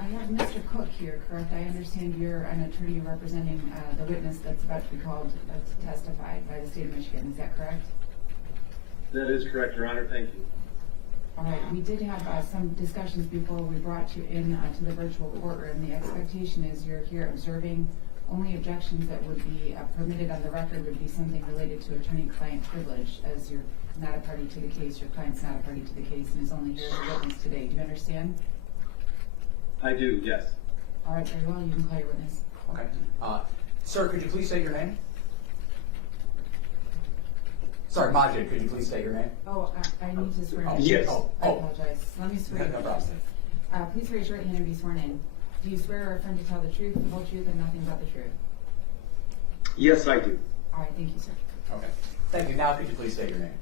I have Mr. Cook here, correct? I understand you're an attorney representing the witness that's about to be called to testify by the state of Michigan. Is that correct? That is correct, Your Honor. Thank you. All right. We did have some discussions before we brought you in to the virtual courtroom. The expectation is you're here observing. Only objections that would be permitted on the record would be something related to attorney-client privilege, as you're not a party to the case, your client's not a party to the case, and is only here as a witness today. Do you understand? I do, yes. All right, very well. You can call your witness. Okay. Sir, could you please state your name? Sorry, Majid, could you please state your name? Oh, I need to swear in. Yes. I apologize. Let me swear in. No problem. Please raise your right hand and be sworn in. Do you swear or affirm to tell the truth, the whole truth, and nothing but the truth? Yes, I do. All right, thank you, sir. Okay. Thank you. Now could you please state your name?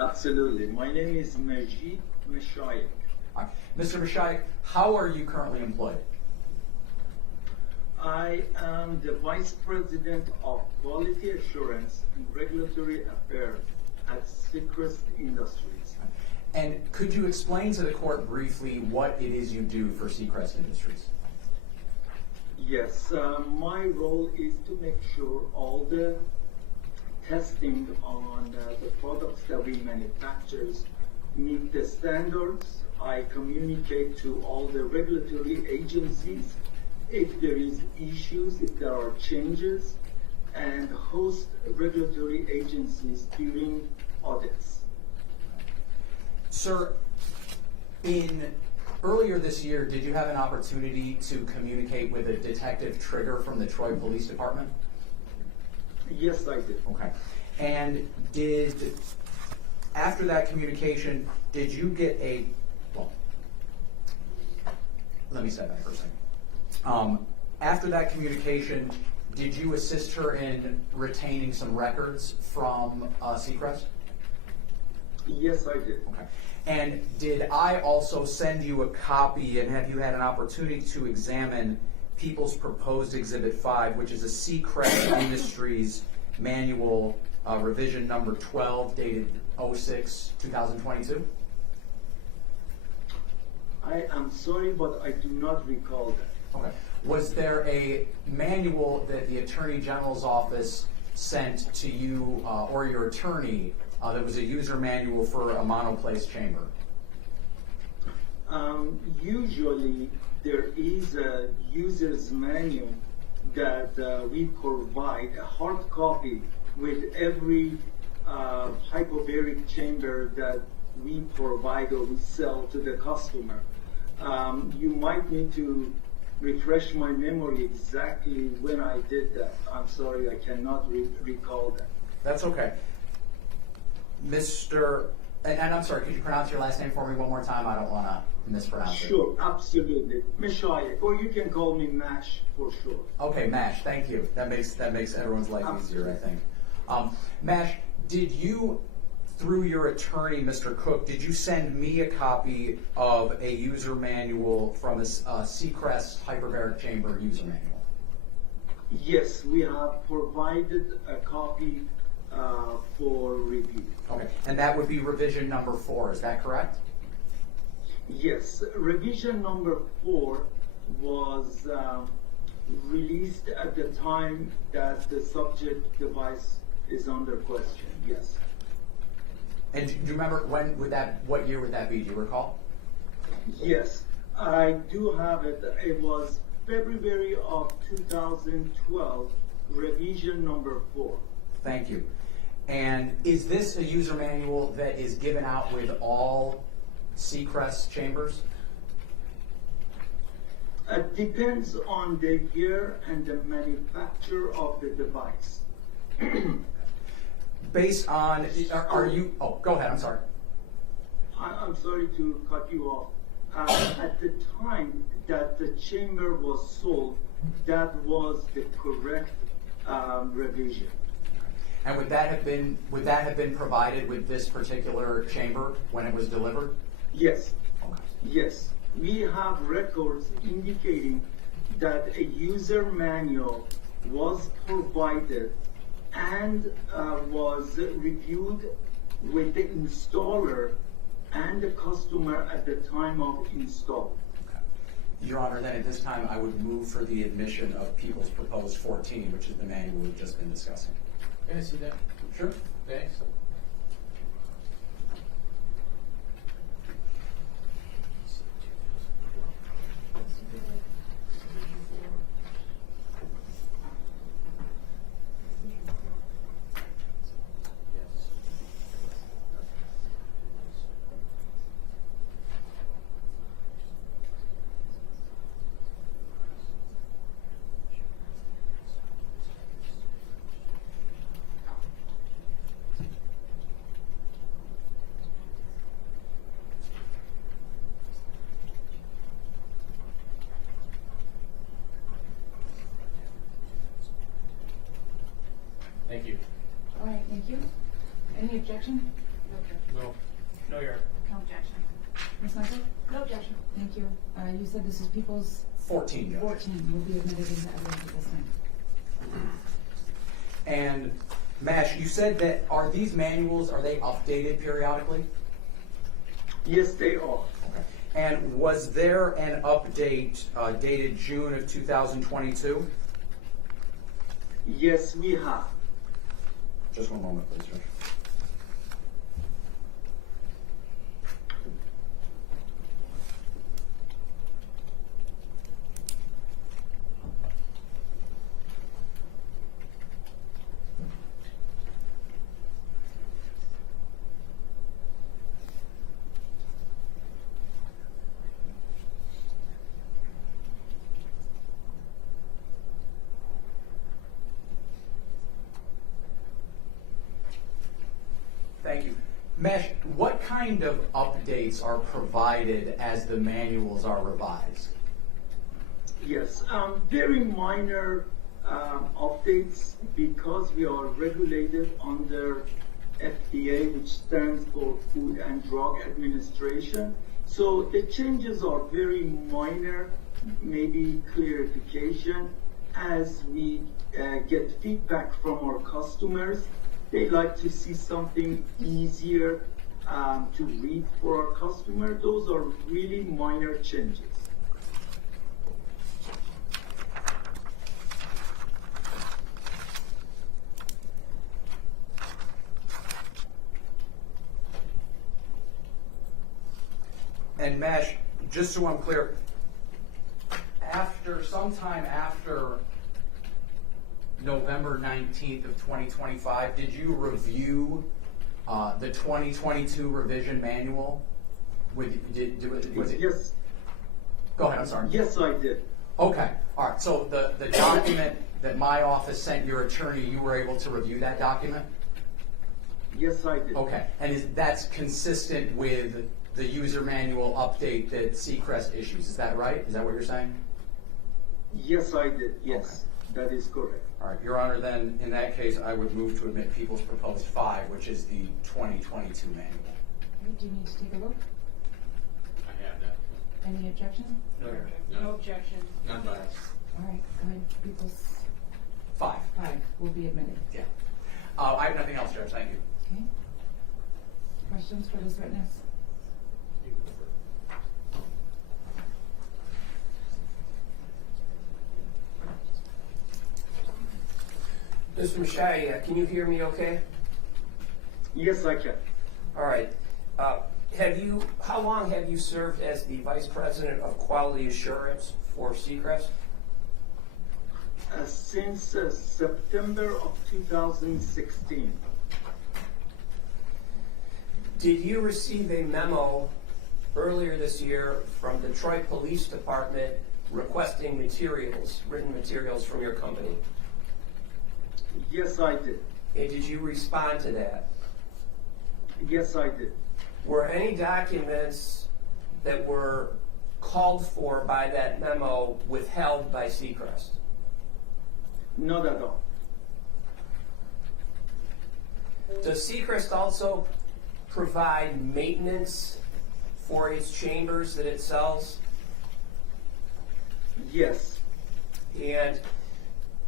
Absolutely. My name is Majid Mashayekh. All right. Mr. Mashayekh, how are you currently employed? I am the Vice President of Quality Assurance and Regulatory Affairs at Sechrist Industries. And could you explain to the court briefly what it is you do for Sechrist Industries? Yes, my role is to make sure all the testing on the products that we manufacture meet the standards. I communicate to all the regulatory agencies if there is issues, if there are changes, and host regulatory agencies during audits. Sir, earlier this year, did you have an opportunity to communicate with a Detective Trigger from the Troy Police Department? Yes, I did. Okay. And after that communication, did you get let me step back for a second. After that communication, did you assist her in retaining some records from Sechrist? Yes, I did. Okay. And did I also send you a copy, and have you had an opportunity to examine People's Proposed Exhibit 5, which is a Sechrist Industries manual, revision number 12, dated 06/2022? I am sorry, but I do not recall that. Okay. Was there a manual that the Attorney General's office sent to you or your attorney that was a user manual for a monoplace chamber? Usually there is a user's manual that we provide, a hard copy with every hyperbaric chamber that we provide or we sell to the customer. You might need to refresh my memory exactly when I did that. I'm sorry, I cannot recall that. That's okay. And I'm sorry, could you pronounce your last name for me one more time? I don't want to mispronounce it. Sure, absolutely. Mashayekh, or you can call me Mash for sure. Okay, Mash, thank you. That makes everyone's life easier, I think. Mash, did you, through your attorney, Mr. Cook, did you send me a copy of a user manual from a Sechrist Hyperbaric Chamber user manual? Yes, we have provided a copy for review. Okay, and that would be revision number 4, is that correct? Yes, revision number 4 was released at the time that the subject device is under question, yes. And do you remember what year would that be? Do you recall? Yes, I do have it. It was February of 2012, revision number 4. Thank you. And is this a user manual that is given out with all Sechrist chambers? It depends on the year and the manufacturer of the device. Based on, go ahead, I'm sorry. I'm sorry to cut you off. At the time that the chamber was sold, that was the correct revision. And would that have been provided with this particular chamber when it was delivered? Yes. Okay. Yes. We have records indicating that a user manual was provided and was reviewed with the installer and the customer at the time of install. Okay. Your Honor, then at this time, I would move for the admission of People's Proposed 14, which is the manual we've just been discussing. Can I see that? Sure. Thanks. Thank you. All right, thank you. Any objection? No. No, Your Honor. No objection. Ms. Michael? No objection. Thank you. You said this is People's 14, Judge. 14 will be admitted into evidence at this time. And Mash, you said that, are these manuals, are they updated periodically? Yes, they are. Okay. And was there an update dated June of 2022? Yes, we have. Just one moment, please, Judge. Thank you. Mesh, what kind of updates are provided as the manuals are revised? Yes, very minor updates because we are regulated under FDA, which stands for Food and Drug Administration. So the changes are very minor, maybe clarification. As we get feedback from our customers, they like to see something easier to read for our customer. Those are really minor changes. And Mesh, just so I'm clear, sometime after November 19th of 2025, did you review the 2022 revision manual? Was it? Yes. Go ahead, I'm sorry. Yes, I did. Okay, all right, so the document that my office sent your attorney, you were able to review that document? Yes, I did. Okay, and that's consistent with the user manual update that Sechrist issues, is that right? Is that what you're saying? Yes, I did. Yes, that is correct. All right, Your Honor, then in that case, I would move to admit People's Proposed 5, which is the 2022 manual. Okay, do you need to take a look? I have that. Any objection? No, Your Honor. No objection. Not biased. All right, go ahead. People's 5. 5 will be admitted. Yeah. I have nothing else, Judge, thank you. Okay. Questions for this witness? You can defer. Mr. Mashayekh, can you hear me okay? Yes, I can. All right. How long have you served as the Vice President of Quality Assurance for Sechrist? Since September of 2016. Did you receive a memo earlier this year from Detroit Police Department requesting written materials from your company? Yes, I did. And did you respond to that? Yes, I did. Were any documents that were called for by that memo withheld by Sechrist? Not at all. Does Sechrist also provide maintenance for its chambers that it sells? Yes. And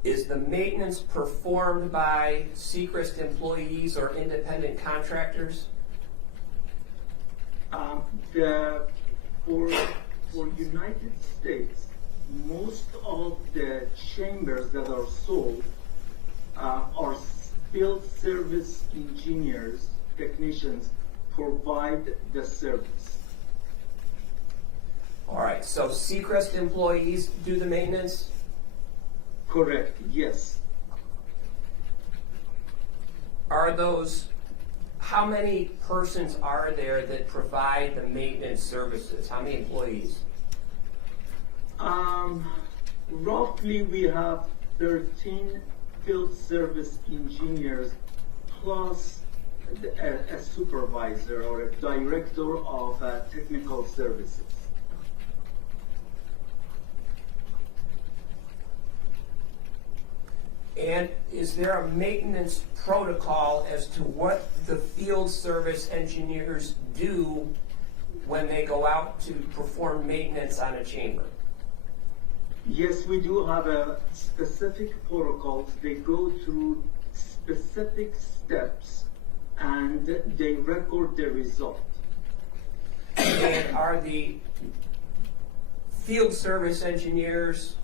is the maintenance performed by Sechrist employees or independent contractors? For United States, most of the chambers that are sold are field service engineers, technicians provide the service. All right, so Sechrist employees do the maintenance? Correct, yes. How many persons are there that provide the maintenance services? How many employees? Roughly we have 13 field service engineers plus a supervisor or a director of technical services. And is there a maintenance protocol as to what the field service engineers do when they go out to perform maintenance on a chamber? Yes, we do have a specific protocols. They go through specific steps and they record the result. And are the field service engineers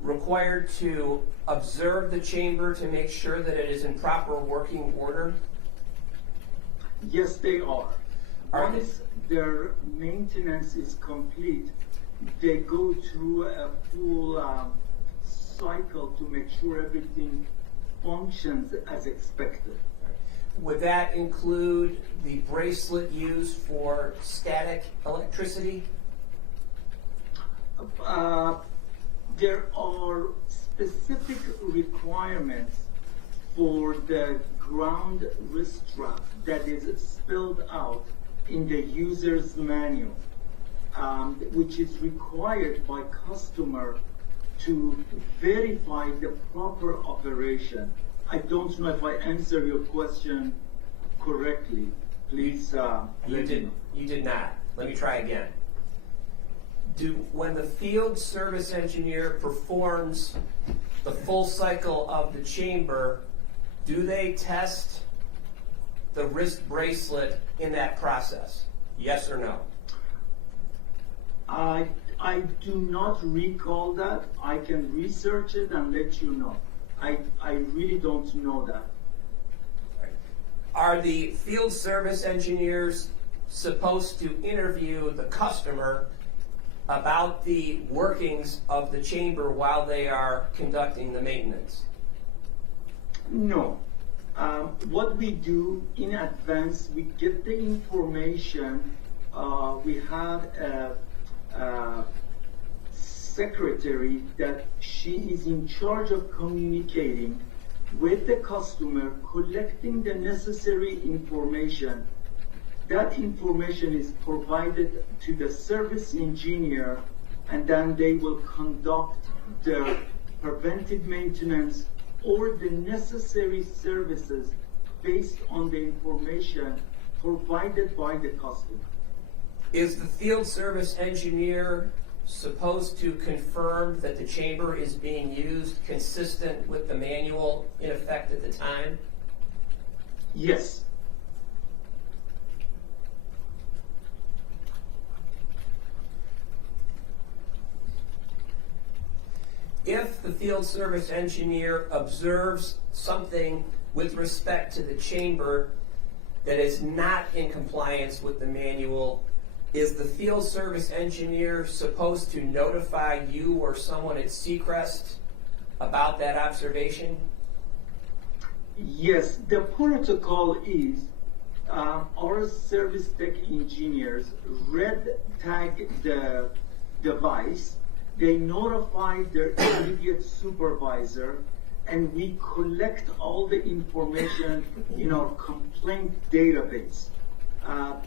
required to observe the chamber to make sure that it is in proper working order? Yes, they are. Are they- Once their maintenance is complete, they go through a full cycle to make sure everything functions as expected. Would that include the bracelet used for static electricity? There are specific requirements for the ground wrist strap that is spelled out in the user's manual, which is required by customer to verify the proper operation. I don't know if I answer your question correctly. Please let me know. You did not. Let me try again. When the field service engineer performs the full cycle of the chamber, do they test the wrist bracelet in that process? Yes or no? I do not recall that. I can research it and let you know. I really don't know that. Are the field service engineers supposed to interview the customer about the workings of the chamber while they are conducting the maintenance? No. What we do in advance, we get the information. We have a secretary that she is in charge of communicating with the customer, collecting the necessary information. That information is provided to the service engineer, and then they will conduct the preventive maintenance or the necessary services based on the information provided by the customer. Is the field service engineer supposed to confirm that the chamber is being used consistent with the manual in effect at the time? Yes. If the field service engineer observes something with respect to the chamber that is not in compliance with the manual, is the field service engineer supposed to notify you or someone at Sechrist about that observation? Yes, the protocol is our service tech engineers red tag the device, they notify their immediate supervisor, and we collect all the information in our complaint database.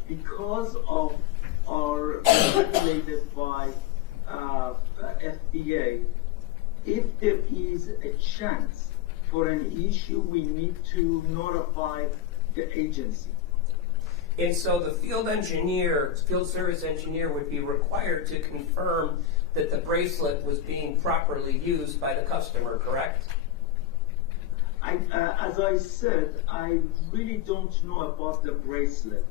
Because of our regulated by FDA, if there is a chance for an issue, we need to notify the agency. And so the field service engineer would be required to confirm that the bracelet was being properly used by the customer, correct? As I said, I really don't know about the bracelet,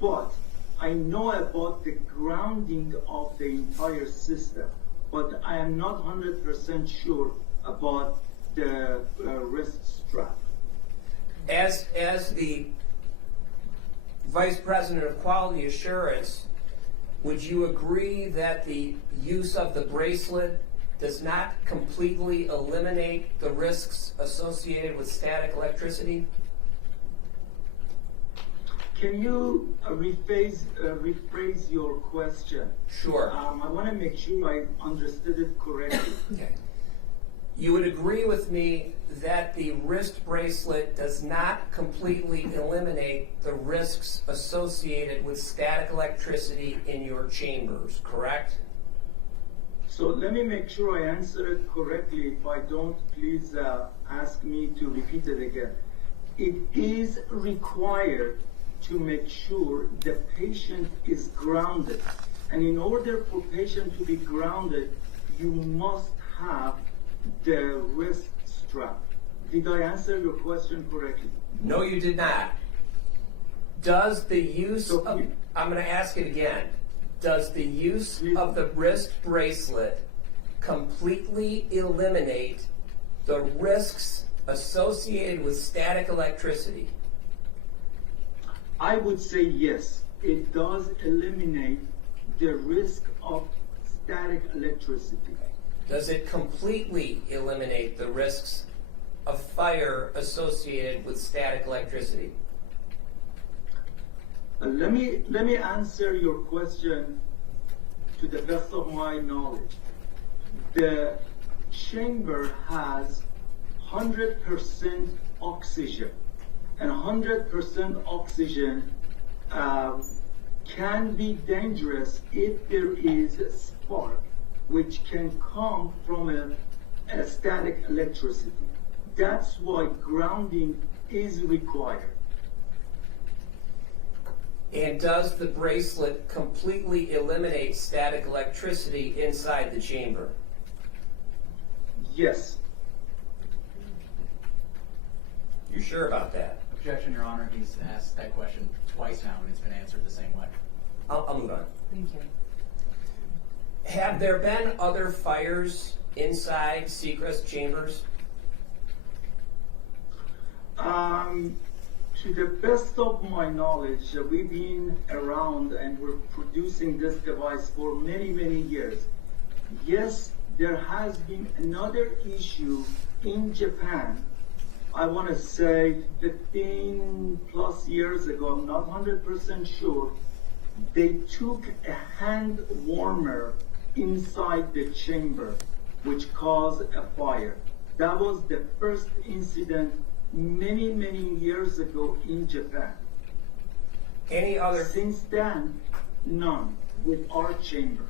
but I know about the grounding of the entire system, but I am not 100% sure about the wrist strap. As the Vice President of Quality Assurance, would you agree that the use of the bracelet does not completely eliminate the risks associated with static electricity? Can you rephrase your question? Sure. I want to make sure I understood it correctly. Okay. You would agree with me that the wrist bracelet does not completely eliminate the risks associated with static electricity in your chambers, correct? So let me make sure I answer it correctly. If I don't, please ask me to repeat it again. It is required to make sure the patient is grounded. And in order for patient to be grounded, you must have the wrist strap. Did I answer your question correctly? No, you did not. Does the use of, I'm going to ask it again. Does the use of the wrist bracelet completely eliminate the risks associated with static electricity? I would say yes. It does eliminate the risk of static electricity. Does it completely eliminate the risks of fire associated with static electricity? Let me answer your question to the best of my knowledge. The chamber has 100% oxygen, and 100% oxygen can be dangerous if there is a spark, which can come from a static electricity. That's why grounding is required. And does the bracelet completely eliminate static electricity inside the chamber? Yes. You sure about that? Objection, Your Honor. He's asked that question twice now, and it's been answered the same way. I'll move on. Thank you. Have there been other fires inside Sechrist chambers? To the best of my knowledge, we've been around and we're producing this device for many, many years. Yes, there has been another issue in Japan. I want to say 15 plus years ago, I'm not 100% sure. They took a hand warmer inside the chamber, which caused a fire. That was the first incident many, many years ago in Japan. Any other? Since then, none with our chamber.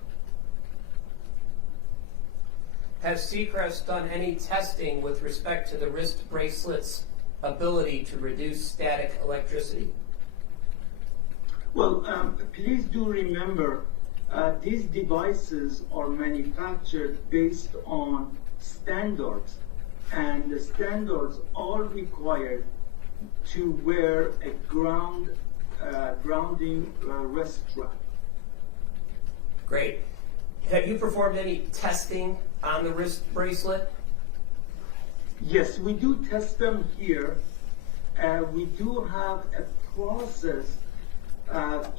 Has Sechrist done any testing with respect to the wrist bracelet's ability to reduce static electricity? Well, please do remember, these devices are manufactured based on standards, and the standards are required to wear a grounding wrist strap. Great. Have you performed any testing on the wrist bracelet? Yes, we do test them here. We do have a process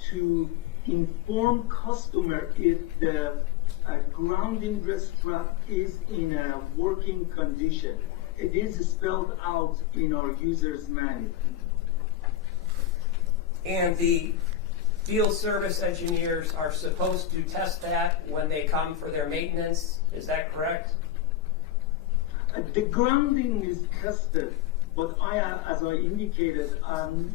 to inform customer if the grounding wrist strap is in a working condition. It is spelled out in our user's manual. And the field service engineers are supposed to test that when they come for their maintenance. Is that correct? The grounding is tested, but as I indicated, I'm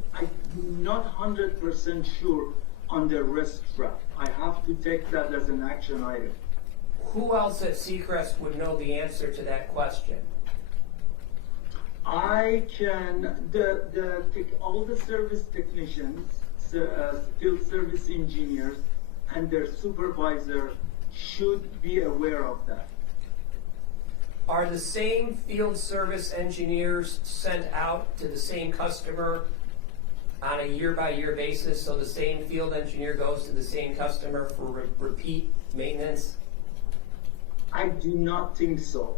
not 100% sure on the wrist strap. I have to take that as an action item. Who else at Sechrist would know the answer to that question? I can, all the service technicians, field service engineers, and their supervisor should be aware of that. Are the same field service engineers sent out to the same customer on a year-by-year basis, so the same field engineer goes to the same customer for repeat maintenance? I do not think so.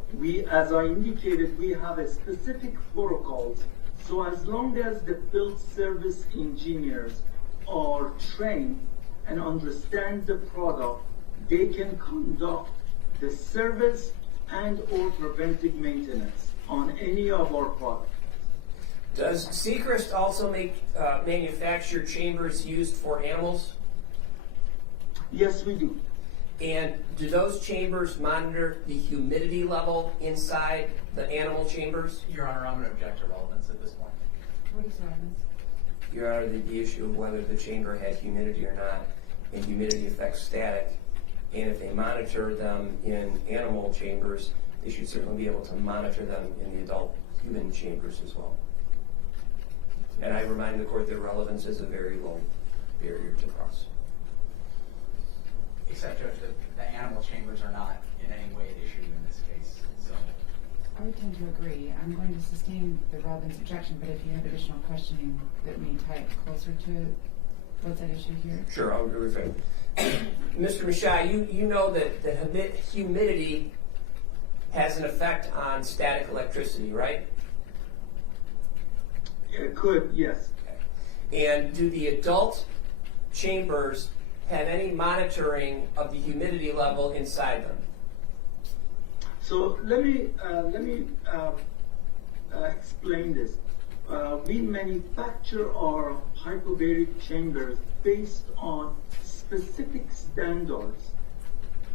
As I indicated, we have a specific protocols. So as long as the field service engineers are trained and understand the product, they can conduct the service and or preventive maintenance on any of our products. Does Sechrist also manufacture chambers used for animals? Yes, we do. And do those chambers monitor the humidity level inside the animal chambers? Your Honor, I'm going to object to relevance at this point. What is relevance? Your Honor, the issue of whether the chamber had humidity or not, and humidity affects static, and if they monitor them in animal chambers, they should certainly be able to monitor them in the adult human chambers as well. And I remind the court that relevance is a very low barrier to cross. Except, Judge, that the animal chambers are not in any way at issue in this case. So, I would tend to agree. I'm going to sustain the relevance objection, but if you have additional questioning that may tie it closer to what's at issue here. Sure, I'll refrain. Mr. Mashayekh, you know that humidity has an effect on static electricity, right? It could, yes. And do the adult chambers have any monitoring of the humidity level inside them? So let me explain this. We manufacture our hyperbaric chambers based on specific standards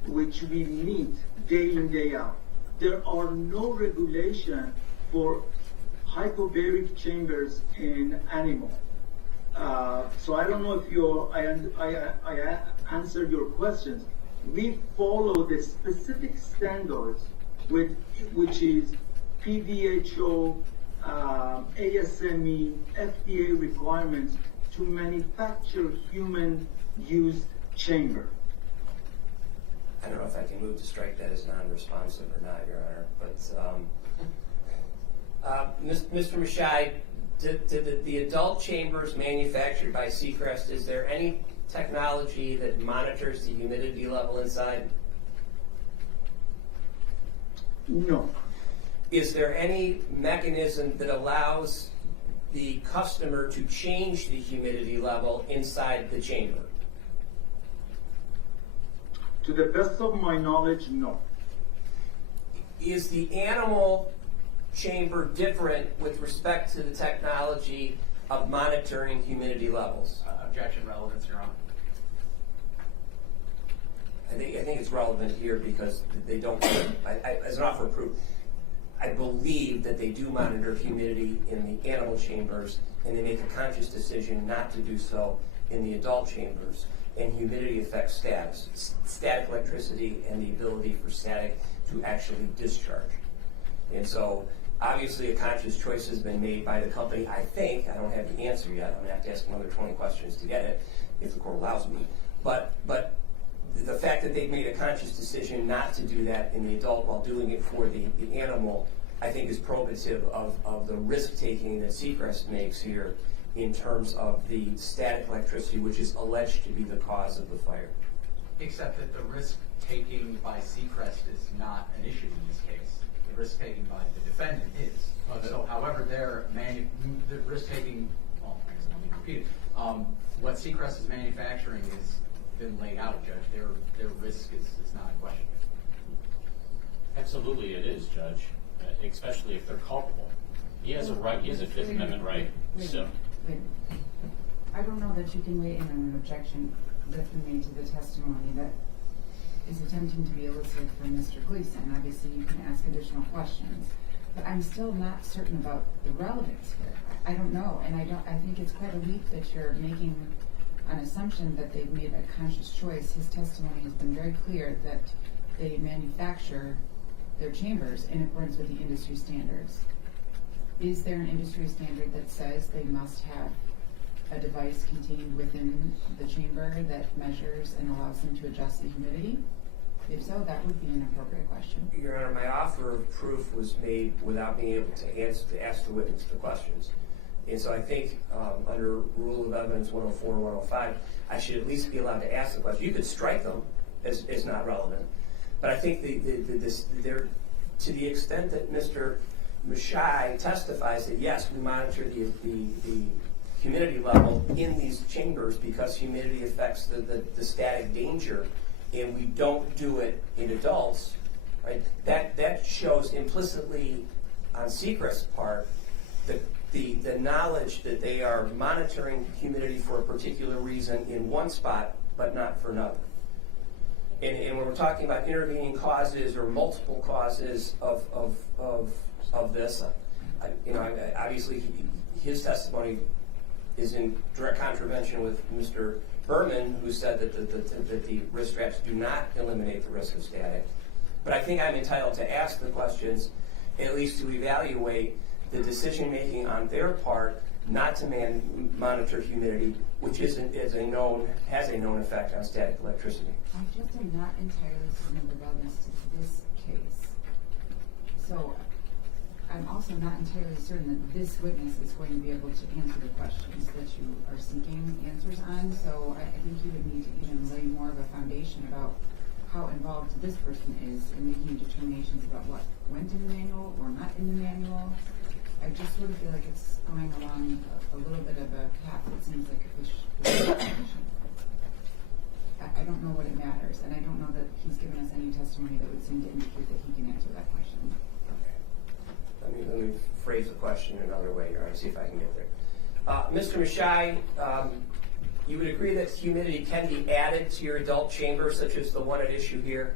which we meet day in, day out. There are no regulation for hyperbaric chambers in animal. So I don't know if I answered your questions. We follow the specific standards which is PDHO, ASME, FDA requirements to manufacture human-used chamber. I don't know if I can move to strike that as non-responsive or not, Your Honor, but Mr. Mashayekh, did the adult chambers manufactured by Sechrist, is there any technology that monitors the humidity level inside? No. Is there any mechanism that allows the customer to change the humidity level inside the chamber? To the best of my knowledge, no. Is the animal chamber different with respect to the technology of monitoring humidity levels? objection, relevance, Your Honor. I think it's relevant here because they don't, as an offer of proof, I believe that they do monitor humidity in the animal chambers, and they make a conscious decision not to do so in the adult chambers. And humidity affects static electricity, and the ability for static to actually discharge. And so, obviously, a conscious choice has been made by the company. I think, I don't have the answer yet. I'm going to have to ask another 20 questions to get it, if the court allows me. But the fact that they've made a conscious decision not to do that in the adult while doing it for the animal, I think is probative of the risk-taking that Sechrist makes here in terms of the static electricity, which is alleged to be the cause of the fire. Except that the risk-taking by Sechrist is not an issue in this case. The risk-taking by the defendant is. So, however, the risk-taking, well, I guess let me repeat it. What Sechrist is manufacturing has been laid out, Judge. Their risk is not a question. Absolutely it is, Judge, especially if they're culpable. He has a right, he has a Fifth Amendment right. So. Wait. I don't know that you can weigh in on an objection that's been made to the testimony that is attempting to be elicited from Mr. Gleason. Obviously, you can ask additional questions, but I'm still not certain about the relevance here. I don't know, and I think it's quite a leap that you're making an assumption that they've made a conscious choice. His testimony has been very clear that they manufacture their chambers in accordance with the industry standards. Is there an industry standard that says they must have a device contained within the chamber that measures and allows them to adjust the humidity? If so, that would be an appropriate question. Your Honor, my offer of proof was made without being able to ask the witness the questions. And so I think under Rule of Evidence 104 and 105, I should at least be allowed to ask the question. You could strike them as not relevant, but I think to the extent that Mr. Mashayekh testifies that yes, we monitor the humidity level in these chambers because humidity affects the static danger, and we don't do it in adults, right? That shows implicitly on Sechrist's part the knowledge that they are monitoring humidity for a particular reason in one spot, but not for another. And when we're talking about intervening causes or multiple causes of this, obviously his testimony is in direct contravention with Mr. Berman, who said that the risk traps do not eliminate the risk of static. But I think I'm entitled to ask the questions, at least to evaluate the decision-making on their part not to monitor humidity, which has a known effect on static electricity. I just am not entirely certain of the relevance to this case. So I'm also not entirely certain that this witness is going to be able to answer the questions that you are seeking answers on. So I think you would need to even lay more of a foundation about how involved this person is in making determinations about what went in the manual or not in the manual. I just sort of feel like it's going along a little bit of a path that seems like a fish. I don't know what it matters, and I don't know that he's given us any testimony that would seem to indicate that he can answer that question. Okay. Let me phrase the question another way here and see if I can get there. Mr. Mashayekh, you would agree that humidity can be added to your adult chamber, such as the one at issue here?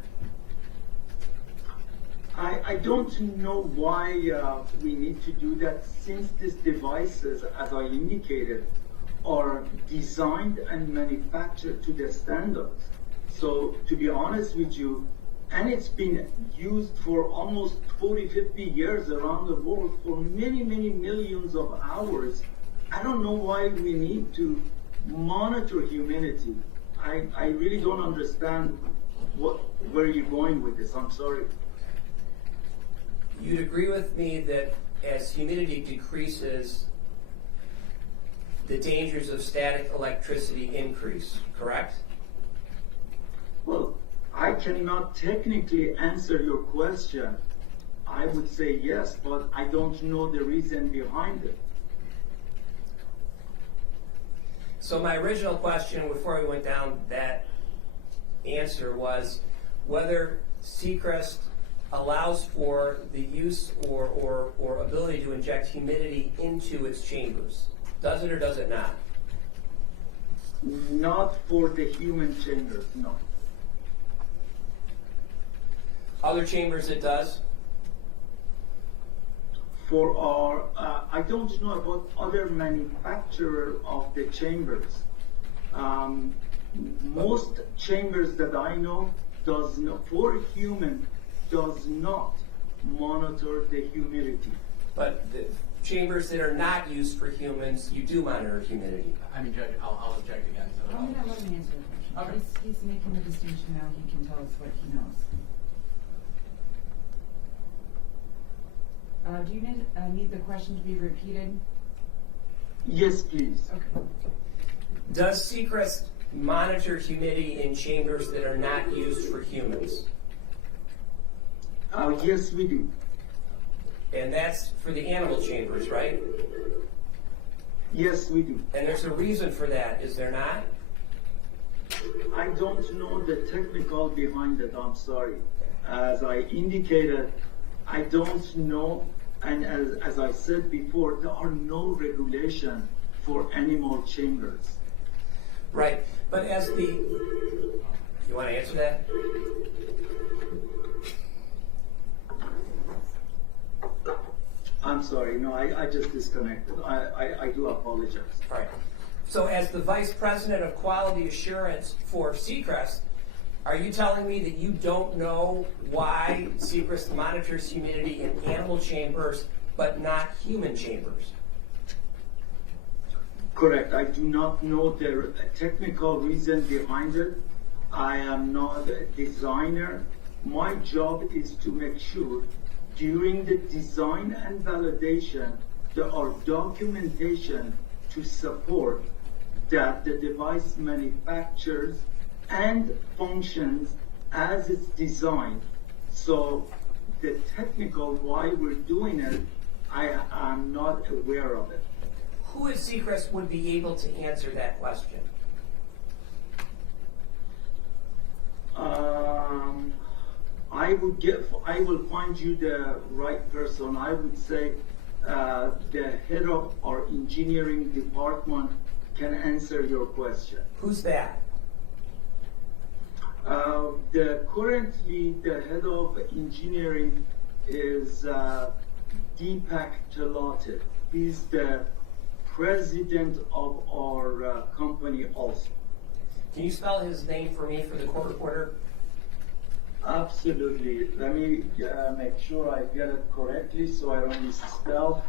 I don't know why we need to do that, since these devices, as I indicated, are designed and manufactured to the standards. So to be honest with you, and it's been used for almost 40, 50 years around the world for many, many millions of hours. I don't know why we need to monitor humidity. I really don't understand where you're going with this. I'm sorry. You'd agree with me that as humidity decreases, the dangers of static electricity increase, correct? Well, I cannot technically answer your question. I would say yes, but I don't know the reason behind it. So my original question before we went down that answer was whether Sechrist allows for the use or ability to inject humidity into its chambers. Does it or does it not? Not for the human chambers, no. Other chambers it does? For our, I don't know about other manufacturer of the chambers. Most chambers that I know does not, for human, does not monitor the humidity. But the chambers that are not used for humans, you do monitor humidity. I mean, Judge, I'll object again. So I'm going to let him answer the question. Okay. He's making the distinction now. He can tell us what he knows. Do you need the question to be repeated? Yes, please. Okay. Does Sechrist monitor humidity in chambers that are not used for humans? Yes, we do. And that's for the animal chambers, right? Yes, we do. And there's a reason for that, is there not? I don't know the technical behind it, I'm sorry. As I indicated, I don't know, and as I said before, there are no regulation for animal chambers. Right, but as the, you want to answer that? I'm sorry, no, I just disconnected. I do apologize. All right. So as the Vice President of Quality Assurance for Sechrist, are you telling me that you don't know why Sechrist monitors humidity in animal chambers but not human chambers? Correct. I do not know the technical reason behind it. I am not a designer. My job is to make sure during the design and validation there are documentation to support that the device manufactures and functions as it's designed. So the technical why we're doing it, I'm not aware of it. Who at Sechrist would be able to answer that question? I will find you the right person. I would say the head of our engineering department can answer your question. Who's that? Currently the head of engineering is Deepak Talati. He's the president of our company also. Can you spell his name for me for the court reporter? Absolutely. Let me make sure I get it correctly so I don't misspell.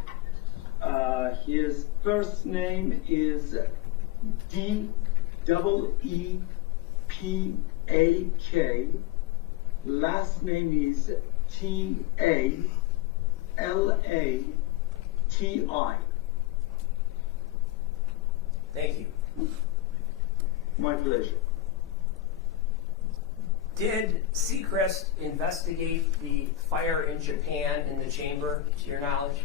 His first name is D-E-E-P-A-K. Last name is T-A-L-A-T-I. Thank you. My pleasure. Did Sechrist investigate the fire in Japan in the chamber, to your knowledge?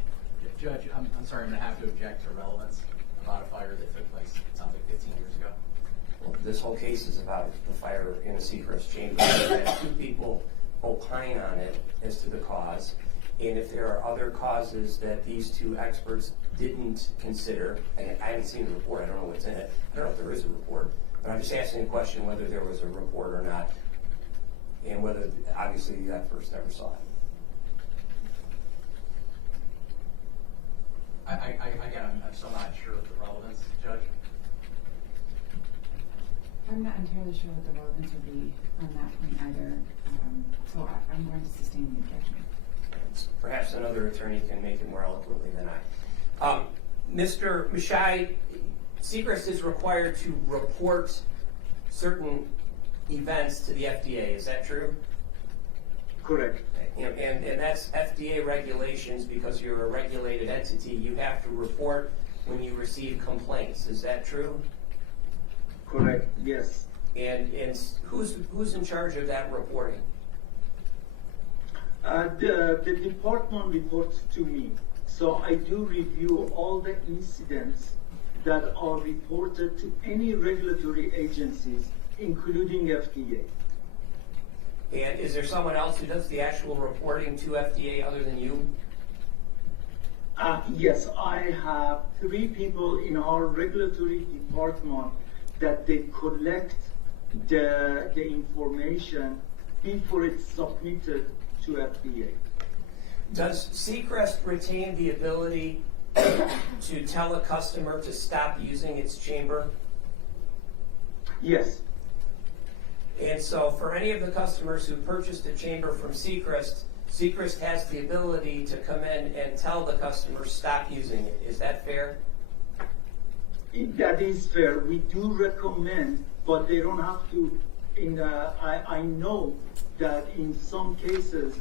Judge, I'm sorry, I'm going to have to object to relevance about a fire that took place, it sounds like 15 years ago. Well, this whole case is about the fire in a Sechrist chamber. We've had two people opine on it as to the cause, and if there are other causes that these two experts didn't consider, and I haven't seen the report, I don't know what's in it, I don't know if there is a report, but I'm just asking a question whether there was a report or not, and whether, obviously, the experts never saw it. Again, I'm still not sure of the relevance, Judge. I'm not entirely sure what the relevance would be on that point either, so I'm going to sustain the objection. Perhaps another attorney can make it more eloquently than I. Mr. Mashayekh, Sechrist is required to report certain events to the FDA. Is that true? Correct. And that's FDA regulations because you're a regulated entity. You have to report when you receive complaints. Is that true? Correct, yes. And who's in charge of that reporting? The department reports to me. So I do review all the incidents that are reported to any regulatory agencies, including FDA. And is there someone else who does the actual reporting to FDA other than you? Yes, I have 3 people in our regulatory department that they collect the information before it's submitted to FDA. Does Sechrist retain the ability to tell a customer to stop using its chamber? Yes. And so for any of the customers who purchased a chamber from Sechrist, Sechrist has the ability to come in and tell the customer stop using it. Is that fair? That is fair. We do recommend, but they don't have to. I know that in some cases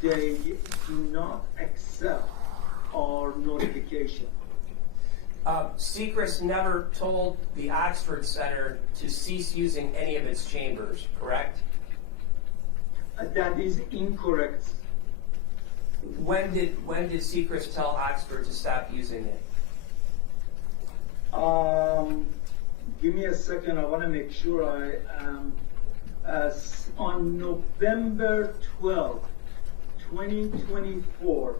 they do not accept our notification. Sechrist never told the Oxford Center to cease using any of its chambers, correct? That is incorrect. When did Sechrist tell Oxford to stop using it? Give me a second. I want to make sure I am. On November 12, 2024,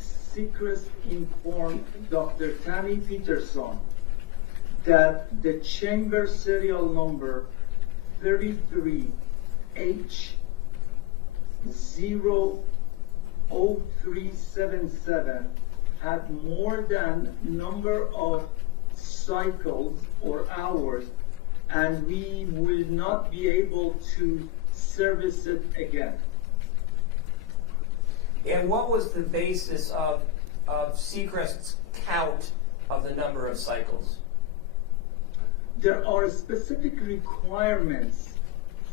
Sechrist informed Dr. Tamela Peterson that the chamber serial number 33H00377 had more than number of cycles or hours, and we will not be able to service it again. And what was the basis of Sechrist's count of the number of cycles? There are specific requirements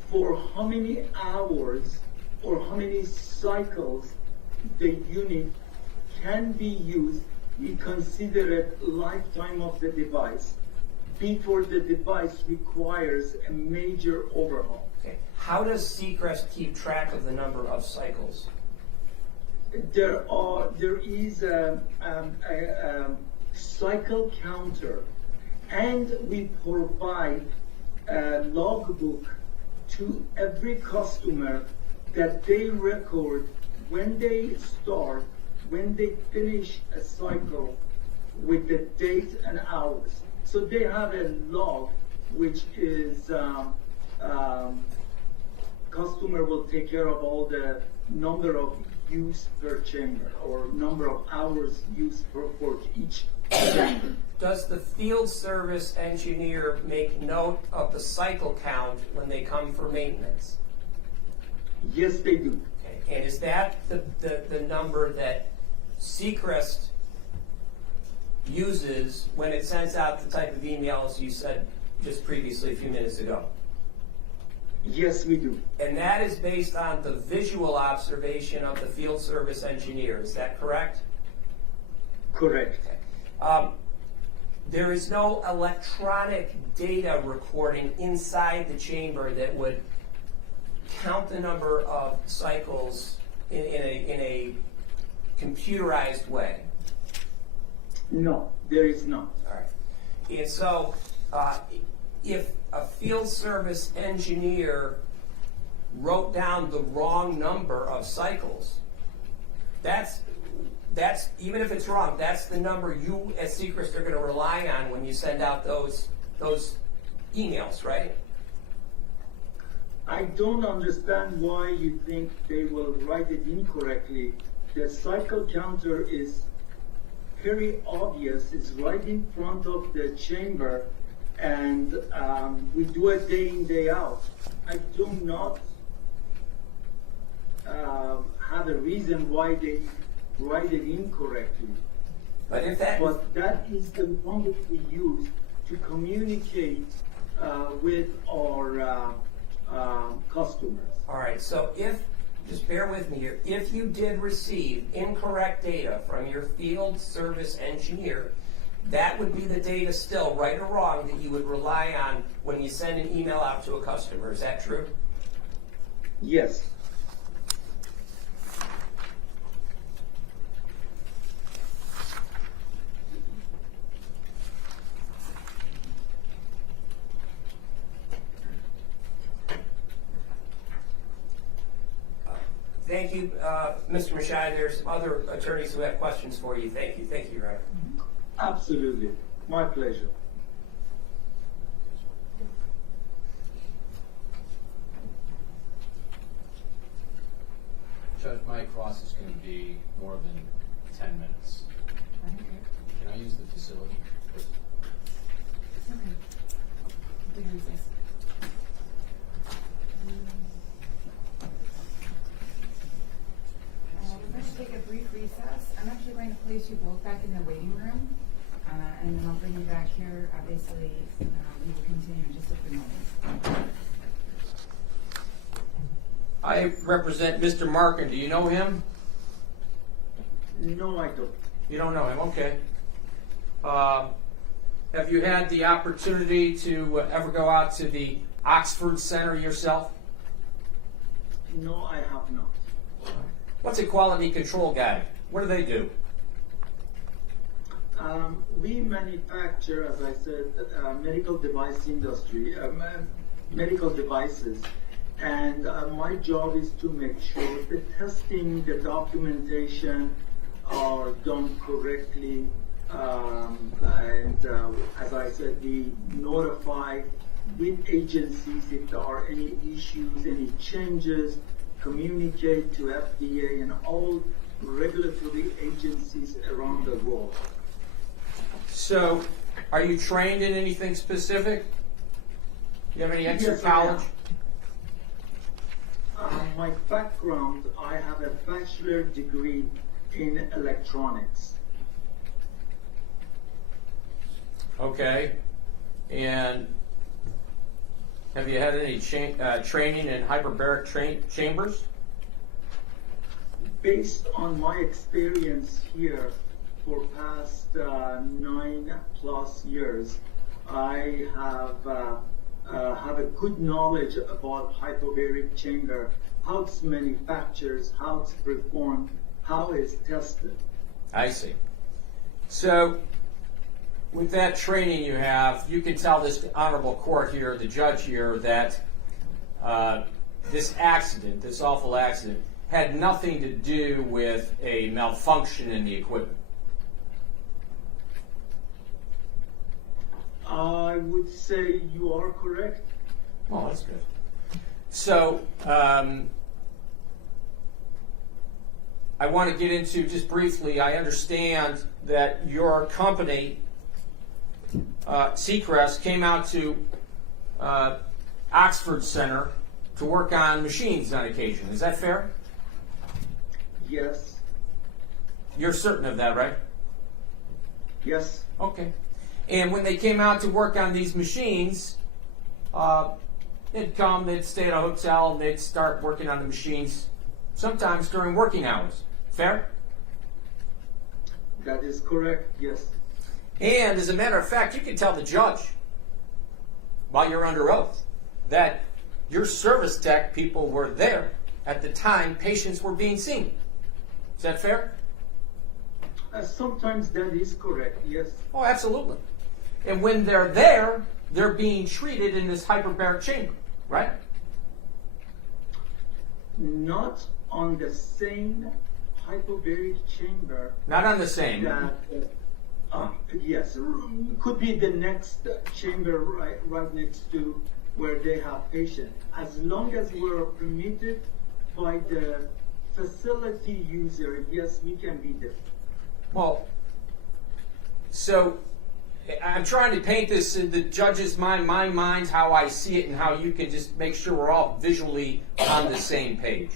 for how many hours or how many cycles the unit can be used we consider it lifetime of the device before the device requires a major overhaul. Okay. How does Sechrist keep track of the number of cycles? There is a cycle counter, and we provide a logbook to every customer that they record when they start, when they finish a cycle, with the date and hours. So they have a log which is customer will take care of all the number of use per chamber or number of hours used for each chamber. Does the field service engineer make note of the cycle count when they come for maintenance? Yes, they do. Okay. And is that the number that Sechrist uses when it sends out the type of emails you said just previously a few minutes ago? Yes, we do. And that is based on the visual observation of the field service engineer. Is that correct? Correct. Okay. There is no electronic data recording inside the chamber that would count the number of cycles in a computerized way. No, there is not. All right. And so, if a field service engineer wrote down the wrong number of cycles, that's even if it's wrong, that's the number you as Sechrist are going to rely on when you send out those emails, right? I don't understand why you think they will write it incorrectly. The cycle counter is very obvious. It's right in front of the chamber, and we do it day in, day out. I do not have a reason why they write it incorrectly. But if that that is the one that we use to communicate with our customers. all right, so just bear with me here. If you did receive incorrect data from your field service engineer, that would be the data still, right or wrong, that you would rely on when you send an email out to a customer. Is that true? Yes. Thank you, Mr. Mashayekh. There's some other attorneys who have questions for you. Thank you, Your Honor. Absolutely. My pleasure. Judge, my cross is going to be more than 10 minutes. Can I use the facility? Okay. We use this. We're going to take a brief recess. I'm actually going to place you both back in the waiting room, and then I'll bring you back here. Obviously, we will continue in just a few moments. I represent Mr. Marken. Do you know him? No, I don't. You don't know him, okay. Have you had the opportunity to ever go out to the Oxford Center yourself? No, I have not. What's a quality control guy? What do they do? We manufacture, as I said, medical device industry, medical devices. And my job is to make sure the testing, the documentation are done correctly. As I said, we notify with agencies if there are any issues, any changes, communicate to FDA and all regulatory agencies around the world. So, are you trained in anything specific? Do you have any extra Yes, I am. college? My background, I have a bachelor degree in electronics. Okay. And have you had any training in hyperbaric chambers? Based on my experience here, for past 9+ years, I have a good knowledge about hyperbaric chamber, how it's manufactured, how it's performed, how it's tested. I see. So, with that training you have, you can tell this honorable court here, the judge here, that this accident, this awful accident, had nothing to do with a malfunction in the equipment. I would say you are correct. Well, that's good. So, I want to get into, just briefly, I understand that your company, Sechrist, came out to Oxford Center to work on machines on occasion. Is that fair? Yes. You're certain of that, right? Yes. Okay. And when they came out to work on these machines, they'd come, they'd stay at a hotel, and they'd start working on the machines sometimes during working hours. Fair? That is correct. Yes. And as a matter of fact, you can tell the judge while you're under oath that your service tech people were there at the time patients were being seen. Is that fair? Sometimes that is correct. Yes. Oh, absolutely. And when they're there, they're being treated in this hyperbaric chamber, right? Not on the same hyperbaric chamber. Not on the same. That, yes, could be the next chamber right next to where they have patients. As long as we're permitted by the facility user, yes, we can be there. Well, so I'm trying to paint this in the judge's mind, my mind, how I see it, and how you can just make sure we're all visually on the same page.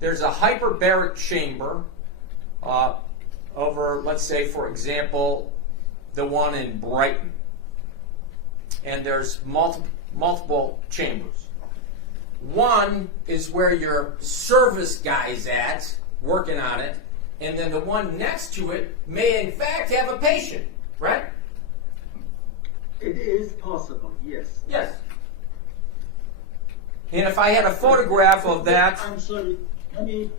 There's a hyperbaric chamber over, let's say, for example, the one in Brighton. And there's multiple chambers. One is where your service guy's at, working on it, and then the one next to it may in fact have a patient, right? It is possible, yes. Yes. And if I had a photograph of that, I'm sorry. Let me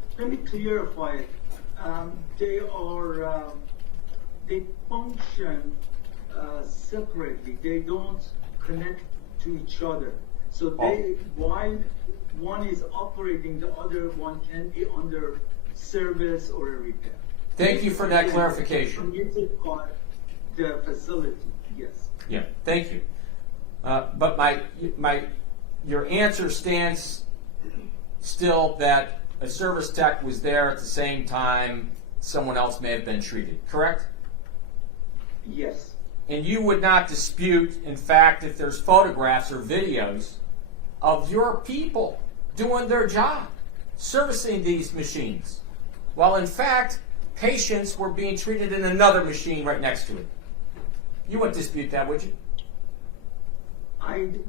clarify it. They function separately. They don't connect to each other. So while one is operating, the other one can be under service or a repair. thank you for that clarification. Permitted by the facility, yes. Yeah, thank you. But your answer stands still that a service tech was there at the same time someone else may have been treated, correct? Yes. And you would not dispute, in fact, if there's photographs or videos of your people doing their job, servicing these machines, while in fact patients were being treated in another machine right next to it. You wouldn't dispute that, would you?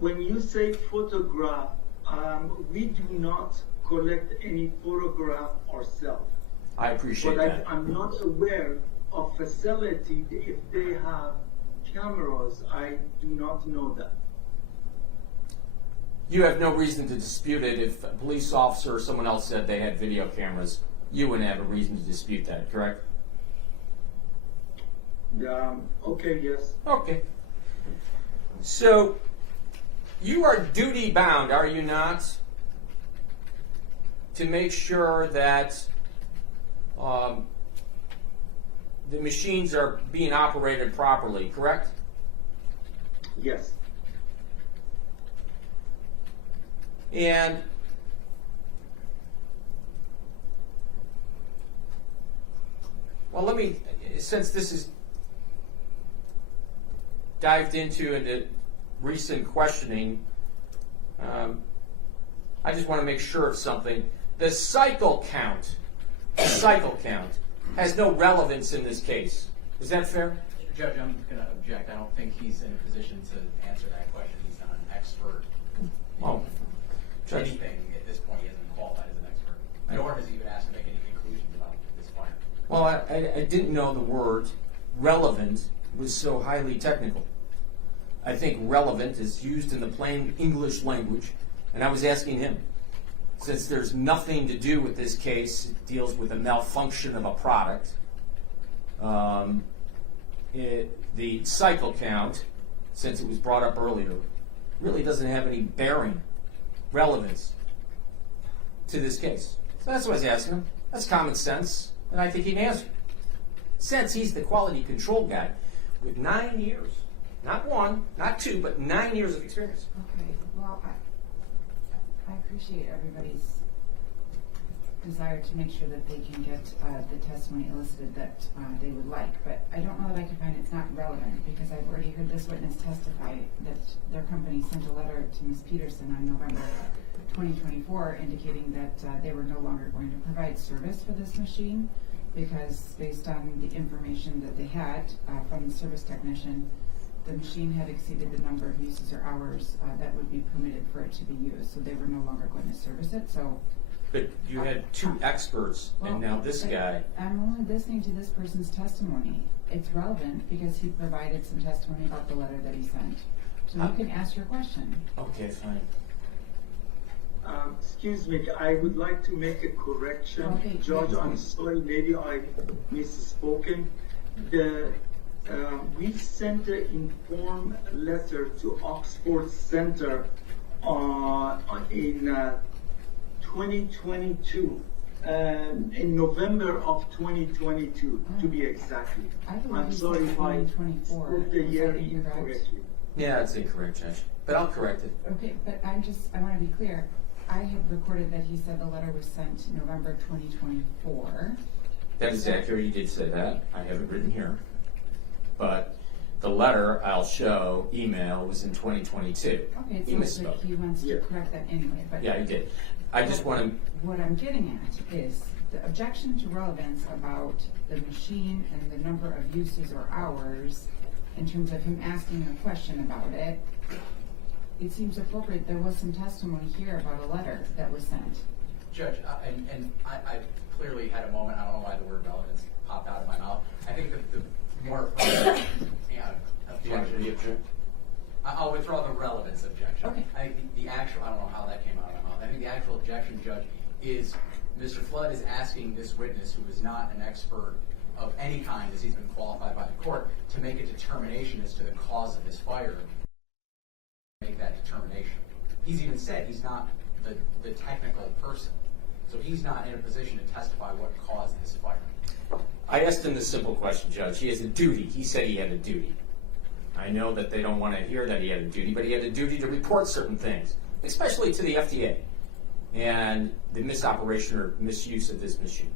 When you say photograph, we do not collect any photograph ourselves. I appreciate that. But I'm not aware of facility if they have cameras. I do not know that. You have no reason to dispute it. If a police officer or someone else said they had video cameras, you wouldn't have a reason to dispute that, correct? Okay, yes. Okay. So, you are duty bound, are you not, to make sure that the machines are being operated properly, correct? Yes. And well, let me, since this is dived into recent questioning, I just want to make sure of something. The cycle count has no relevance in this case. Is that fair? Judge, I'm going to object. I don't think he's in a position to answer that question. He's not an expert in anything at this point. He hasn't qualified as an expert. Nor has he been asked to make any conclusions about this fire. Well, Well, I didn't know the word relevant was so highly technical. I think relevant is used in the plain English language, and I was asking him, since there's nothing to do with this case, it deals with a malfunction of a product, the cycle count, since it was brought up earlier, really doesn't have any bearing, relevance to this case. So that's what I was asking him. That's common sense, and I think he can answer. Since he's the quality control guy with 9 years, not 1, not 2, but 9 years of experience. Okay, well, I appreciate everybody's desire to make sure that they can get the testimony elicited that they would like, but I don't know that I can find it's not relevant, because I've already heard this witness testify that their company sent a letter to Ms. Peterson on November 2024 indicating that they were no longer going to provide service for this machine, because based on the information that they had from the service technician, the machine had exceeded the number of uses or hours that would be permitted for it to be used, so they were no longer going to service it. So, But you had 2 experts, and now this guy. I'm only listening to this person's testimony. It's relevant because he provided some testimony about the letter that he sent. So you can ask your question. Okay, fine. Excuse me, I would like to make a correction. Okay, Judge, please. I'm sorry, maybe I misspoken. We sent an informed letter to Oxford Center in 2022, in November of 2022, to be exactly. I believe I'm he sorry said if I 2024. spoke the Was year that incorrect? incorrectly. Yeah, that's incorrect, Judge, but I'll correct it. Okay, but I want to be clear. I have recorded that he said the letter was sent November 2024. That is accurate, he did say that. I have it written here. But the letter I'll show, email, was in 2022. Okay, it He sounds like misspoke. he wants to Yeah. correct that anyway, but. Yeah, he did. I just want to, What I'm getting at is the objection to relevance about the machine and the number of uses or hours in terms of him asking a question about it. It seems appropriate. There was some testimony here about a letter that was sent. Judge, I clearly had a moment, I don't know why the word relevance popped out of my mouth. I think the more, objection. I'll withdraw the relevance objection. Okay. I think the actual, I don't know how that came out of my mouth. I think the actual objection, Judge, is Mr. Flood is asking this witness, who is not an expert of any kind, as he's been qualified by the court, to make a determination as to the cause of this fire. Make that determination. He's even said he's not the technical person, so he's not in a position to testify what caused this fire. I asked him the simple question, Judge. He has a duty. He said he had a duty. I know that they don't want to hear that he had a duty, but he had a duty to report certain things, especially to the FDA, and the misoperation or misuse of this machine.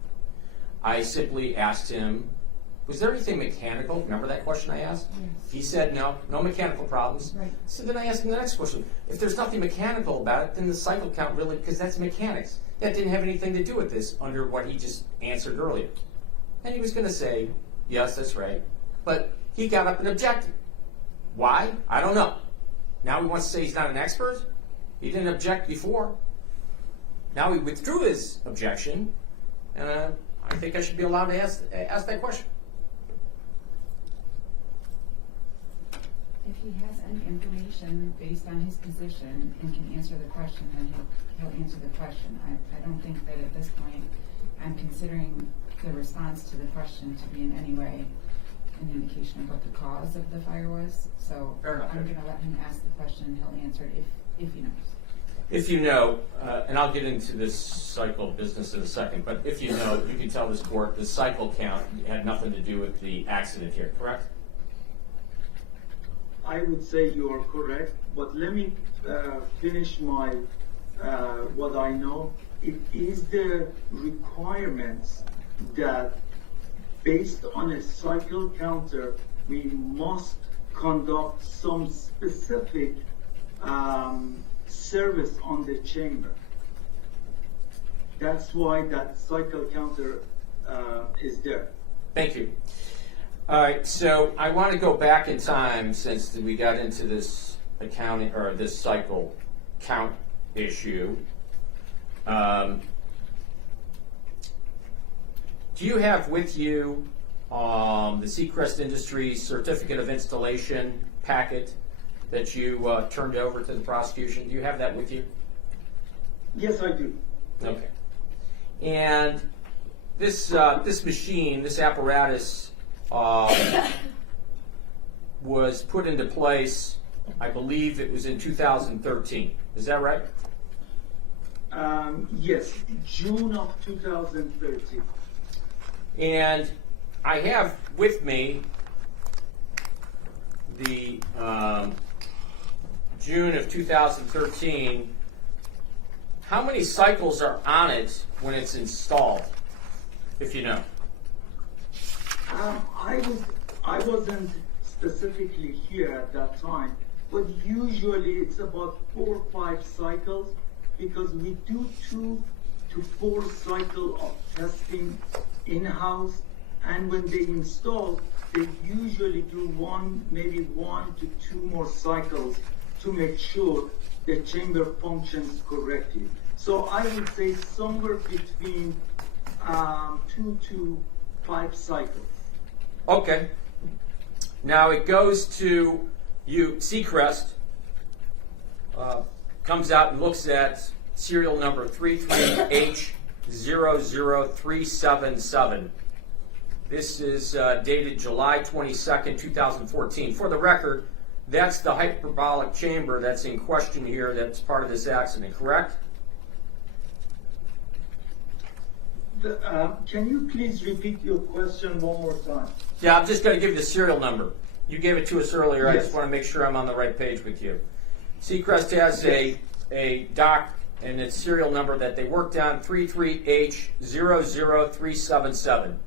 I simply asked him, was there anything mechanical? Remember that question I asked? Yes. He said no mechanical problems. Right. So then I asked him the next question. If there's nothing mechanical about it, then the cycle count really, because that's mechanics. That didn't have anything to do with this under what he just answered earlier. And he was going to say, yes, that's right. But he got up and objected. Why? I don't know. Now he wants to say he's not an expert? He didn't object before. Now he withdrew his objection, and I think I should be allowed to ask that question. If he has any information based on his position and can answer the question, then he'll answer the question. I don't think that at this point I'm considering the response to the question to be in any way an indication of what the cause of the fire was. So Fair enough. I'm going to let him ask the question and he'll answer it if he knows. If you know, and I'll get into this cycle business in a second, but if you know, you can tell this court the cycle count had nothing to do with the accident here, correct? I would say you are correct, but let me finish my what I know. It is the requirements that based on a cycle counter, we must conduct some specific service on the chamber. That's why that cycle counter is there. Thank you. All right, so I want to go back in time since we got into this accounting or this cycle count issue. Do do you have with you the Sechrist Industries Certificate of Installation packet that you turned over to the prosecution? Do you have that with you? Yes, I do. Okay. And this machine, this apparatus, was put into place, I believe it was in 2013. Is that right? Yes, June of 2013. And I have with me the June of 2013. How many cycles are on it when it's installed, if you know? I wasn't specifically here at that time, but usually it's about 4 or 5 cycles, because we do 2 to 4 cycles of testing in-house, and when they install, they usually do maybe 1 to 2 more cycles to make sure the chamber functions correctly. So I would say somewhere between 2 to 5 cycles. Okay. Now it goes to you, Sechrist, comes out and looks at serial number 33H00377. This is dated July 22nd, 2014. For the record, that's the hyperbaric chamber that's in question here that's part of this accident, correct? Can you please repeat your question one more time? Yeah, I'm just going to give you the serial number. You gave it to us earlier. I Yes. just want to make sure I'm on the right page with you. Sechrist has a doc and its serial number that they worked on, 33H00377,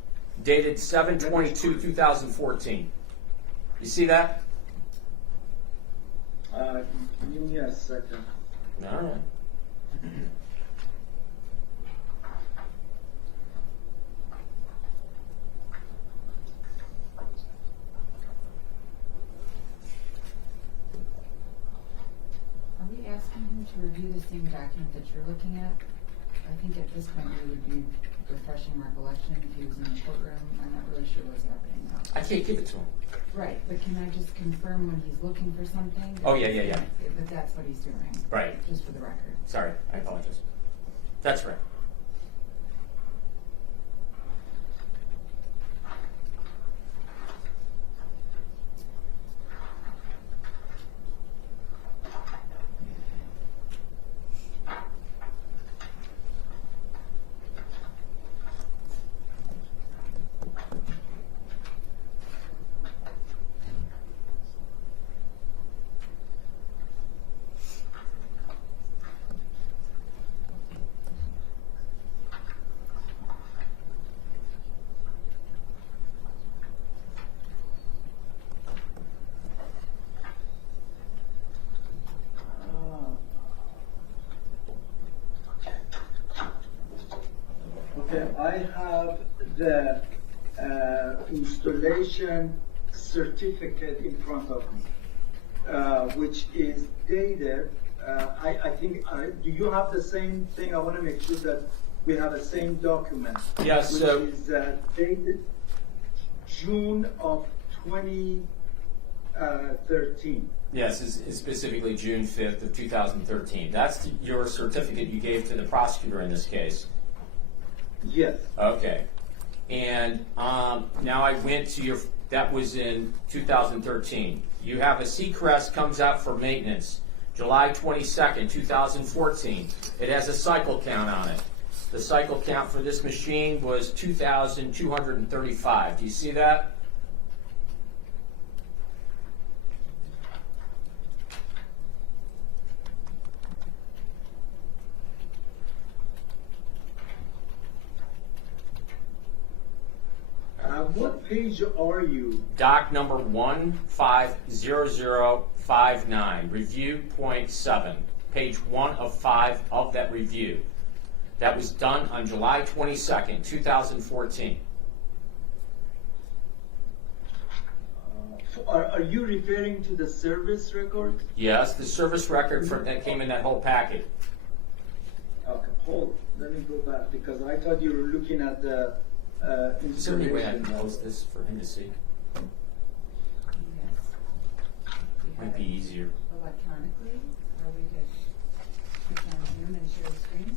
dated 7/22/2014. You see that? Give me a second. All right. Are we asking him to review the same document that you're looking at? I think at this point we would be refreshing recollection if he was in the courtroom. I'm not really sure what's happening now. I can't give it to him. Right, but can I just confirm when he's looking for something? Oh, yeah. That that's what he's doing. Right. Just for the record. Sorry, I apologize. That's right. Okay, I have the installation certificate in front of me, which is dated. I think. Do you have the same thing? I want to make sure that we have the same document. Yes. Which is dated June of 2013. Yes, it's specifically June 5th of 2013. That's your certificate you gave to the prosecutor in this case. Yes. Okay. And now I went to your, that was in 2013. You have a Sechrist comes out for maintenance, July 22nd, 2014. It has a cycle count on it. The cycle count for this machine was 2,235. Do you see that? What page are you? Doc number 150059, review point 7, page 1 of 5 of that review. That was done on July 22nd, 2014. Are you referring to the service record? Yes, the service record for, that came in that whole packet. Okay, hold. Let me go back because I thought you were looking at the Is there any way I can installation. post this for him to see? Yes. We Might have be it easier. electronically, or we could click on Zoom and share the screen.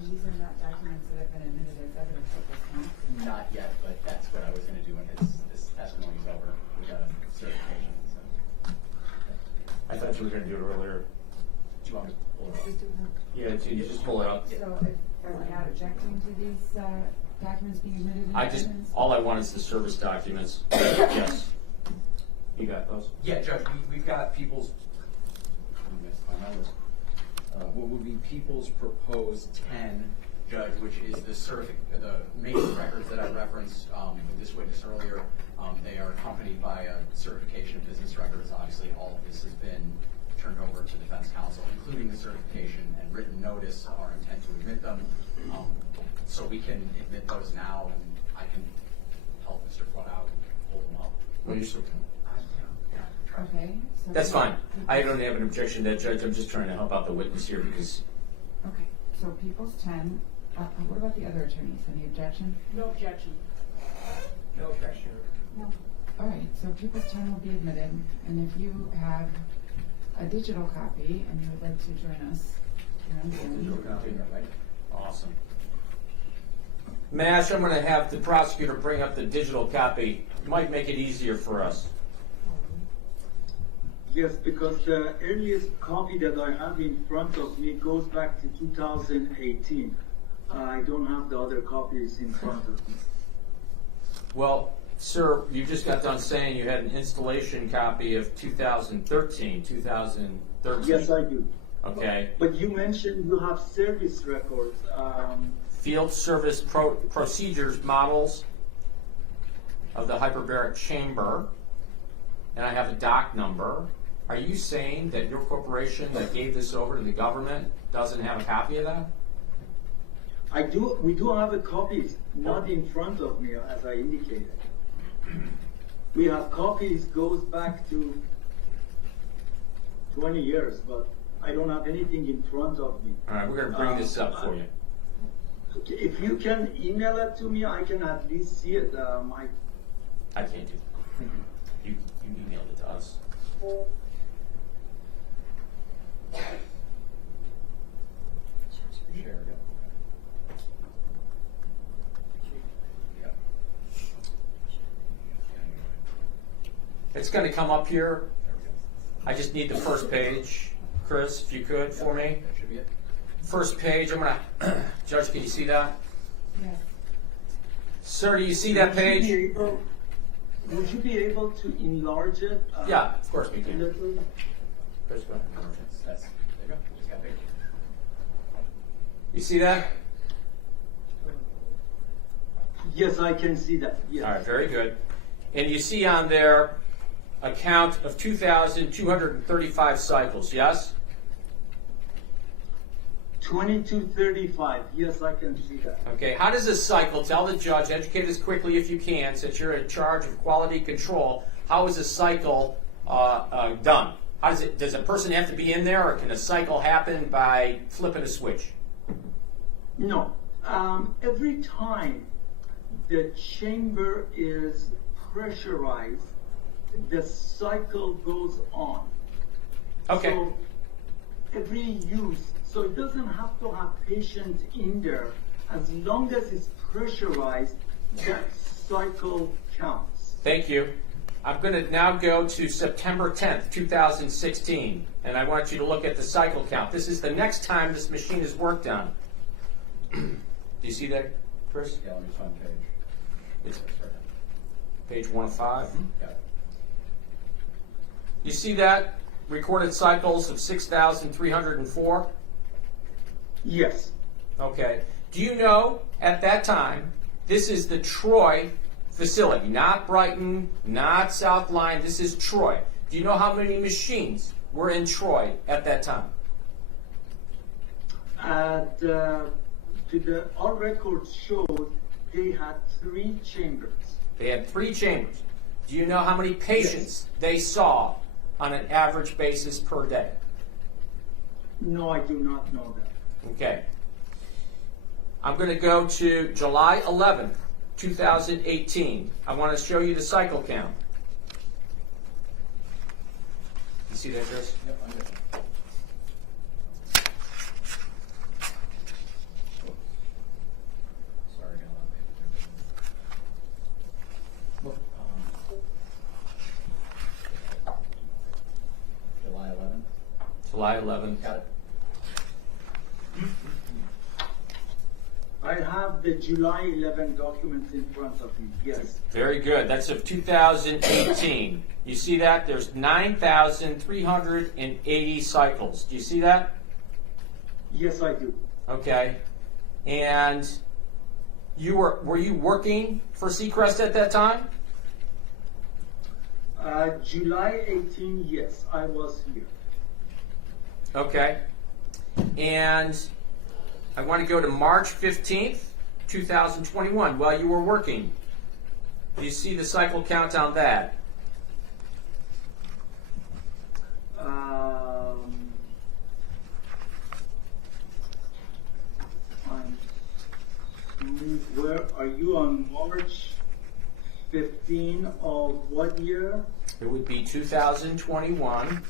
These are not documents that have been admitted as evidence at this time. Not yet, but that's what I was gonna do when this testimony's over. We got a certification, so. I thought you were going to do it earlier. Do you want me to pull it up? Just do it now. Yeah, you just pull it up. So, are we not objecting to these documents being admitted as I just, evidence? all I want is the service documents. Yes. You got those? Yeah, Judge, we've got people's, let me find my list. What would be people's proposed 10, Judge, which is the main records that I referenced with this witness earlier. They are accompanied by a certification of business records. Obviously, all of this has been turned over to defense counsel, including the certification and written notice of our intent to admit them. So we can admit those now, and I can help Mr. Flood out and hold them up. Well, you're still Okay. So That's fine. I don't have an objection to that, Judge. I'm just trying to help out the witness here because Okay, so People's 10, what about the other attorneys? Any objection? No objection. No objection. No. All right, so People's 10 will be admitted, and if you have a digital copy and you would like to join us here on Zoom. awesome. Mash, I'm going to have the prosecutor bring up the digital copy. It might make it easier for us. Yes, because the earliest copy that I have in front of me goes back to 2018. I don't have the other copies in front of me. Well, sir, you just got done saying you had an installation copy of 2013. Yes, I do. Okay. But you mentioned you have service records. Field service procedures models of the hyperbaric chamber, and I have a doc number. Are you saying that your corporation that gave this over to the government doesn't have a copy of that? I do. We do have a copy, not in front of me, as I indicated. We have copies goes back to 20 years, but I don't have anything in front of me. All right, we're going to bring this up for you. If you can email it to me, I can at least see it. I can't do that. You emailed it to us. Share, yeah. It's going to come up here. I just need the first page. Chris, if you could, for me. That should be it. First page, I'm going to, Judge, can you see that? Yes. Sir, do you see that page? Would you be able to enlarge it? Yeah, of course we a can. little? Chris, go ahead. There you go. Just got bigger. You see that? Yes, I can see that. Yes. All right, very good. And you see on there a count of 2,235 cycles, yes? 2235. Yes, I can see that. Okay, how does a cycle, tell the judge, educate us quickly if you can, since you're in charge of quality control, how is a cycle done? How does a person have to be in there, or can a cycle happen by flipping a switch? No. Every time the chamber is pressurized, the cycle goes on. Okay. So every use, so it doesn't have to have patient in there. As long as it's pressurized, that cycle counts. Thank you. I'm going to now go to September 10th, 2016, and I want you to look at the cycle count. This is the next time this machine is worked on. Do you see that, Chris? Yeah, let me find the page. It's That's right. page 1 of 5. Got it. You see that? Recorded cycles of 6,304? Yes. Okay. Do you know, at that time, this is the Troy facility, not Brighton, not South Line, this is Troy. Do you know how many machines were in Troy at that time? Our records showed they had 3 chambers. They had 3 chambers. Do you know how many patients they saw on an average basis per day? No, I do not know that. Okay. I'm going to go to July 11th, 2018. I want to show you the cycle count. You see that, Chris? Yep, I'm good. Sorry, got a lot of paper. Look, July 11th. July 11th. Got it. I have the July 11 documents in front of me, yes. Very good. That's of 2018. You see that? There's 9,380 cycles. Do you see that? Yes, I do. Okay. And you were you working for Sechrist at that time? July 18, yes, I was here. Okay. And I want to go to March 15th, 2021, while you were working. Do you see the cycle count on that? Where are you on March 15 of what year? It would be 2021.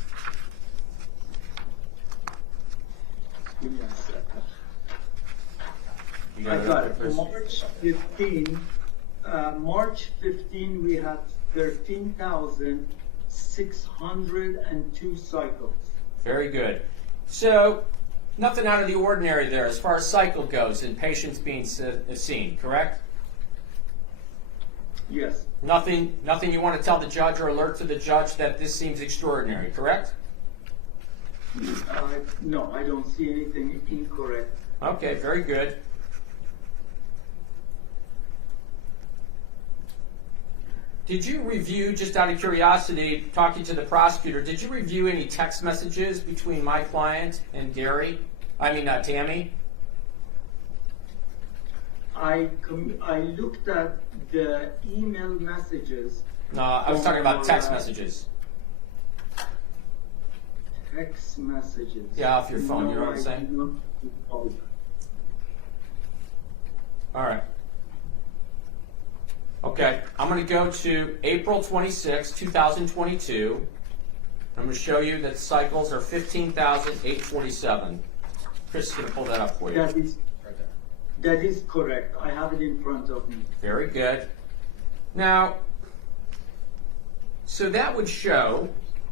Give me a second. You I got got it, it. Chris? March 15, we had 13,602 cycles. Very good. So, nothing out of the ordinary there as far as cycle goes and patients being seen, correct? Yes. Nothing you want to tell the judge or alert to the judge that this seems extraordinary, correct? No, I don't see anything incorrect. Okay, very good. Did you review, just out of curiosity, talking to the prosecutor, did you review any text messages between my client and Tammy? I looked at the email messages. No, I was talking about text messages. Text messages. Yeah, off your phone, you know what I'm I saying? did not recall. All right. Okay, I'm going to go to April 26, 2022. I'm going to show you that cycles are 15,847. Chris is going to pull that up for you. That is Right there. that is correct. I have it in front of me. Very good. Now, so that would show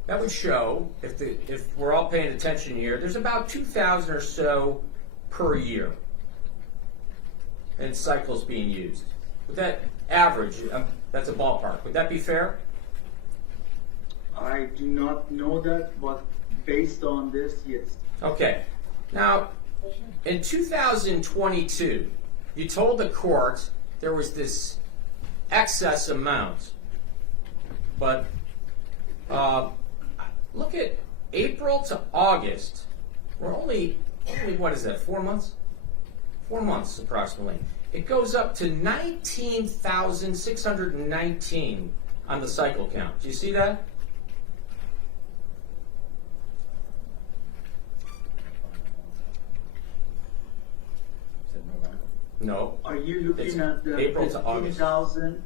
if we're all paying attention here, there's about 2,000 or so per year in cycles being used. Would that average? That's a ballpark. Would that be fair? I do not know that, but based on this, yes. Okay. Now, in 2022, you told the court there was this excess amount, but look at April to August. We're only what is that? 4 months? 4 months approximately. It goes up to 19,619 on the cycle count. Do you see that? Is it November? No. Are you It's looking at the April to August. 15,000?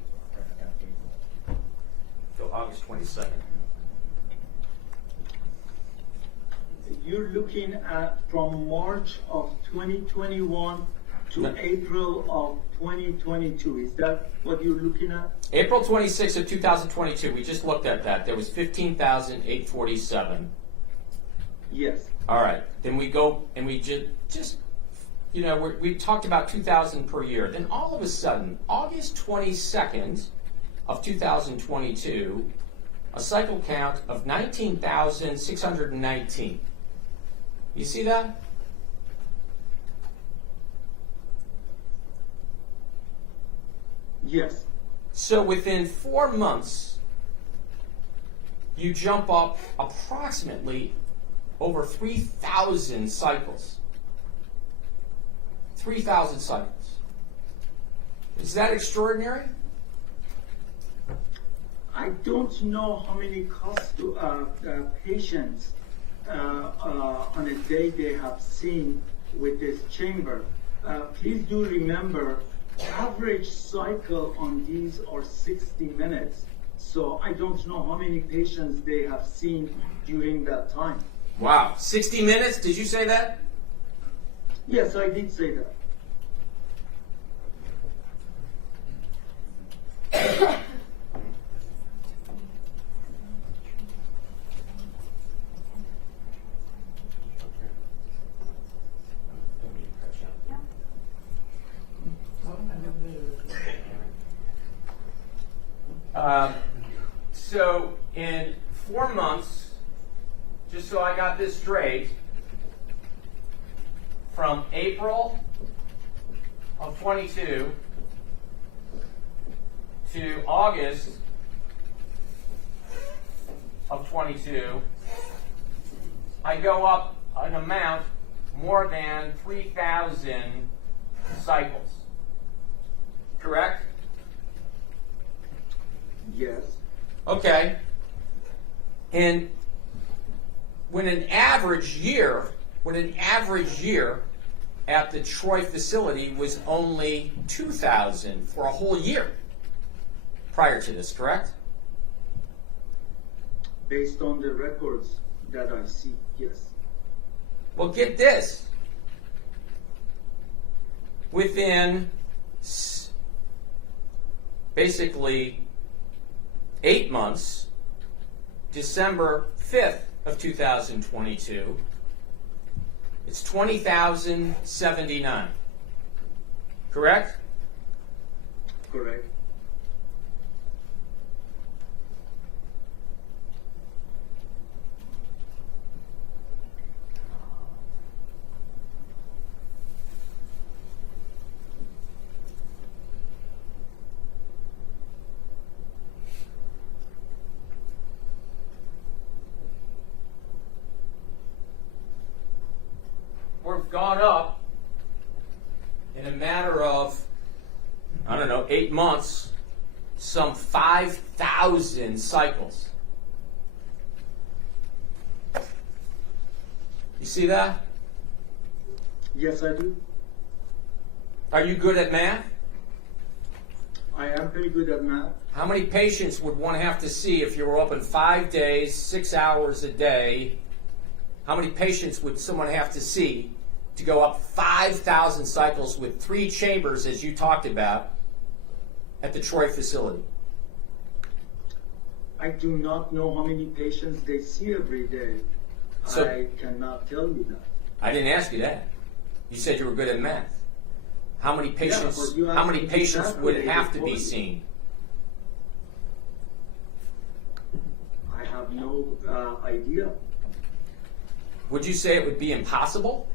Till August 22nd. You're looking at from March of 2021 to No. April of 2022. Is that what you're looking at? April 26th of 2022. We just looked at that. There was 15,847. Yes. All right. Then we go and we just we talked about 2,000 per year. Then all of a sudden, August 22nd of 2022, a cycle count of 19,619. You see that? Yes. So within 4 months, you jump up approximately over 3,000 cycles. 3,000 cycles. Is that extraordinary? I don't know how many patients on a day they have seen with this chamber. please do remember, average cycle on these are 60 minutes. So I don't know how many patients they have seen during that time. Wow, 60 minutes? Did you say that? Yes, I did say that. So in 4 months, just so I got this straight, from April of 22 to August of 22, I go up an amount more than 3,000 cycles. Correct? Yes. Okay. And when an average year at the Troy facility was only 2,000 for a whole year prior to this, correct? Based on the records that I see, yes. Well, get this. Within basically 8 months, December 5th of 2022, it's 20,079. Correct? Correct. We've gone up in a matter of, 8 months, some 5,000 cycles. You see that? Yes, I do. Are you good at math? I am pretty good at math. How many patients would one have to see if you were open 5 days, 6 hours a day? How many patients would someone have to see to go up 5,000 cycles with 3 chambers, as you talked about, at the Troy facility? I do not know how many patients they see every day. So- I cannot tell you that. I didn't ask you that. You said you were good at math. How many patients? but you how asked many me patients would exactly have to be before. seen? I have no idea. Would you say it would be impossible?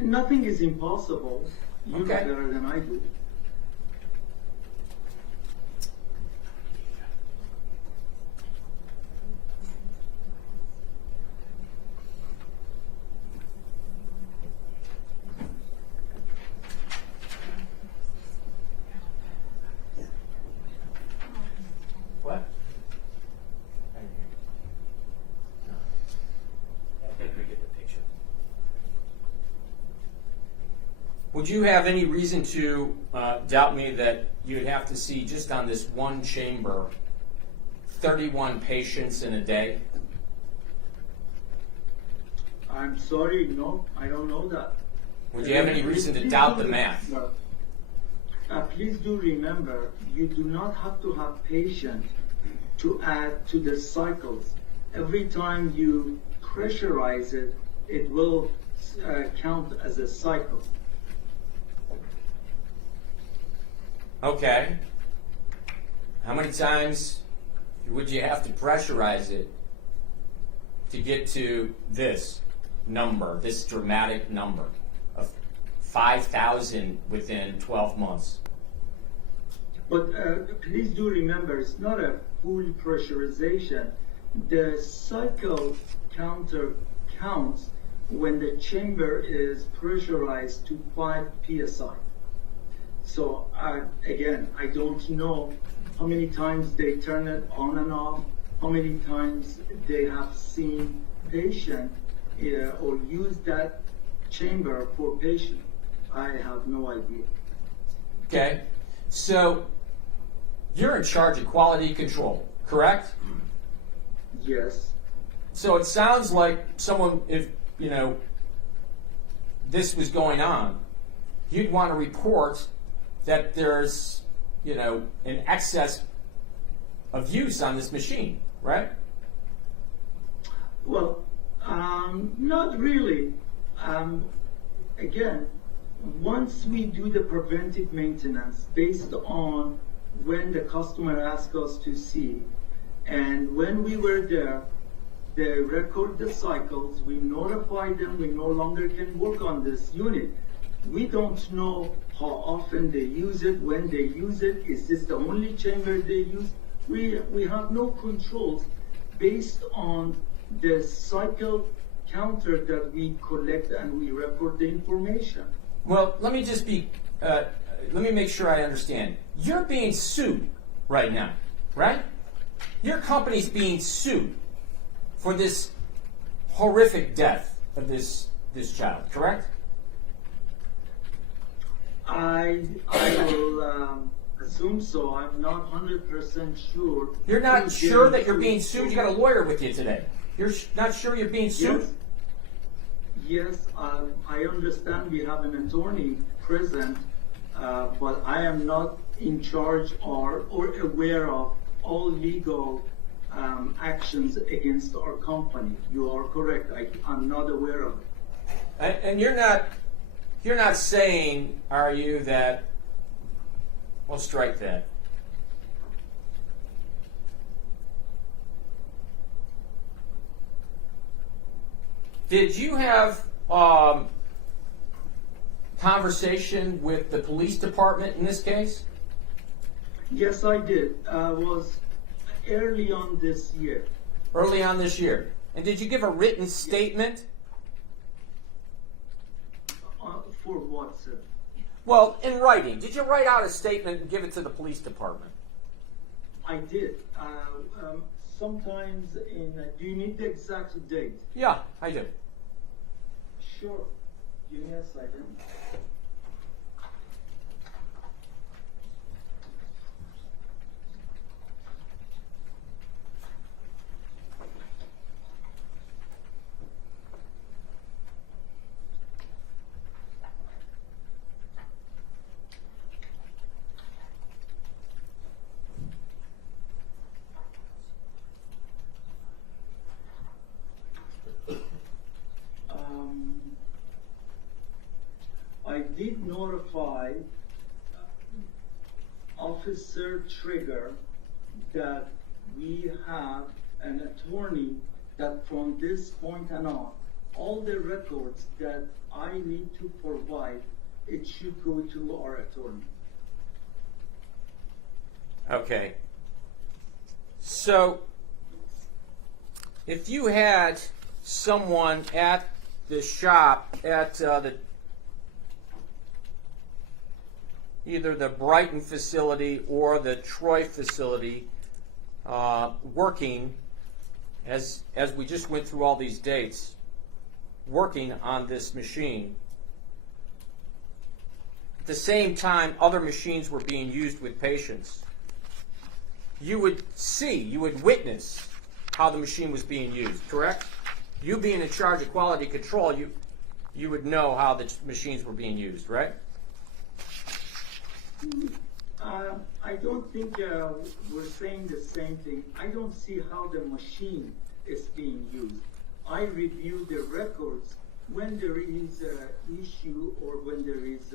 Nothing is impossible. You Okay. know better than I do. What? Would you have any reason to doubt me that you'd have to see, just on this one chamber, 31 patients in a day? I'm sorry, no, I don't know that. Would you have any reason to doubt the math? No. Please do remember, you do not have to have patience to add to the cycles. Every time you pressurize it, it will count as a cycle. Okay. How many times would you have to pressurize it to get to this number, this dramatic number of 5,000 within 12 months? But please do remember, it's not a full pressurization. The cycle counter counts when the chamber is pressurized to 5 psi. So again, I don't know how many times they turn it on and off, how many times they have seen patient or use that chamber for patient. I have no idea. Okay, so you're in charge of quality control, correct? Yes. So it sounds like someone, if this was going on, you'd want to report that there's an excess of use on this machine, right? Well, not really. Again, once we do the preventive maintenance based on when the customer asks us to see, and when we were there, they record the cycles, we notify them we no longer can work on this unit. We don't know how often they use it, when they use it, is this the only chamber they use? We have no controls based on the cycle counter that we collect and we record the information. Well, let me just let me make sure I understand. You're being sued right now, right? Your company's being sued for this horrific death of this child, correct? I will assume so. I'm not 100% sure. You're not who's sure getting that you're being sued? You got a lawyer with you today. You're not sure you're being sued? Yes, I understand we have an attorney present, but I am not in charge or aware of all legal actions against our company. You are correct. I'm not aware of it. And you're not saying, are you, that, we'll strike that. Did you have conversation with the police department in this case? Yes, I did. Was early on this year. Early on this year. And did you give a written statement? For what, sir? Well, in writing. Did you write out a statement and give it to the police department? I did. Sometimes do you need the exact date? Yeah, I do. Sure. Give me a second. I did notify Officer Trigger that we have an attorney that from this point and on, all the records that I need to provide, it should go to our attorney. Okay. So, if you had someone at the shop at either the Brighton facility or the Troy facility working, as we just went through all these dates, working on this machine, at the same time other machines were being used with patients, you would witness how the machine was being used, correct? You being in charge of quality control, you would know how the machines were being used, right? I don't think we're saying the same thing. I don't see how the machine is being used. I review the records when there is an issue or when there is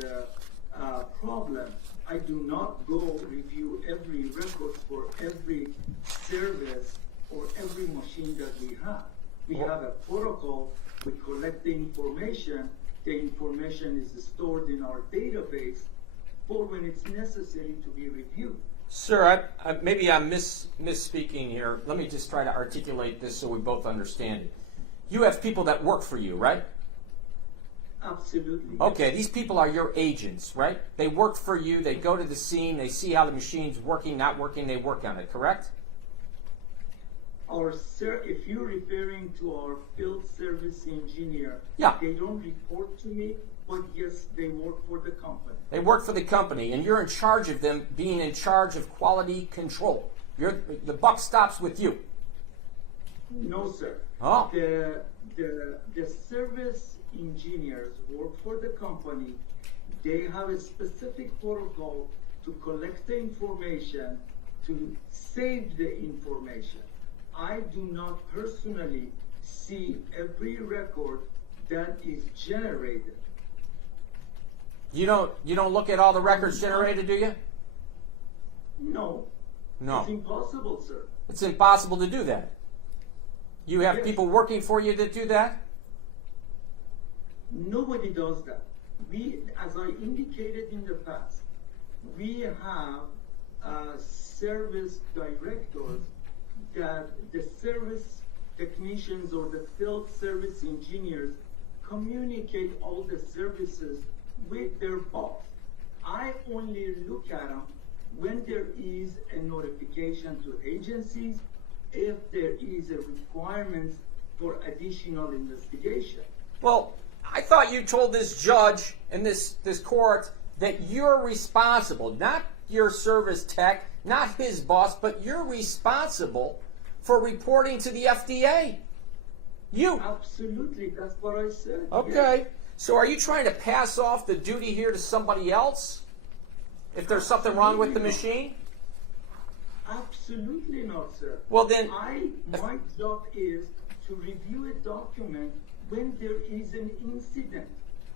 a problem. I do not go review every record for every service or every machine that we have. We have a protocol. We collect the information. The information is stored in our database for when it's necessary to be reviewed. Sir, maybe I'm misspeaking here. Let me just try to articulate this so we both understand it. You have people that work for you, right? Absolutely. Okay, these people are your agents, right? They work for you, they go to the scene, they see how the machine's working, not working, they work on it, correct? If you're referring to our field service engineer, Yeah. they don't report to me, but yes, they work for the company. They work for the company, and you're in charge of them being in charge of quality control. The buck stops with you. No, sir. Oh. The service engineers work for the company. They have a specific protocol to collect the information, to save the information. I do not personally see every record that is generated. You don't look at all the records generated, do you? No. No. It's impossible, sir. It's impossible to do that. You have Yes. people working for you that do that? Nobody does that. As I indicated in the past, we have service directors that the service technicians or the field service engineers communicate all the services with their boss. I only look at them when there is a notification to agencies, if there is a requirement for additional investigation. Well, I thought you told this judge and this court that you're responsible, not your service tech, not his boss, but you're responsible for reporting to the FDA. You. Absolutely, that's what I said. Okay. Yes. So are you trying to pass off the duty here to somebody else? If there's something wrong with the machine? Absolutely not, sir. Well then, my job is to review a document when there is an incident,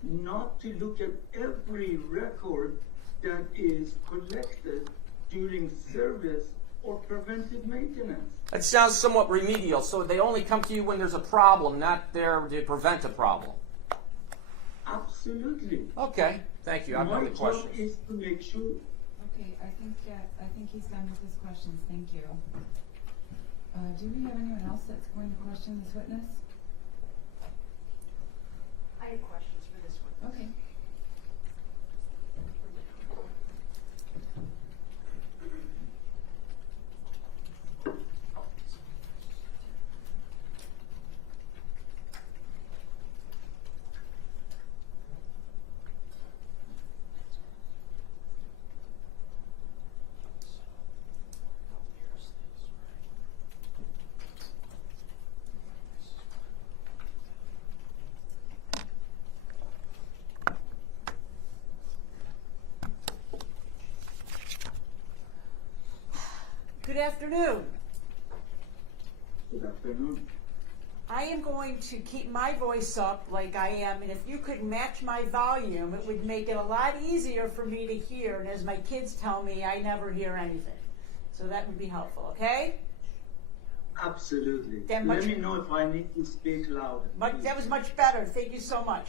not to look at every record that is collected during service or preventive maintenance. that sounds somewhat remedial. So they only come to you when there's a problem, not there to prevent a problem. Absolutely. Okay. Thank you. I have no My other job questions. is to make sure. Okay, I think he's done with his questions, thank you. Do we have anyone else that's going to question this witness? I have questions for this one. Okay. Good afternoon. Good afternoon. I am going to keep my voice up like I am, and if you could match my volume, it would make it a lot easier for me to hear. And as my kids tell me, I never hear anything. So that would be helpful, okay? Absolutely. Then Let much- me know if I need to speak louder. But that was much better. Thank you so much.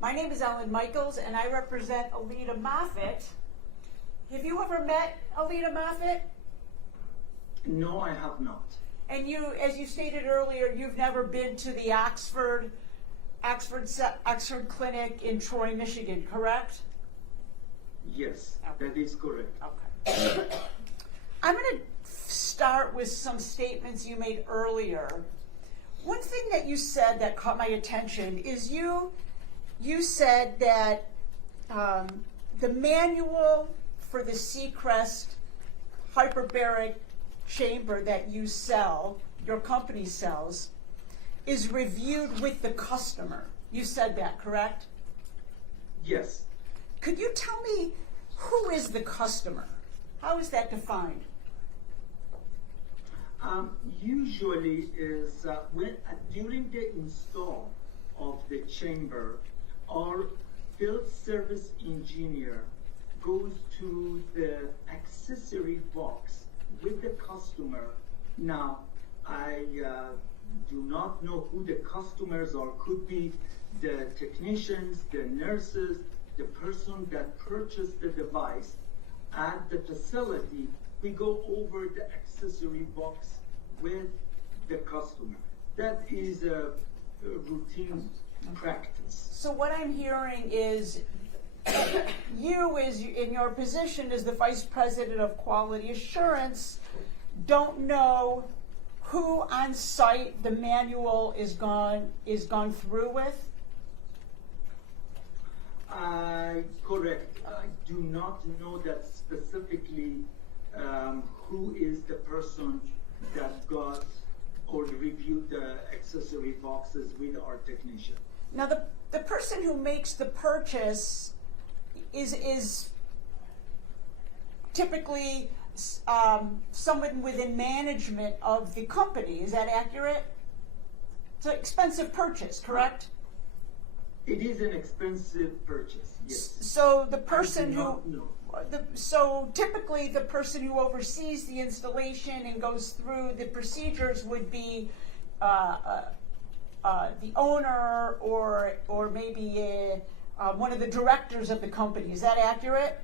My name is Ellen Michaels, and I represent Aleta Moffitt. Have you ever met Aleta Moffitt? No, I have not. And you, as you stated earlier, you've never been to the Oxford Clinic in Troy, Michigan, correct? Yes, Okay. that is correct. Okay. I'm going to start with some statements you made earlier. One thing that you said that caught my attention is you said that the manual for the Sechrist Hyperbaric chamber that you sell, your company sells, is reviewed with the customer. You said that, correct? Yes. Could you tell me who is the customer? How is that defined? Usually is during the install of the chamber, our field service engineer goes to the accessory box with the customer. Now, I do not know who the customers are. Could be the technicians, the nurses, the person that purchased the device at the facility. We go over the accessory box with the customer. That is a routine practice. So what I'm hearing is you, in your position as the Vice President of Quality Assurance, don't know who on site the manual is gone through with? Correct. I do not know that specifically who is the person that got or reviewed the accessory boxes with our technician. Now, the person who makes the purchase is typically someone within management of the company. Is that accurate? It's an expensive purchase, correct? It is an expensive purchase, yes. So the person I do not know. so typically the person who oversees the installation and goes through the procedures would be the owner or maybe one of the directors of the company. Is that accurate?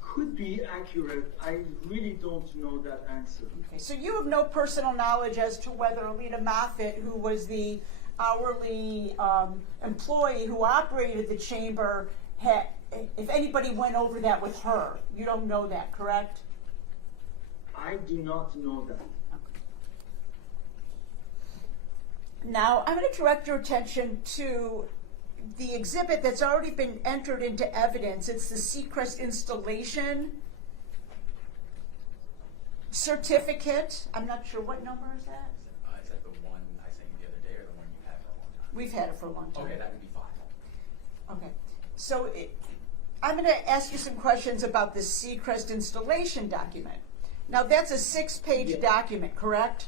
Could be accurate. I really don't know that answer. Okay, so you have no personal knowledge as to whether Aleta Moffitt, who was the hourly employee who operated the chamber, if anybody went over that with her. You don't know that, correct? I do not know that. Now, I'm going to direct your attention to the exhibit that's already been entered into evidence. It's the Sechrist installation certificate. I'm not sure, what number is that? Is that the one I sent you the other day or the one you had for a long time? We've had it for a long time. Okay, that would be fine. Okay. So I'm going to ask you some questions about the Sechrist installation document. Now, that's a 6-page Yes. document, correct?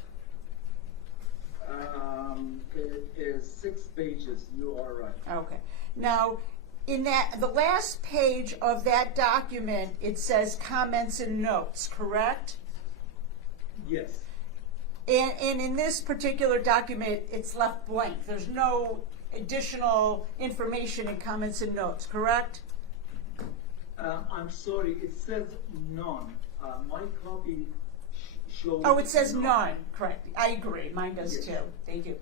It is 6 pages. You are right. Okay. Now, in the last page of that document, it says comments and notes, correct? Yes. And in this particular document, it's left blank. There's no additional information in comments and notes, correct? I'm sorry. It says none. My copy shows. Oh, it says none, correct. I agree. Mine does Yes. too. Thank you.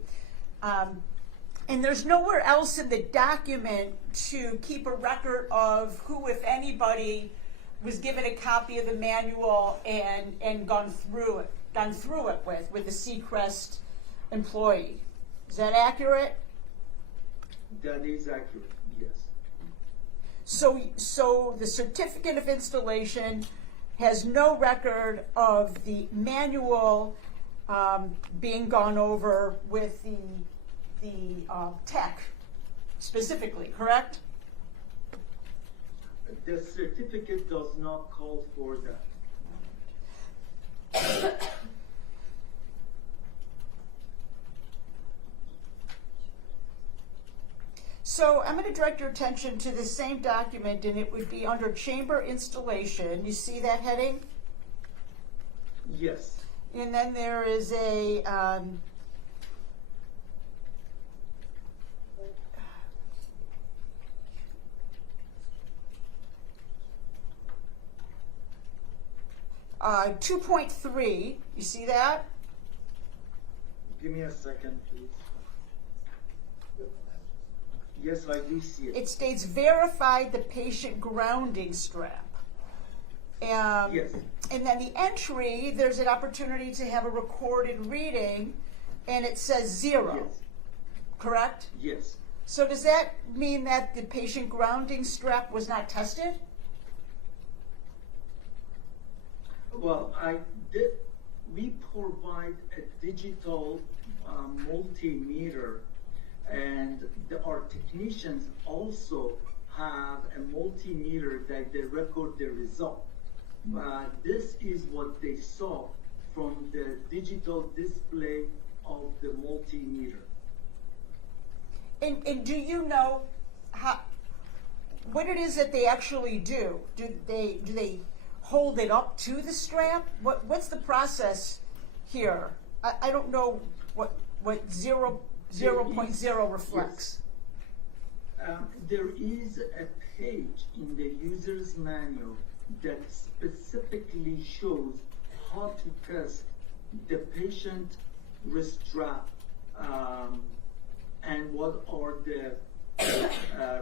And there's nowhere else in the document to keep a record of who, if anybody, was given a copy of the manual and gone through it with the Sechrist employee. Is that accurate? That is accurate. Yes. So the certificate of installation has no record of the manual being gone over with the tech specifically, correct? The certificate does not call for that. So I'm going to direct your attention to the same document, and it would be under chamber installation. You see that heading? Yes. And then there is a uh, 2.3. You see that? Give me a second, please. Yes, I do see it. It states verified the patient grounding strap. Yes. And then the entry, there's an opportunity to have a recorded reading, and it says 0, Yes. correct? Yes. So does that mean that the patient grounding strap was not tested? Well, we provide a digital multimeter, and our technicians also have a multimeter that they record the result. This is what they saw from the digital display of the multimeter. And do you know what it is that they actually do? Do they hold it up to the strap? What's the process here? I don't know what 0.0 reflects. Yes. There is a page in the user's manual that specifically shows how to test the patient wrist strap and what are the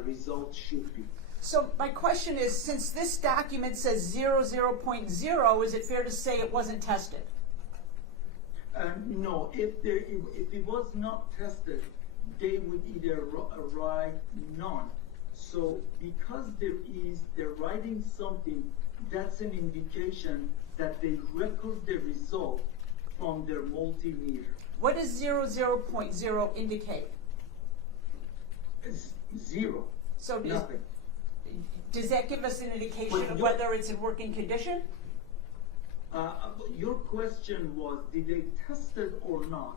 results should be. So my question is, since this document says 00.0, is it fair to say it wasn't tested? No, if it was not tested, they would either write none. So because they're writing something, that's an indication that they record the result from their multimeter. What does 00.0 indicate? It's zero, So nothing. does that give us an indication But of you- whether it's in working condition? Your question was, did they test it or not?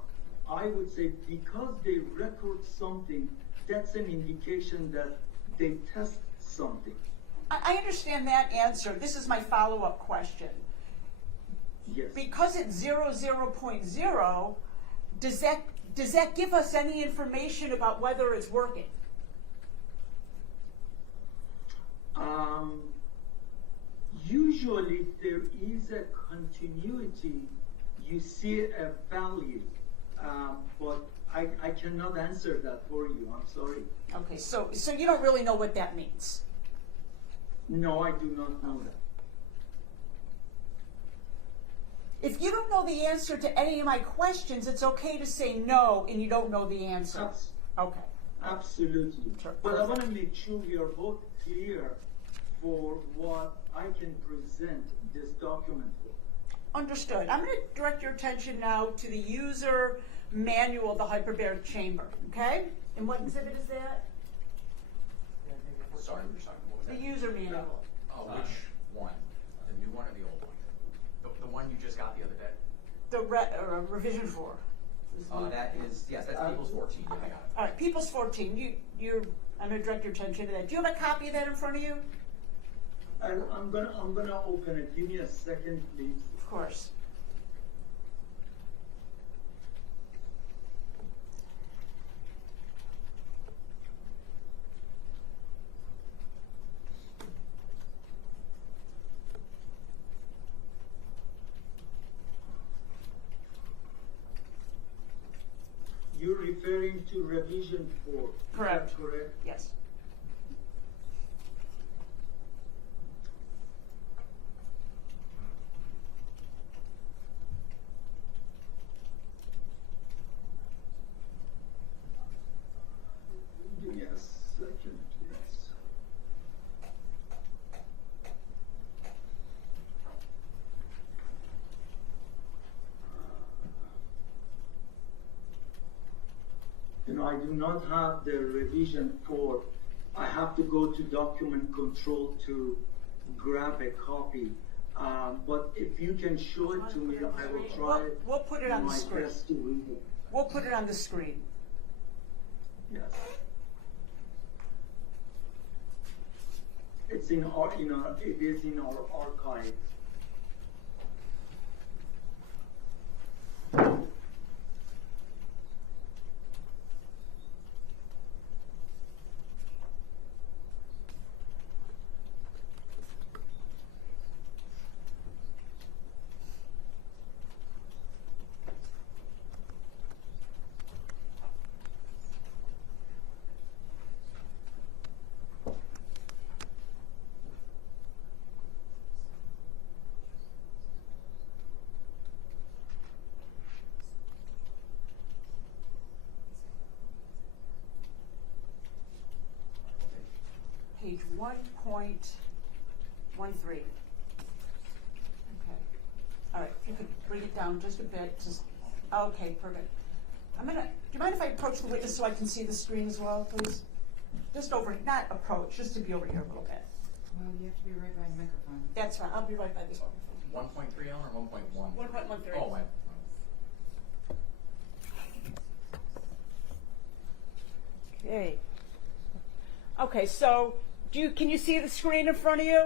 I would say because they record something, that's an indication that they test something. I understand that answer. This is my follow-up question. Yes. Because it's 00.0, does that give us any information about whether it's working? Usually, if there is a continuity, you see a value, but I cannot answer that for you. I'm sorry. Okay, so you don't really know what that means. No, I do not know that. If you don't know the answer to any of my questions, it's okay to say no and you don't know the answer. Abs- Okay. Absolutely. Sure. But I want to make sure we are both clear for what I can present this document for. Understood. I'm going to direct your attention now to the user manual of the hyperbaric chamber, okay? And what exhibit is that? Sorry, what was The that? user manual. Oh, which one? The new one or the old one? The one you just got the other day? The revision 4. That is, yes, that's People's 14, yeah, I got it. All right, People's 14. I'm going to direct your attention to that. Do you have a copy of that in front of you? I'm gonna open it. Give me a second, please. Of course. You're referring to revision 4. Correct. Is that correct? Yes. Give me a second, please. I do not have the revision 4. I have to go to document control to grab a copy. But if you can show it to me, I will try We'll put it on the my screen. best to read it. We'll put it on the screen. Yes. It's in our, it is in our archive. Page 1.13. Okay. All right, if you could bring it down just a bit. Okay, perfect. Do you mind if I approach the witness so I can see the screen as well, please? Just over, not approach, just to be over here a little bit. Well, you have to be right by the microphone. That's fine, I'll be right by this microphone. 1.3 Ellen, or 1.1? 1.13. Oh, wait. Okay. Okay, so can you see the screen in front of you?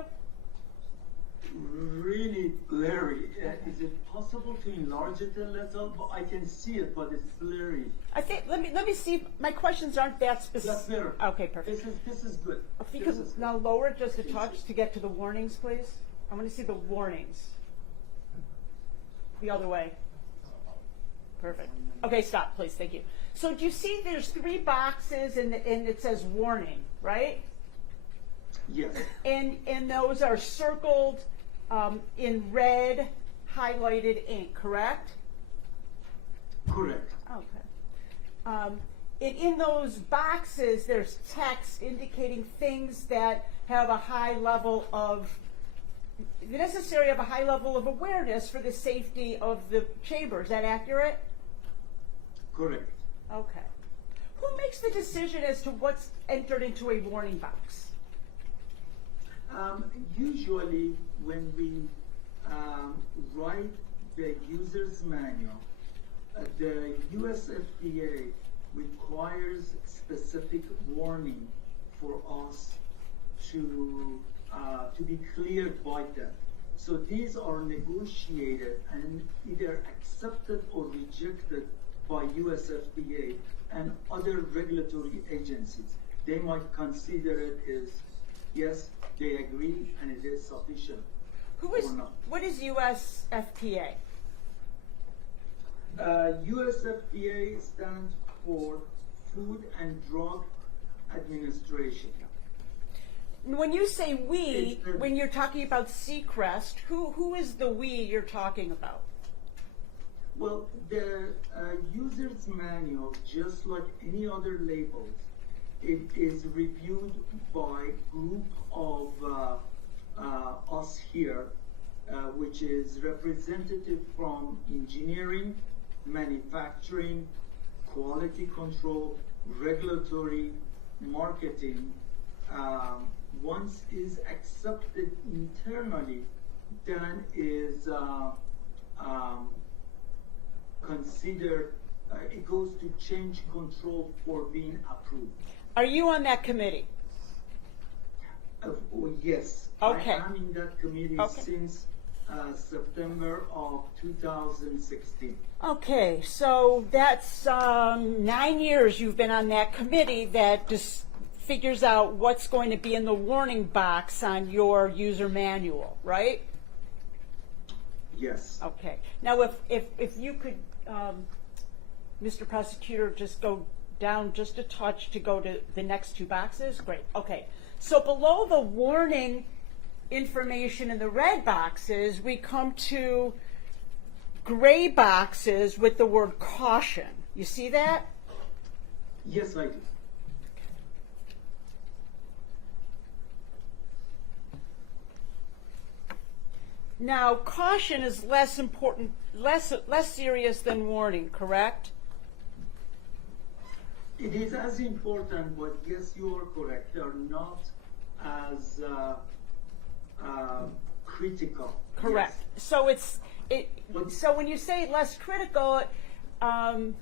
Really blurry. Is it possible to enlarge it a little? I can see it, but it's blurry. I think let me see. My questions aren't that specific. That's better. Okay, perfect. This is good. If you This could is good. now lower it just a touch to get to the warnings, please. I want to see the warnings. The other way. Perfect. Okay, stop, please. Thank you. So do you see there's 3 boxes and it says warning, right? Yes, And those are circled in red highlighted ink, correct? correct. Okay. And in those boxes, there's text indicating things that have a high level of, necessary of a high level of awareness for the safety of the chamber. Is that accurate? Correct. Okay. Who makes the decision as to what's entered into a warning box? Usually, when we write the user's manual, the US FDA requires specific warning for us to be cleared by them. So these are negotiated and either accepted or rejected by US FDA and other regulatory agencies. They might consider it as, yes, they agree and it is sufficient. Or not. What is USFPA? USFDA stands for Food and Drug Administration. When you say we, It's- when you're talking about Sechrist, who is the we you're talking about? Well, the user's manual, just like any other labels, it is reviewed by a group of us here, which is representative from engineering, manufacturing, quality control, regulatory, marketing. Once is accepted internally, then is considered, it goes to change control for being approved. Are you on that committee? Yes, Okay. I am in that committee Okay. since September of 2016. Okay, so that's 9 years you've been on that committee that just figures out what's going to be in the warning box on your user manual, right? Yes. Okay. Now, if you could, Mr. Prosecutor, just go down just a touch to go to the next two boxes. Great. Okay. So below the warning information in the red boxes, we come to gray boxes with the word caution. You see that? Yes, I do. Now, caution is less important, less serious than warning, correct? It is as important, but yes, you are correct. They are not as critical. Correct. Yes. So so when you say less critical, tell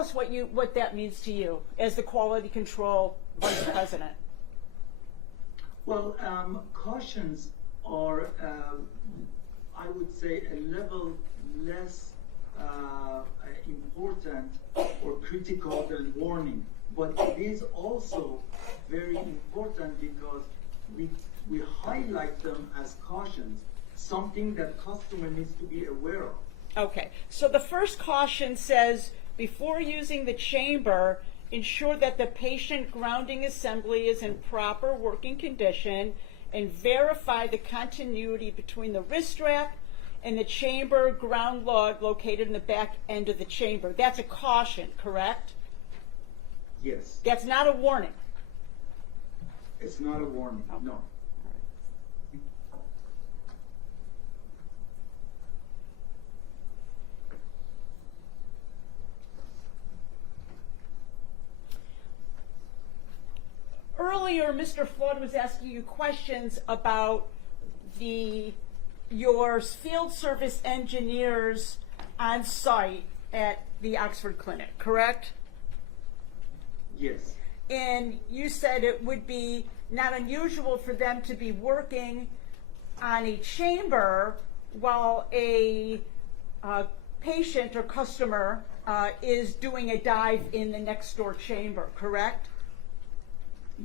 us what that means to you as the quality control vice president. Well, cautions are, I would say, a level less important or critical than warning. But it is also very important because we highlight them as cautions, something that customer needs to be aware of. Okay. So the first caution says, before using the chamber, ensure that the patient grounding assembly is in proper working condition and verify the continuity between the wrist strap and the chamber ground lug located in the back end of the chamber. That's a caution, correct? Yes. That's not a warning. It's not a warning, Okay. no. Earlier, Mr. Flood was asking you questions about your field service engineers on site at the Oxford Clinic, correct? Yes. And you said it would be not unusual for them to be working on a chamber while a patient or customer is doing a dive in the next door chamber, correct?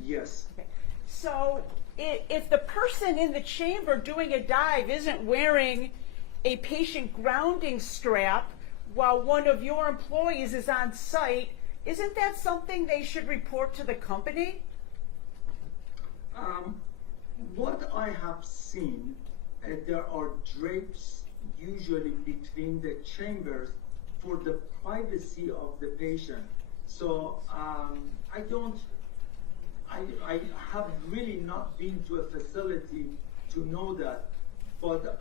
Yes. Okay. So if the person in the chamber doing a dive isn't wearing a patient grounding strap while one of your employees is on site, isn't that something they should report to the company? What I have seen, there are drapes usually between the chambers for the privacy of the patient. So I have really not been to a facility to know that, but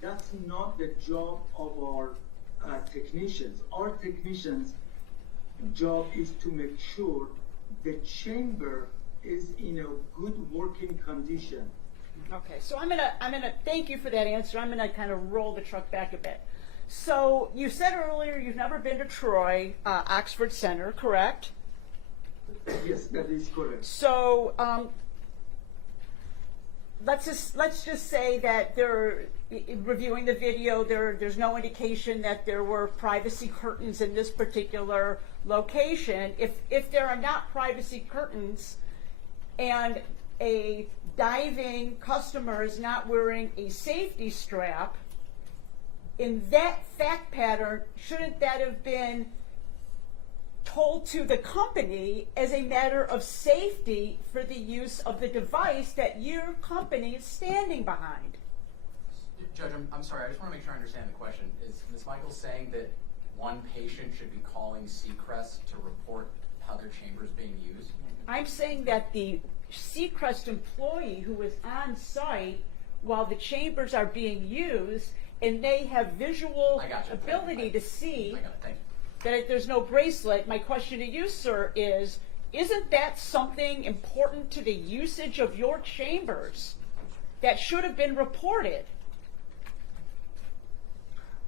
that's not the job of our technicians. Our technicians' job is to make sure the chamber is in a good working condition. Okay, so I'm gonna thank you for that answer. I'm gonna kind of roll the truck back a bit. So you said earlier you've never been to Troy, Oxford Center, correct? Yes, that is correct. So let's just say that reviewing the video, there's no indication that there were privacy curtains in this particular location. If there are not privacy curtains and a diving customer is not wearing a safety strap, in that fact pattern, shouldn't that have been told to the company as a matter of safety for the use of the device that your company is standing behind? Judge, I'm sorry, I just want to make sure I understand the question. Is Ms. Michaels saying that one patient should be calling Sechrist to report how their chamber is being used? I'm saying that the Sechrist employee who is on site while the chambers are being used and they have visual ability to see that there's no bracelet. My question to you, sir, isn't that something important to the usage of your chambers that should have been reported?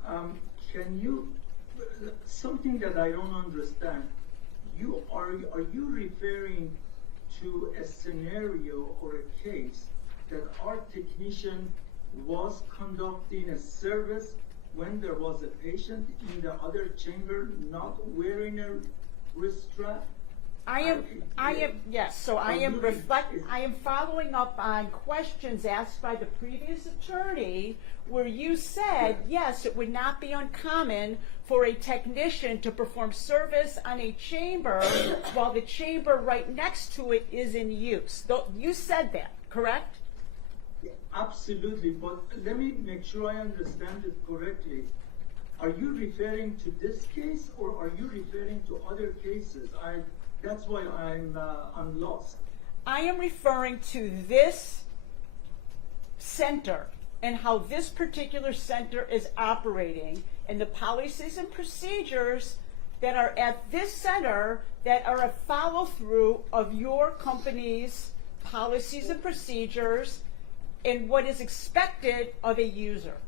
Can you, something that I don't understand, are you referring to a scenario or a case that our technician was conducting a service when there was a patient in the other chamber not wearing a wrist strap? I am following up on questions asked by the previous attorney where you said, yes, it would not be uncommon for a technician to perform service on a chamber while the chamber right next to it is in use. You said that, correct? Absolutely, but let me make sure I understand it correctly. Are you referring to this case or are you referring to other cases? That's why I'm lost. I am referring to this center and how this particular center is operating and the policies and procedures that are at this center that are a follow-through of your company's policies and procedures and what is expected of a user.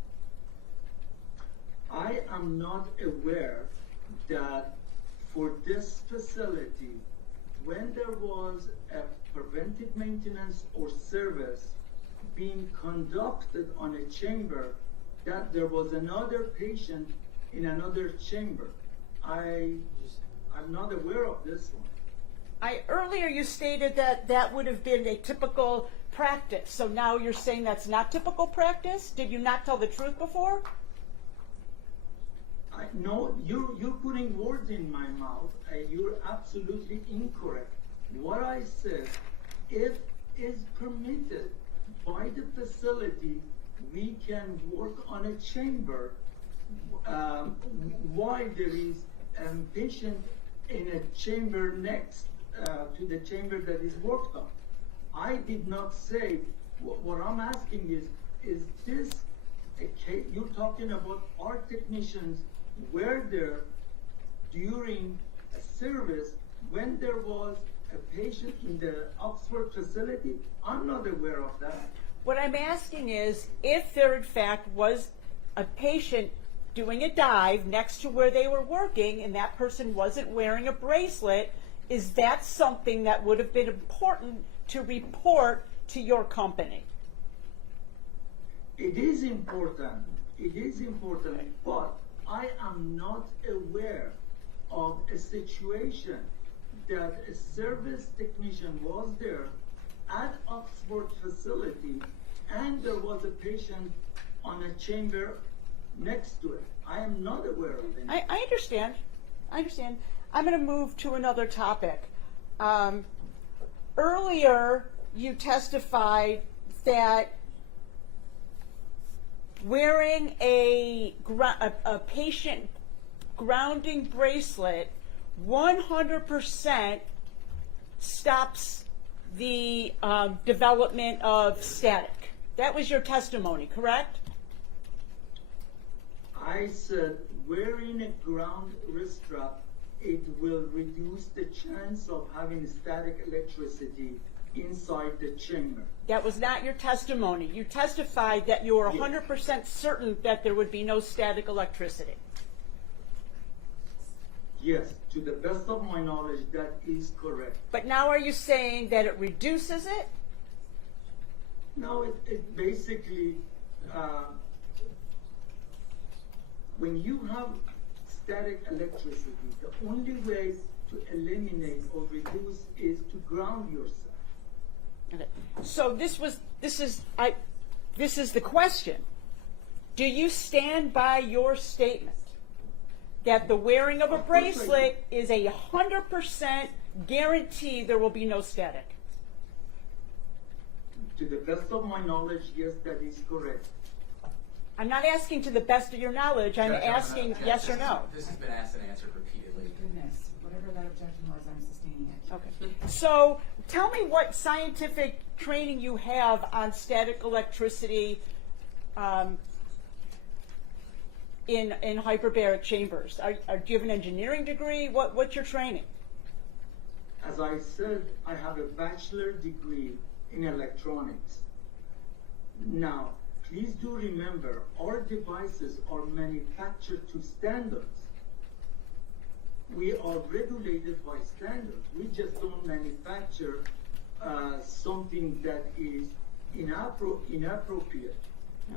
I am not aware that for this facility, when there was a preventive maintenance or service being conducted on a chamber, that there was another patient in another chamber. I'm not aware of this one. Earlier you stated that that would have been a typical practice. So now you're saying that's not typical practice? Did you not tell the truth before? No, you're putting words in my mouth. You're absolutely incorrect. What I said, if is permitted by the facility, we can work on a chamber while there is a patient in a chamber next to the chamber that is worked on. I did not say, what I'm asking is this a case, you're talking about our technicians were there during a service when there was a patient in the Oxford facility? I'm not aware of that. What I'm asking is if there in fact was a patient doing a dive next to where they were working and that person wasn't wearing a bracelet, is that something that would have been important to report to your company? It is important. It is important, but I am not aware of a situation that a service technician was there at Oxford facility and there was a patient on a chamber next to it. I am not aware of it. I understand. I'm going to move to another topic. Earlier, you testified that wearing a patient grounding bracelet 100% stops the development of static. That was your testimony, correct? I said wearing a ground wrist strap, it will reduce the chance of having static electricity inside the chamber. That was not your testimony. You testified that you were 100% certain that there would be no static electricity. Yes, to the best of my knowledge, that is correct. But now are you saying that it reduces it? No, it basically, when you have static electricity, the only way to eliminate or reduce is to ground yourself. Okay. So this is the question. Do you stand by your statement that the wearing of a Of course I do. bracelet is 100% guarantee there will be no static? To the best of my knowledge, yes, that is correct. I'm not asking to the best of your knowledge. I'm Judge, asking Judge, yes or no. This has been asked and answered repeatedly. Goodness, whatever that objection was, I'm sustaining it. Okay. So tell me what scientific training you have on static electricity in hyperbaric chambers. Do you have an engineering degree? What's your training? As I said, I have a bachelor degree in electronics. Now, please do remember, our devices are manufactured to standards. We are regulated by standards. We just don't manufacture something that is inappropriate.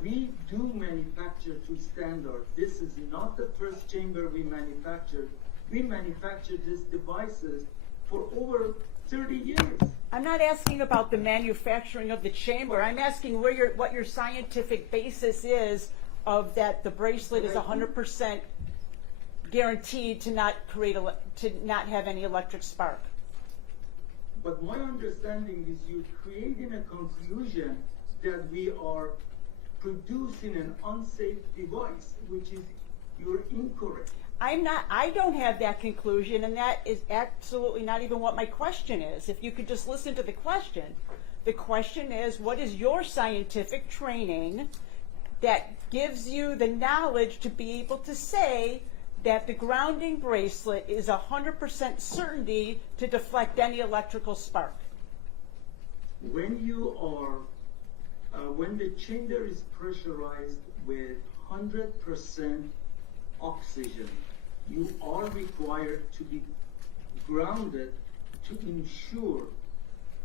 We do manufacture to standard. This is not the first chamber we manufactured. We manufactured these devices for over 30 years. I'm not asking about the manufacturing of the chamber. I'm asking what your scientific basis is of that the bracelet is 100% guaranteed to not have any electric spark. But my understanding is you're creating a conclusion that we are producing an unsafe device, which is, you're incorrect. I don't have that conclusion, and that is absolutely not even what my question is. If you could just listen to the question is, what is your scientific training that gives you the knowledge to be able to say that the grounding bracelet is 100% certainty to deflect any electrical spark? When you are, when the chamber is pressurized with 100% oxygen, you are required to be grounded to ensure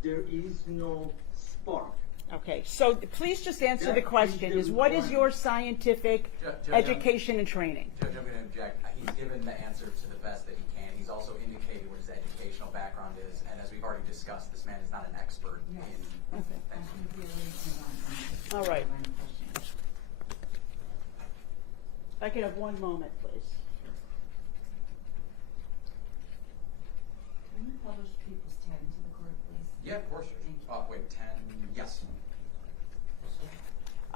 there is no spark. Okay, so please just answer That the question, is is what is one. your scientific Judge, education and training? Judge, I'm going to object. He's given the answer to the best that he can. He's also indicated what his educational background is, and as we've already discussed, this man is not an expert Yes. in. Okay. I think we already moved on. All right. Line of questioning. If I could have one moment, please. Can you publish People's 10 to the court, please? Yeah, of course. Thank you. Wait, 10, yes.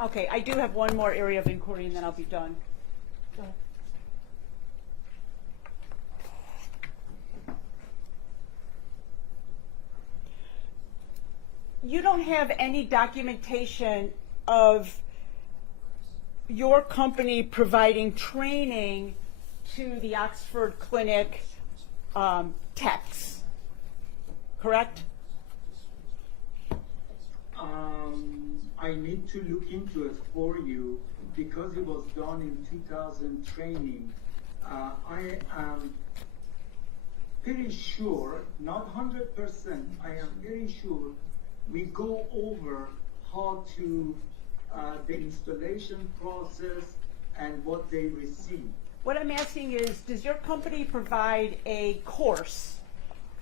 Okay, I do have one more area of inquiry and then I'll be done. Go ahead. You don't have any documentation of your company providing training to the Oxford Clinic techs, correct? I need to look into it for you because it was done in 2000 training. I am pretty sure, not 100%, I am very sure we go over how to, the installation process and what they receive. What I'm asking is, does your company provide a course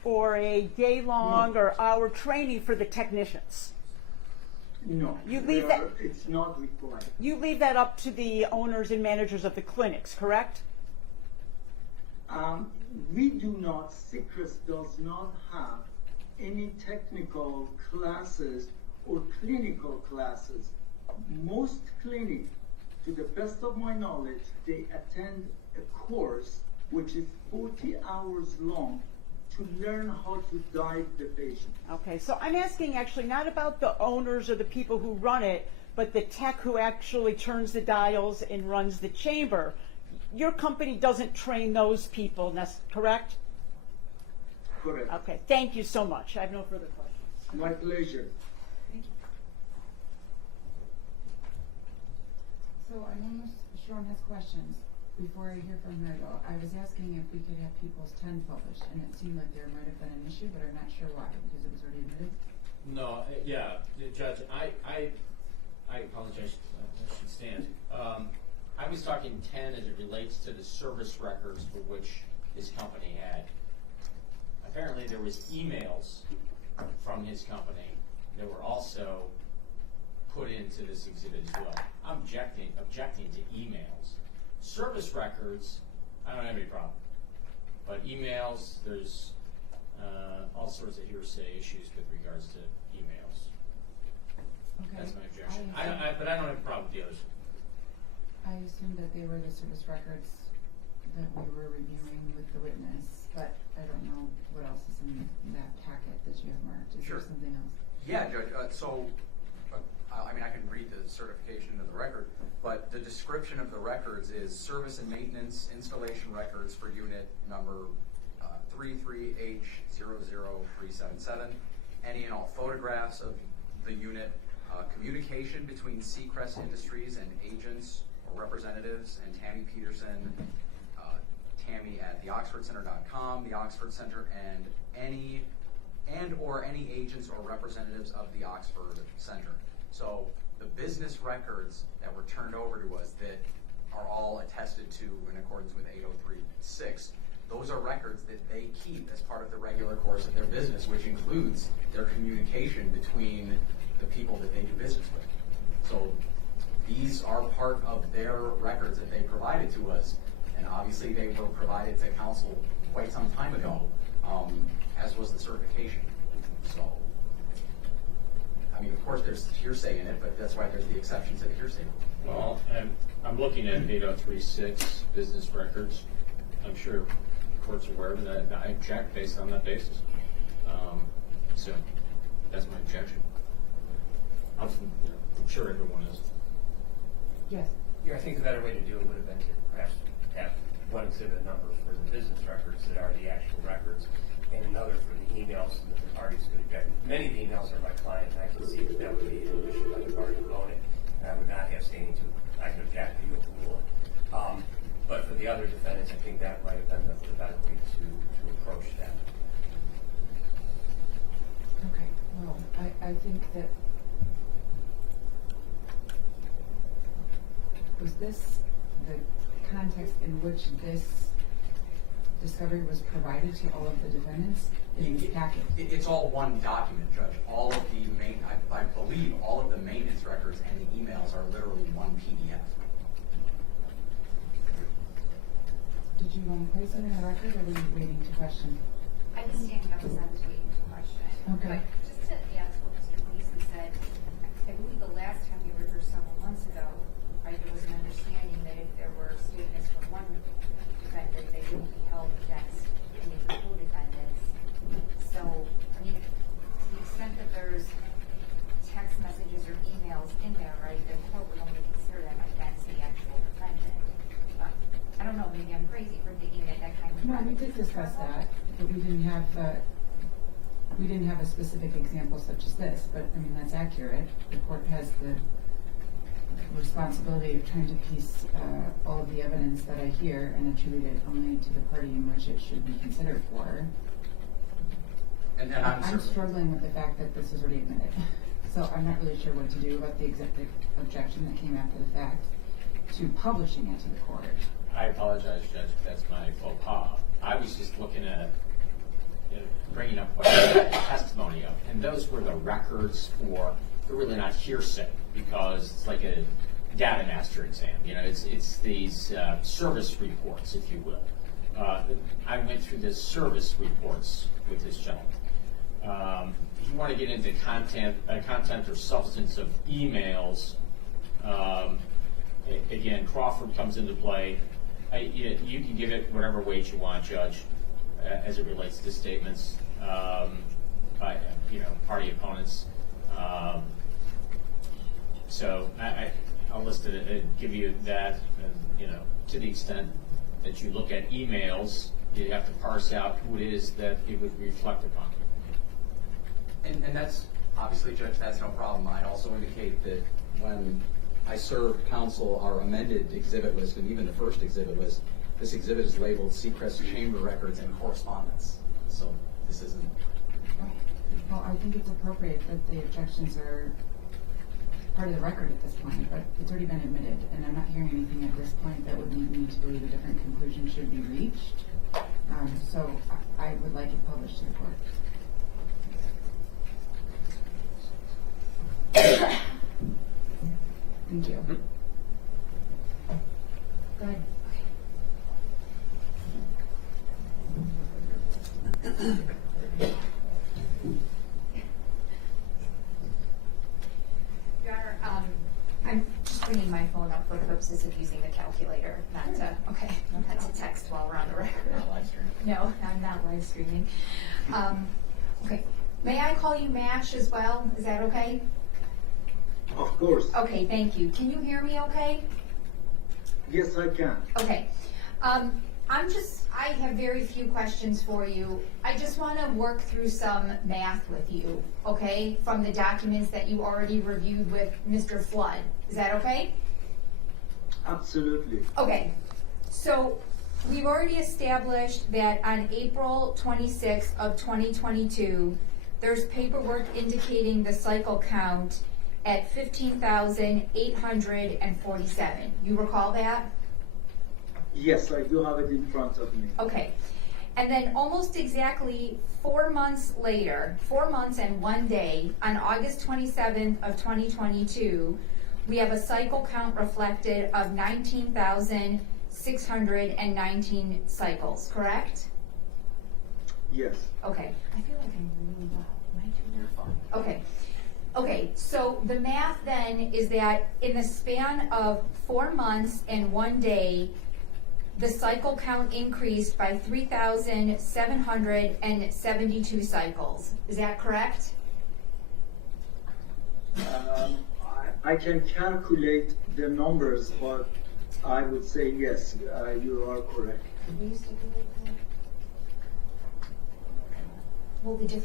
or a day-long or hour training for the technicians? No, You leave that- it's not required. You leave that up to the owners and managers of the clinics, correct? We do not, Sechrist does not have any technical classes or clinical classes. Most clinics, to the best of my knowledge, they attend a course which is 40 hours long to learn how to dive the patient. Okay, so I'm asking actually not about the owners or the people who run it, but the tech who actually turns the dials and runs the chamber. Your company doesn't train those people, correct? Correct. Okay, thank you so much. I have no further questions. My pleasure. Thank you. So I'm almost, Sean has questions. Before I hear from her though, I was asking if we could have People's 10 published, and it seemed like there might have been an issue, but I'm not sure why, because it was already admitted. No, yeah, Judge, I apologize, I should stand. I was talking 10 as it relates to the service records for which his company had. Apparently there was emails from his company that were also put into this exhibit as well. I'm objecting to emails. Service records, I don't have any problem. But emails, there's all sorts of hearsay issues with regards to emails. Okay. That's my objection. I But I don't have a problem with the others. assumed that they were the service records that we were reviewing with the witness, but I don't know what else is in that packet that you have marked. Is Sure. there something else? Yeah, Judge, I mean, I can read the certification of the record, but the description of the records is service and maintenance installation records for unit number 33H00377, any and all photographs of the unit, communication between Sechrist Industries and agents or representatives, and Tammy Peterson, Tammy at theoxfordcenter.com, the Oxford Center, and any agents or representatives of the Oxford Center. So the business records that were turned over to us that are all attested to in accordance with 803.6, those are records that they keep as part of the regular course of their business, which includes their communication between the people that they do business with. So these are part of their records that they provided to us, and obviously they were provided to council quite some time ago, as was the certification. So, I mean, of course, there's hearsay in it, but that's why there's the exception to the hearsay rule. Well, I'm looking at 8036 business records. I'm sure the court's aware of that. I object based on that basis. So that's my objection. I'm sure everyone is. Yes. Yeah, I think the better way to do it would have been to perhaps have one exhibit number for the business records that are the actual records, and another for the emails that the parties could object. Many of the emails are my client, and I can see that that would be an issue by the party who own it, and I would not have standing to, I could object to you overrule it. But for the other defendants, I think that might have been the better way to approach that. Okay, well, I think that, was this the context in which this discovery was provided to all of the defendants in this packet? It's all one document, Judge. All of the I believe all of the maintenance records and the emails are literally one PDF. Did you want to place it in the record, or were you waiting to question? I was standing up as I was waiting to question. Okay. But just to add to what Mr. Gleason said, I believe the last time you were here several months ago, there was an understanding that if there were statements from one defendant, they wouldn't be held against any of the co-defendants. So, I mean, to the extent that there's text messages or emails in there, right, the court would only consider them against the actual defendant. But I don't know, maybe I'm crazy for thinking that that kind of. No, we did discuss that, but we didn't have a specific example such as this, but I mean, that's accurate. The court has the responsibility of trying to piece all of the evidence that I hear and attribute it only to the party in which it should be considered for. And I'm struggling with the fact that this is already admitted. So I'm not really sure what to do about the objection that came after the fact to publishing it to the court. I apologize, Judge, if that's my faux pas. I was just looking at bringing up what the testimony of, and those were the records for, they're really not hearsay, because it's like a data master exam. You know, it's these service reports, if you will. I went through the service reports with this gentleman. If you want to get into content or substance of emails, again, Crawford comes into play. You can give it whatever weight you want, Judge, as it relates to statements by party opponents. So I'll list it, give you that, to the extent that you look at emails, you have to parse out who it is that it would reflect upon. And that's, obviously, Judge, that's no problem. I'd also indicate that when I served counsel our amended exhibit list, and even the first exhibit list, this exhibit is labeled Sechrist Chamber Records and Correspondence. So this isn't... Well, I think it's appropriate that the objections are part of the record at this point, but it's already been admitted, and I'm not hearing anything at this point that would lead me to believe a different conclusion should be reached. So I would like it published to the court. Thank you. Go ahead. Your Honor, I'm just bringing my phone up for purposes of using the calculator, not to text while we're on the record. Not live stream. No, I'm not live streaming. Okay, may I call you Mash as well? Is that okay? Of course. Okay, thank you. Can you hear me okay? Yes, I can. Okay. I have very few questions for you. I just want to work through some math with you, okay, from the documents that you already reviewed with Mr. Flood. Is that okay? Absolutely. Okay. So we've already established that on April 26th of 2022, there's paperwork indicating the cycle count at 15,847. You recall that? Yes, I do have it in front of me. Okay. And then almost exactly 4 months later, 4 months and 1 day, on August 27th of 2022, we have a cycle count reflected of 19,619 cycles, correct? Yes. Okay. I feel like I'm really loud. Am I too loud? Okay. Okay, so the math then is that in the span of 4 months and 1 day, the cycle count increased by 3,772 cycles. Is that correct? I can calculate the numbers, but I would say yes, you are correct. Will you stipulate that? Well, the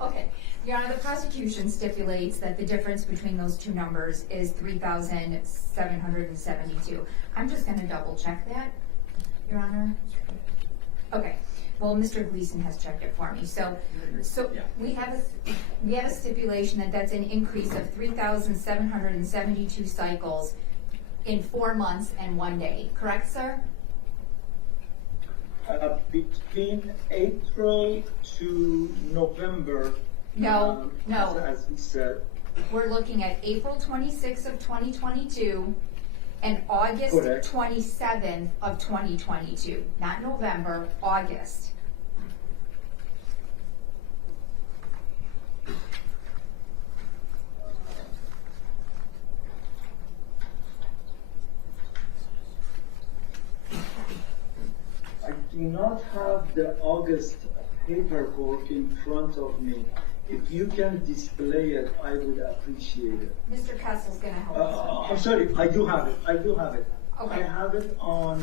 okay. Your Honor, the prosecution stipulates that the difference between those two numbers is 3,772. I'm just going to double check that, Your Honor. Okay. Well, Mr. Gleason has checked it for me. So Yeah. we have a stipulation that that's an increase of 3,772 cycles in 4 months and 1 day. Correct, sir? Between April to November. No. As we said. We're looking at April 26th of 2022 and August Correct. 27th of 2022. Not November, August. I do not have the August paperwork in front of me. If you can display it, I would appreciate it. Mr. Kessel's going to help us. I'm sorry, I do have it. Okay. I have it on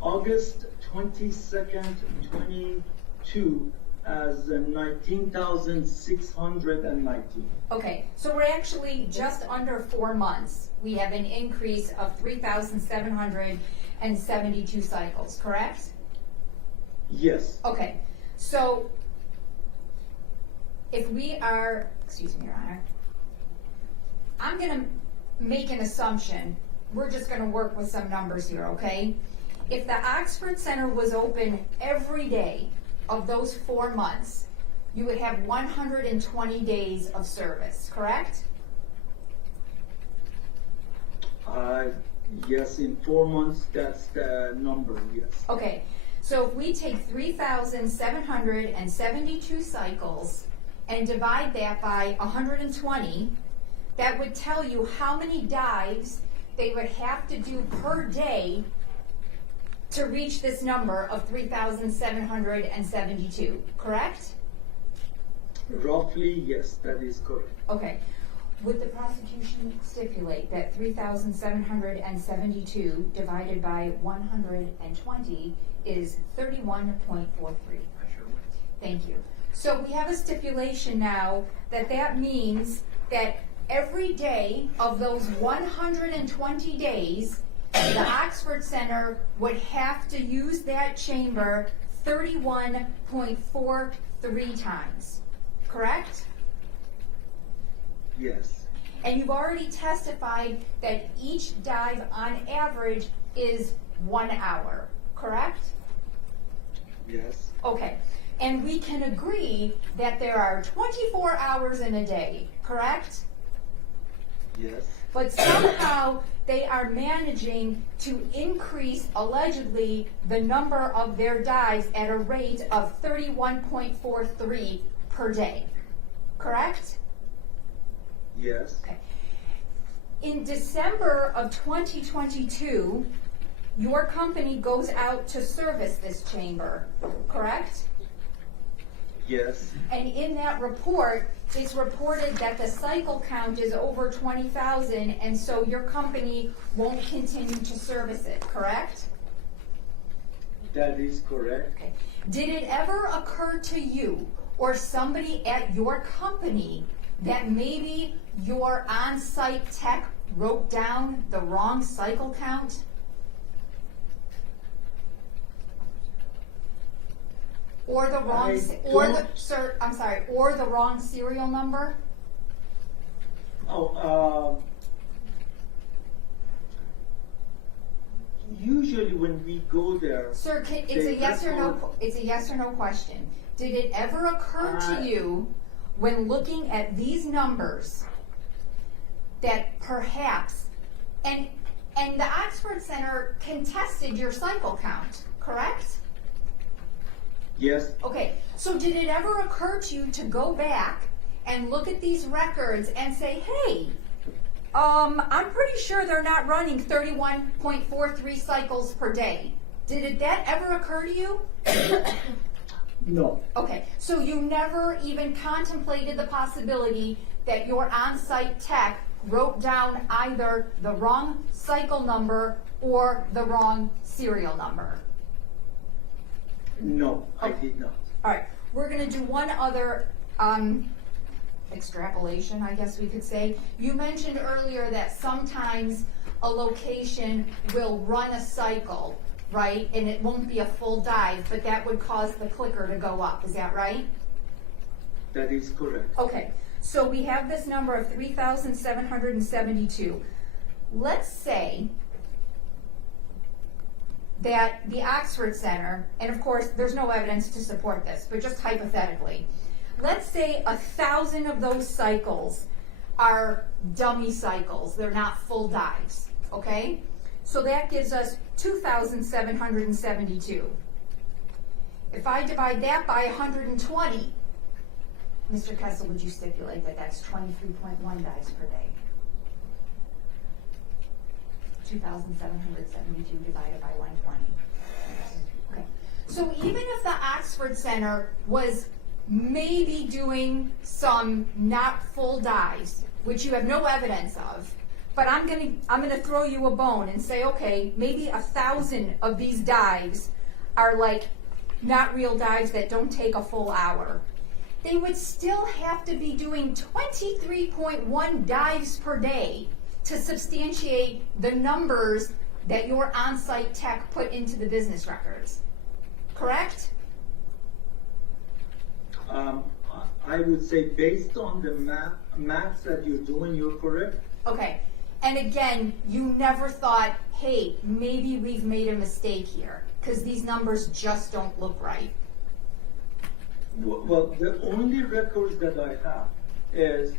August 22nd, 22 as 19,619. Okay, so we're actually just under 4 months. We have an increase of 3,772 cycles, correct? Yes. Okay, so if we are, excuse me, Your Honor, I'm going to make an assumption. We're just going to work with some numbers here, okay? If the Oxford Center was open every day of those 4 months, you would have 120 days of service, correct? Yes, in 4 months, that's the number, yes. Okay, So if we take 3,772 cycles and divide that by 120, that would tell you how many dives they would have to do per day to reach this number of 3,772, correct? Roughly, yes, that is correct. Okay. Would the prosecution stipulate that 3,772 divided by 120 is 31.43? I sure would. Thank you. So we have a stipulation now that means that every day of those 120 days, the Oxford Center would have to use that chamber 31.43 times, correct? Yes, And you've already testified that each dive on average is 1 hour, correct? yes, Okay. And we can agree that there are 24 hours in a day, correct? yes, But somehow they are managing to increase, allegedly, the number of their dives at a rate of 31.43 per day, correct? yes, Okay. In December of 2022, your company goes out to service this chamber, correct? yes, And in that report, it's reported that the cycle count is over 20,000, and so your company won't continue to service it, correct? that is correct. Okay. Did it ever occur to you or somebody at your company that maybe your on-site tech wrote down the wrong cycle count? Or the wrong, or the wrong serial number? Usually when we go there, Sir, it's a they yes or no, record- it's a yes or no question. Did it ever occur to you when looking at these numbers that perhaps, and the Oxford Center contested your cycle count, correct? yes, Okay, so did it ever occur to you to go back and look at these records and say, hey, I'm pretty sure they're not running 31.43 cycles per day. Did that ever occur to you? no, Okay, so you never even contemplated the possibility that your on-site tech wrote down either the wrong cycle number or the wrong serial number? no, I did not. All right, we're going to do one other extrapolation, I guess we could say. You mentioned earlier that sometimes a location will run a cycle, right? And it won't be a full dive, but that would cause the clicker to go up. Is that right? That is correct. Okay, so we have this number of 3,772. Let's say that the Oxford Center, and of course there's no evidence to support this, but just hypothetically, let's say 1,000 of those cycles are dummy cycles. They're not full dives, okay? So that gives us 2,772. If I divide that by 120, Mr. Kessel, would you stipulate that that's 23.1 dives per day? 2,772 divided by 120. Okay. So even if the Oxford Center was maybe doing some not full dives, which you have no evidence of, but I'm gonna throw you a bone and say, okay, maybe 1,000 of these dives are like not real dives that don't take a full hour. They would still have to be doing 23.1 dives per day to substantiate the numbers that your on-site tech put into the business records. Correct? I would say based on the maths that you're doing, you're correct. Okay. And again, you never thought, hey, maybe we've made a mistake here, because these numbers just don't look right. Well, the only records that I have is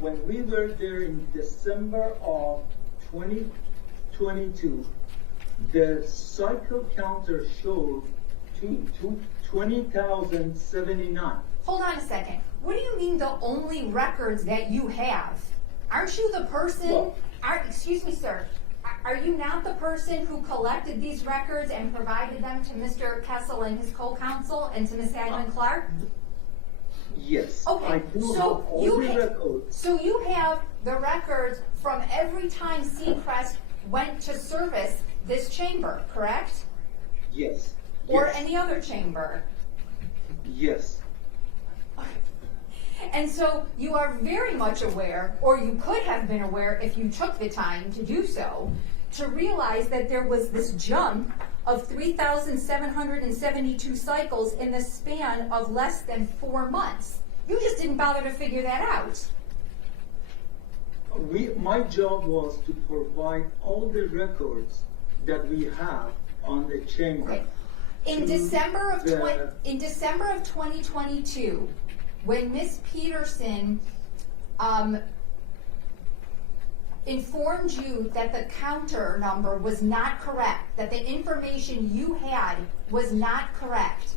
when we were there in December of 2022, the cycle counter showed 20,079. Hold on a second. What do you mean the only records that you have? Aren't you the person, Well- excuse me, sir, are you not the person who collected these records and provided them to Mr. Kessel and his co-counsel and to Ms. Admin Clark? Yes. Okay, I do so have all you the ha- records. So you have the records from every time Sechrist went to service this chamber, correct? Yes. Or Yes. any other chamber? Yes. And so you are very much aware, or you could have been aware if you took the time to do so, to realize that there was this jump of 3,772 cycles in the span of less than 4 months. You just didn't bother to figure that out. My job was to provide all the records that we have on the chamber. Okay. In to December of the- 2022, when Ms. Peterson informed you that the counter number was not correct, that the information you had was not correct,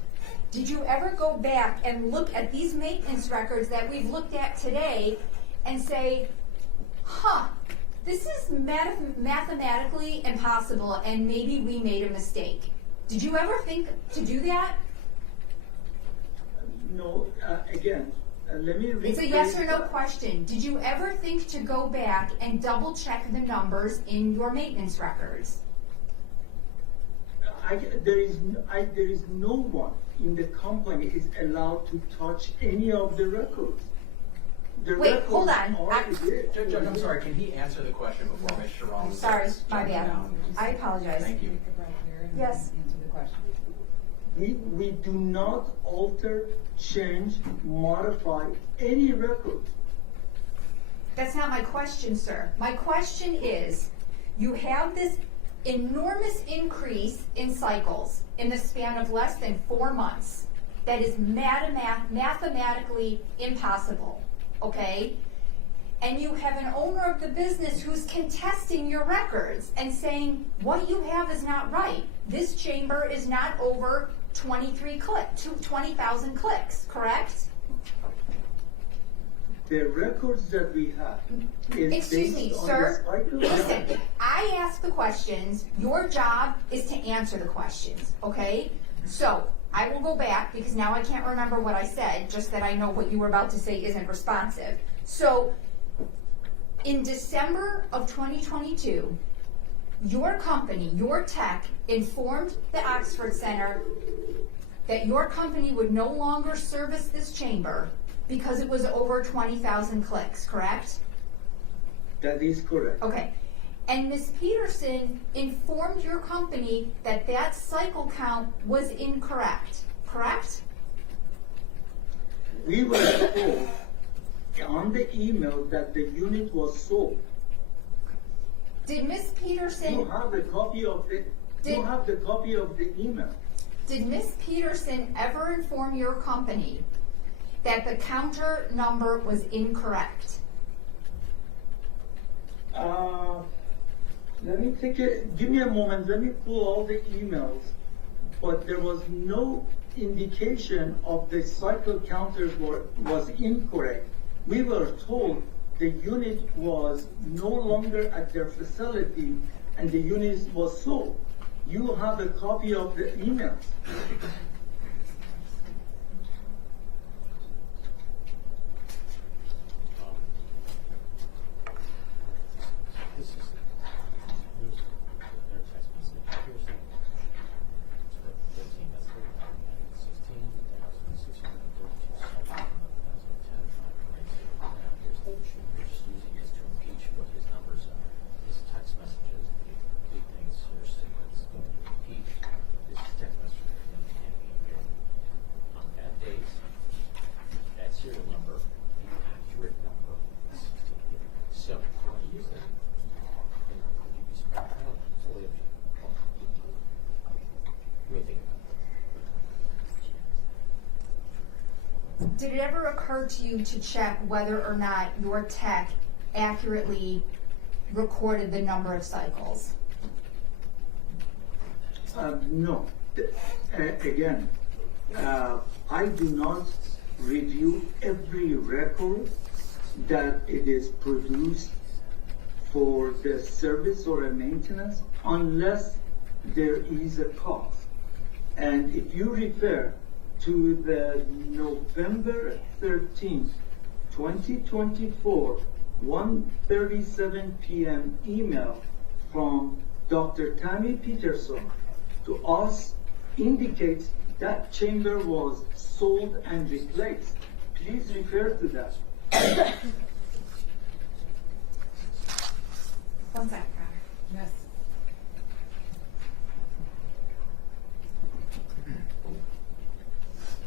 did you ever go back and look at these maintenance records that we've looked at today and say, this is mathematically impossible and maybe we made a mistake? Did you ever think to do that? No, again, let me It's a yes or rephrase no that. question. Did you ever think to go back and double check the numbers in your maintenance records? There is no one in the company is allowed to touch any of the records. The Wait, records hold on. are there. Judge, I'm sorry, can he answer the question before Ms. Sharon? Sorry, starts my jumping bad. down? I apologize. Thank you. Yes. Answer the question. We do not alter, change, modify any record. That's not my question, sir. My question is, you have this enormous increase in cycles in the span of less than 4 months. That is mathematically impossible, okay? And you have an owner of the business who's contesting your records and saying, what you have is not right. This chamber is not over 20,000 clicks, correct? The records that we have is Excuse me, based on sir. the cycle. Listen, I ask the questions. Your job is to answer the questions, okay? So, I will go back because now I can't remember what I said, just that I know what you were about to say isn't responsive. So, in December of 2022, your company, your tech, informed the Oxford Center that your company would no longer service this chamber because it was over 20,000 clicks, correct? That is correct. Okay. And Ms. Peterson informed your company that that cycle count was incorrect, correct? We were told on the email that the unit was sold. Did Ms. Peterson, You have the copy of the email. did Ms. Peterson ever inform your company that the counter number was incorrect? Give me a moment, let me pull all the emails. But there was no indication of the cycle counters was incorrect. We were told the unit was no longer at their facility and the unit was sold. You have a copy of the emails. This is, there's their text message. Here's the, it's for 13, that's 16,632, 2010, 5.8. Now, here's the issue. We're just using this to impeach what his numbers are. His text messages, big things, your statements, going to impeach this text message from being here on that date, that serial number, the accurate number. So, if you want to use that, you know, would you be surprised? I don't know. It's totally up to you. We'll think about it. Did it ever occur to you to check whether or not your tech accurately recorded the number of cycles? No. Again, I do not review every record that it is produced for the service or a maintenance unless there is a cause. And if you refer to the November 13th, 2024, 1:37 p.m. email from Dr. Tamela Peterson to us indicates that chamber was sold and replaced. Please refer to that. One second. Yes.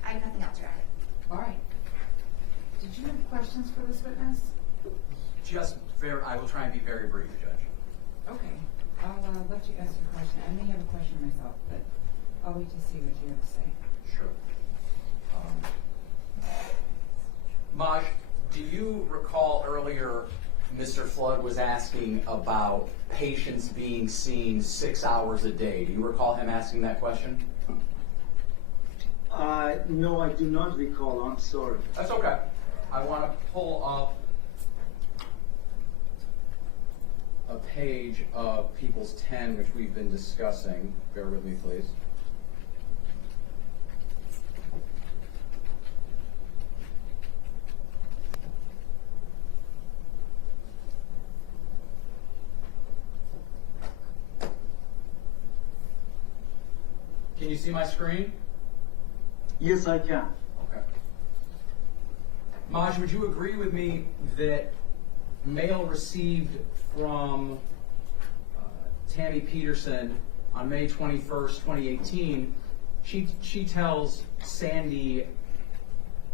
I have nothing else, Your Honor. All right. Did you have questions for this witness? I will try and be very brief, Judge. Okay. I'll let you ask your question. I may have a question myself, but I'll wait to see what you have to say. Sure. Maj, do you recall earlier Mr. Flood was asking about patients being seen 6 hours a day? Do you recall him asking that question? No, I do not recall. I'm sorry. That's okay. I want to pull up a page of People's 10, which we've been discussing. Bear with me, please. Can you see my screen? Yes, I can. Okay. Maj, would you agree with me that mail received from Tammy Peterson on May 21st, 2018, she tells Sandy,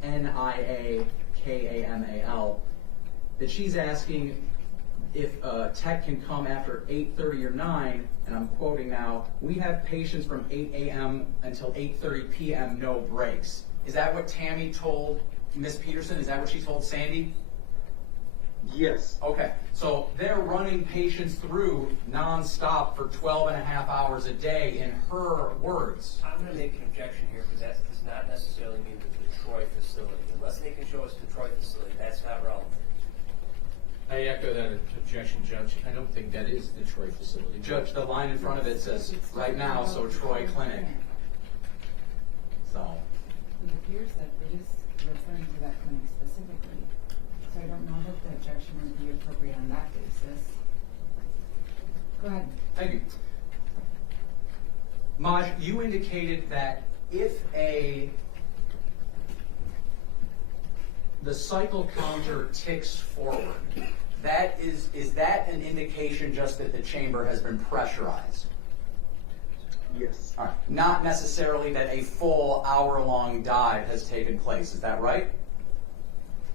Niakamal, that she's asking if tech can come after 8:30 or 9, and I'm quoting now, we have patients from 8 a.m. until 8:30 p.m., no breaks. Is that what Tammy told Miss Peterson? Is that what she told Sandy? Yes. Okay, so they're running patients through nonstop for 12 and a half hours a day, in her words. I'm going to make an objection here because that does not necessarily mean the Detroit facility. Unless they can show us Detroit facility, that's not relevant. I echo that objection, Judge. I don't think that is the Troy facility. Judge, the line in front of it says, right now, so Troy Clinic. So, It appears that it is referring to that clinic specifically, so I don't know that the objection would be appropriate on that basis. Go ahead. thank you. Maj, you indicated that if the cycle counter ticks forward, is that an indication just that the chamber has been pressurized? Yes. All right. Not necessarily that a full hour-long dive has taken place. Is that right?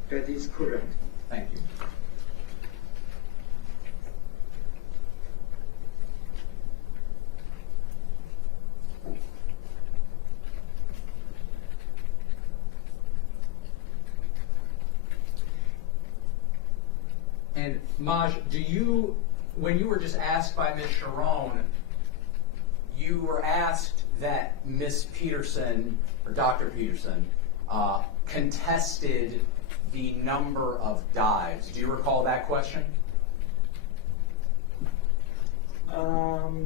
That is correct. Thank you. And Maj, when you were just asked by Ms. Sharon, you were asked that Ms. Peterson, or Dr. Peterson, contested the number of dives. Do you recall that question?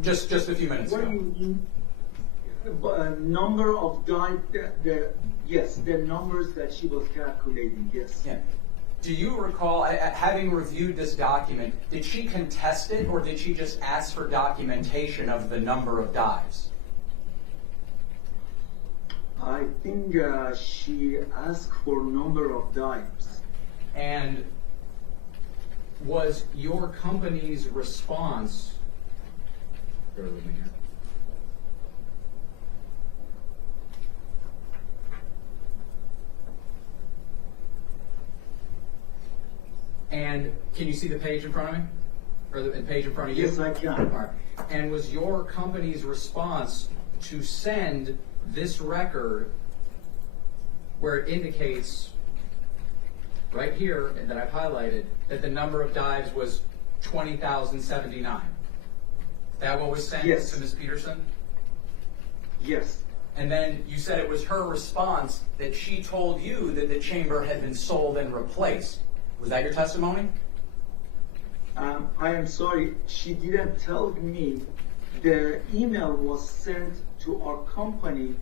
Just a few minutes What ago. do you mean? Number of dive, yes, the numbers that she was calculating, yes. Yeah. Do you recall, having reviewed this document, did she contest it, or did she just ask for documentation of the number of dives? I think she asked for number of dives. And was your company's response, bear with me here. And can you see the page in front of me? Or the page in front of you? Yes, I can. All right. And was your company's response to send this record where it indicates right here that I've highlighted that the number of dives was 20,079? Is that what was sent Yes. to Ms. Peterson? Yes. And then you said it was her response that she told you that the chamber had been sold and replaced. Was that your testimony? I am sorry, she didn't tell me. The email was sent to our company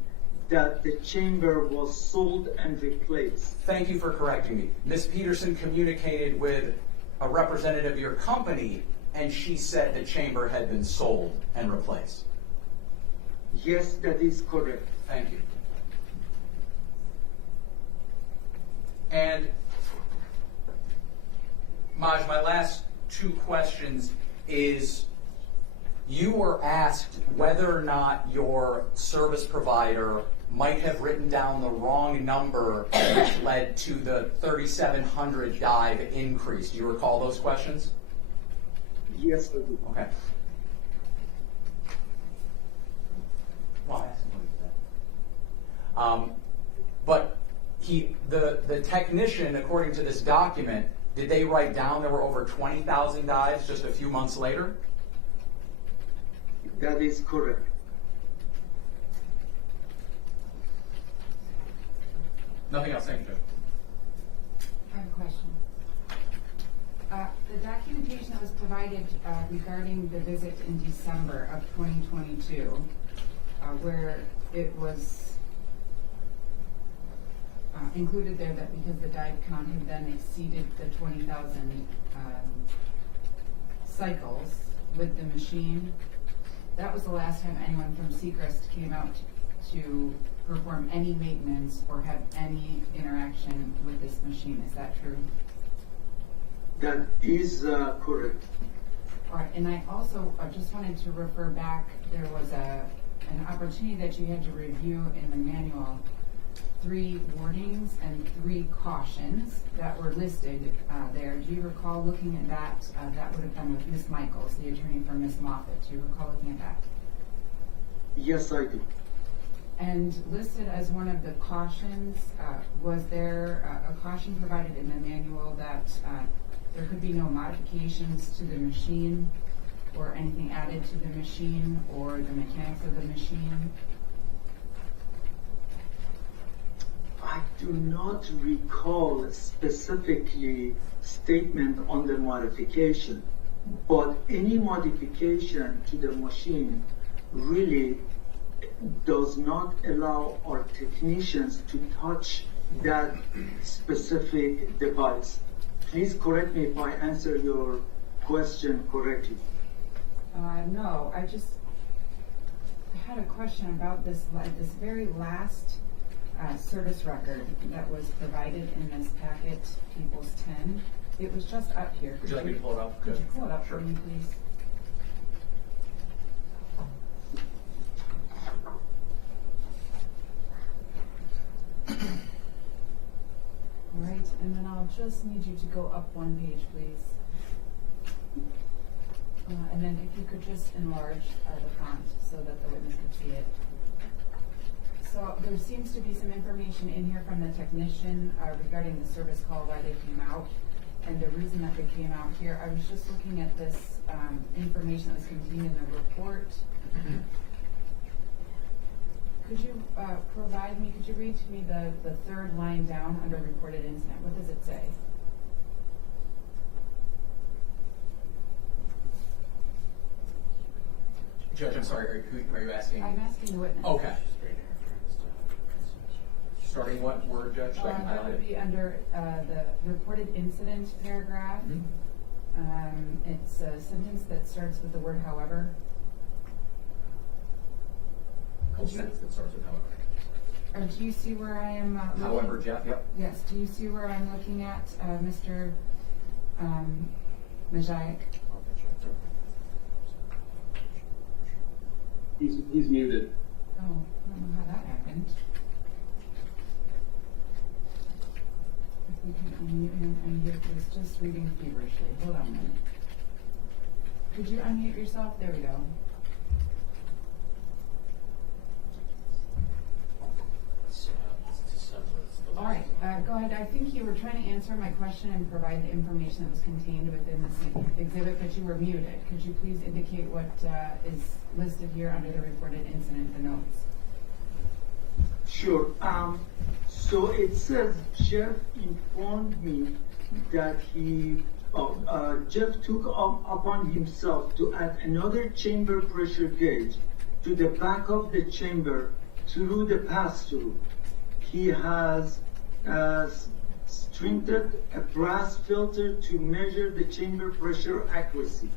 that the chamber was sold and replaced. Thank you for correcting me. Ms. Peterson communicated with a representative of your company, and she said the chamber had been sold and replaced. Yes, that is correct. Thank you. And Maj, my last two questions is, you were asked whether or not your service provider might have written down the wrong number which led to the 3,700 dive increase. Do you recall those questions? Yes, I do. Okay. Well, I asked him what he said. But the technician, according to this document, did they write down there were over 20,000 dives just a few months later? That is correct. Nothing else. Thank you, Judge. I have a question. The documentation that was provided regarding the visit in December of 2022, where it was included there that because the dive count had then exceeded the 20,000 cycles with the machine, that was the last time anyone from Sechrist came out to perform any maintenance or have any interaction with this machine. Is that true? That is correct. All right, and I also just wanted to refer back, there was an opportunity that you had to review in the manual 3 warnings and 3 cautions that were listed there. Do you recall looking at that? That would have been with Ms. Michaels, the attorney for Ms. Moffitt. Do you recall looking at that? Yes, I do. And listed as one of the cautions, was there a caution provided in the manual that there could be no modifications to the machine or anything added to the machine or the mechanics of the machine? I do not recall specifically statement on the modification, but any modification to the machine really does not allow our technicians to touch that specific device. Please correct me if I answer your question correctly. No, I had a question about this very last service record that was provided in this packet, People's 10. It was just up here. Would you like me to pull it up? Could you pull it up Sure. for me, please? All right, and then I'll just need you to go up 1 page, please. And then if you could just enlarge the font so that the witness could see it. So there seems to be some information in here from the technician regarding the service call, why they came out, and the reason that they came out here. I was just looking at this information that was contained in the report. Could you could you read to me the 3rd line down under reported incident? What does it say? Judge, I'm sorry, are you asking? I'm asking the witness. Okay. Starting what word, Judge? So I can That highlight would it. be under the reported incident paragraph. It's a sentence that starts with the word however. Whole sentence that starts with however. Or do you see where I am? Looking? However, Jeff, yep. Yes, do you see where I'm looking at, Mr. Mashayekh? He's muted. Oh, I don't know how that happened. If we can unmute him, and he was just reading feverishly. Hold on a minute. Could you unmute yourself? There we go. All right, go ahead. I think you were trying to answer my question and provide the information that was contained within this exhibit, but you were muted. Could you please indicate what is listed here under the reported incident, the notes? Sure. So it says Jeff informed me that Jeff took upon himself to add another chamber pressure gauge to the back of the chamber through the pass-through. He has strengthened a brass filter to measure the chamber pressure accuracy.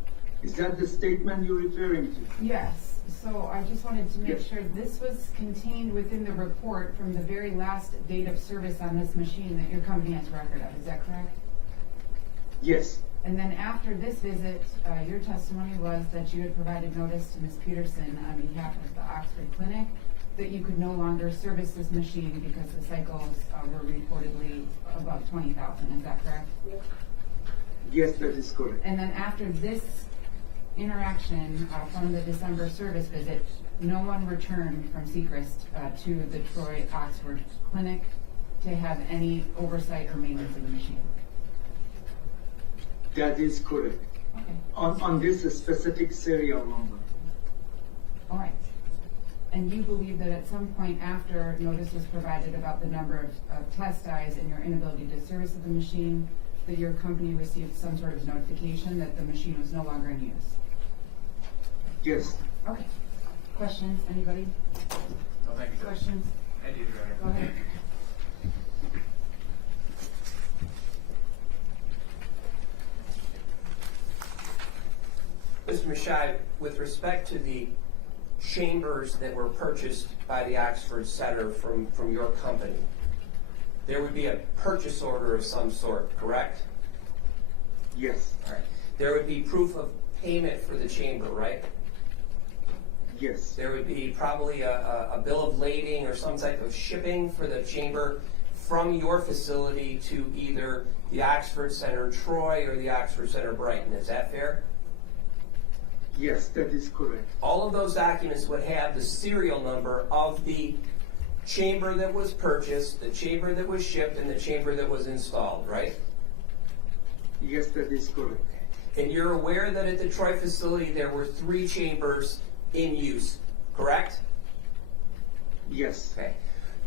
Is that the statement you're referring to? Yes, so I just wanted to make Yes. sure this was contained within the report from the very last date of service on this machine that your company has record of, is that correct? Yes. And then after this visit, your testimony was that you had provided notice to Ms. Peterson on behalf of the Oxford Clinic that you could no longer service this machine because the cycles were reportedly above 20,000, is that correct? Yes, that is correct. And then after this interaction from the December service visit, no one returned from Sechrist to the Troy Oxford Clinic to have any oversight or maintenance of the machine. That is correct. Okay, On this specific serial number. all right. And you believe that at some point after notice was provided about the number of test dies and your inability to service of the machine, that your company received some sort of notification that the machine was no longer in use? Yes. Okay. Questions, anybody? No, thank you, Judge. Questions? I do, Your Honor. Go ahead. Mr. Mashayekh, with respect to the chambers that were purchased by the Oxford Center from your company, there would be a purchase order of some sort, correct? Yes. All right. There would be proof of payment for the chamber, right? Yes. There would be probably a bill of lading or some type of shipping for the chamber from your facility to either the Oxford Center Troy or the Oxford Center Brighton. Is that fair? Yes, that is correct. All of those documents would have the serial number of the chamber that was purchased, the chamber that was shipped, and the chamber that was installed, right? Yes, that is correct. And you're aware that at the Troy facility there were 3 chambers in use, correct? Yes. Okay.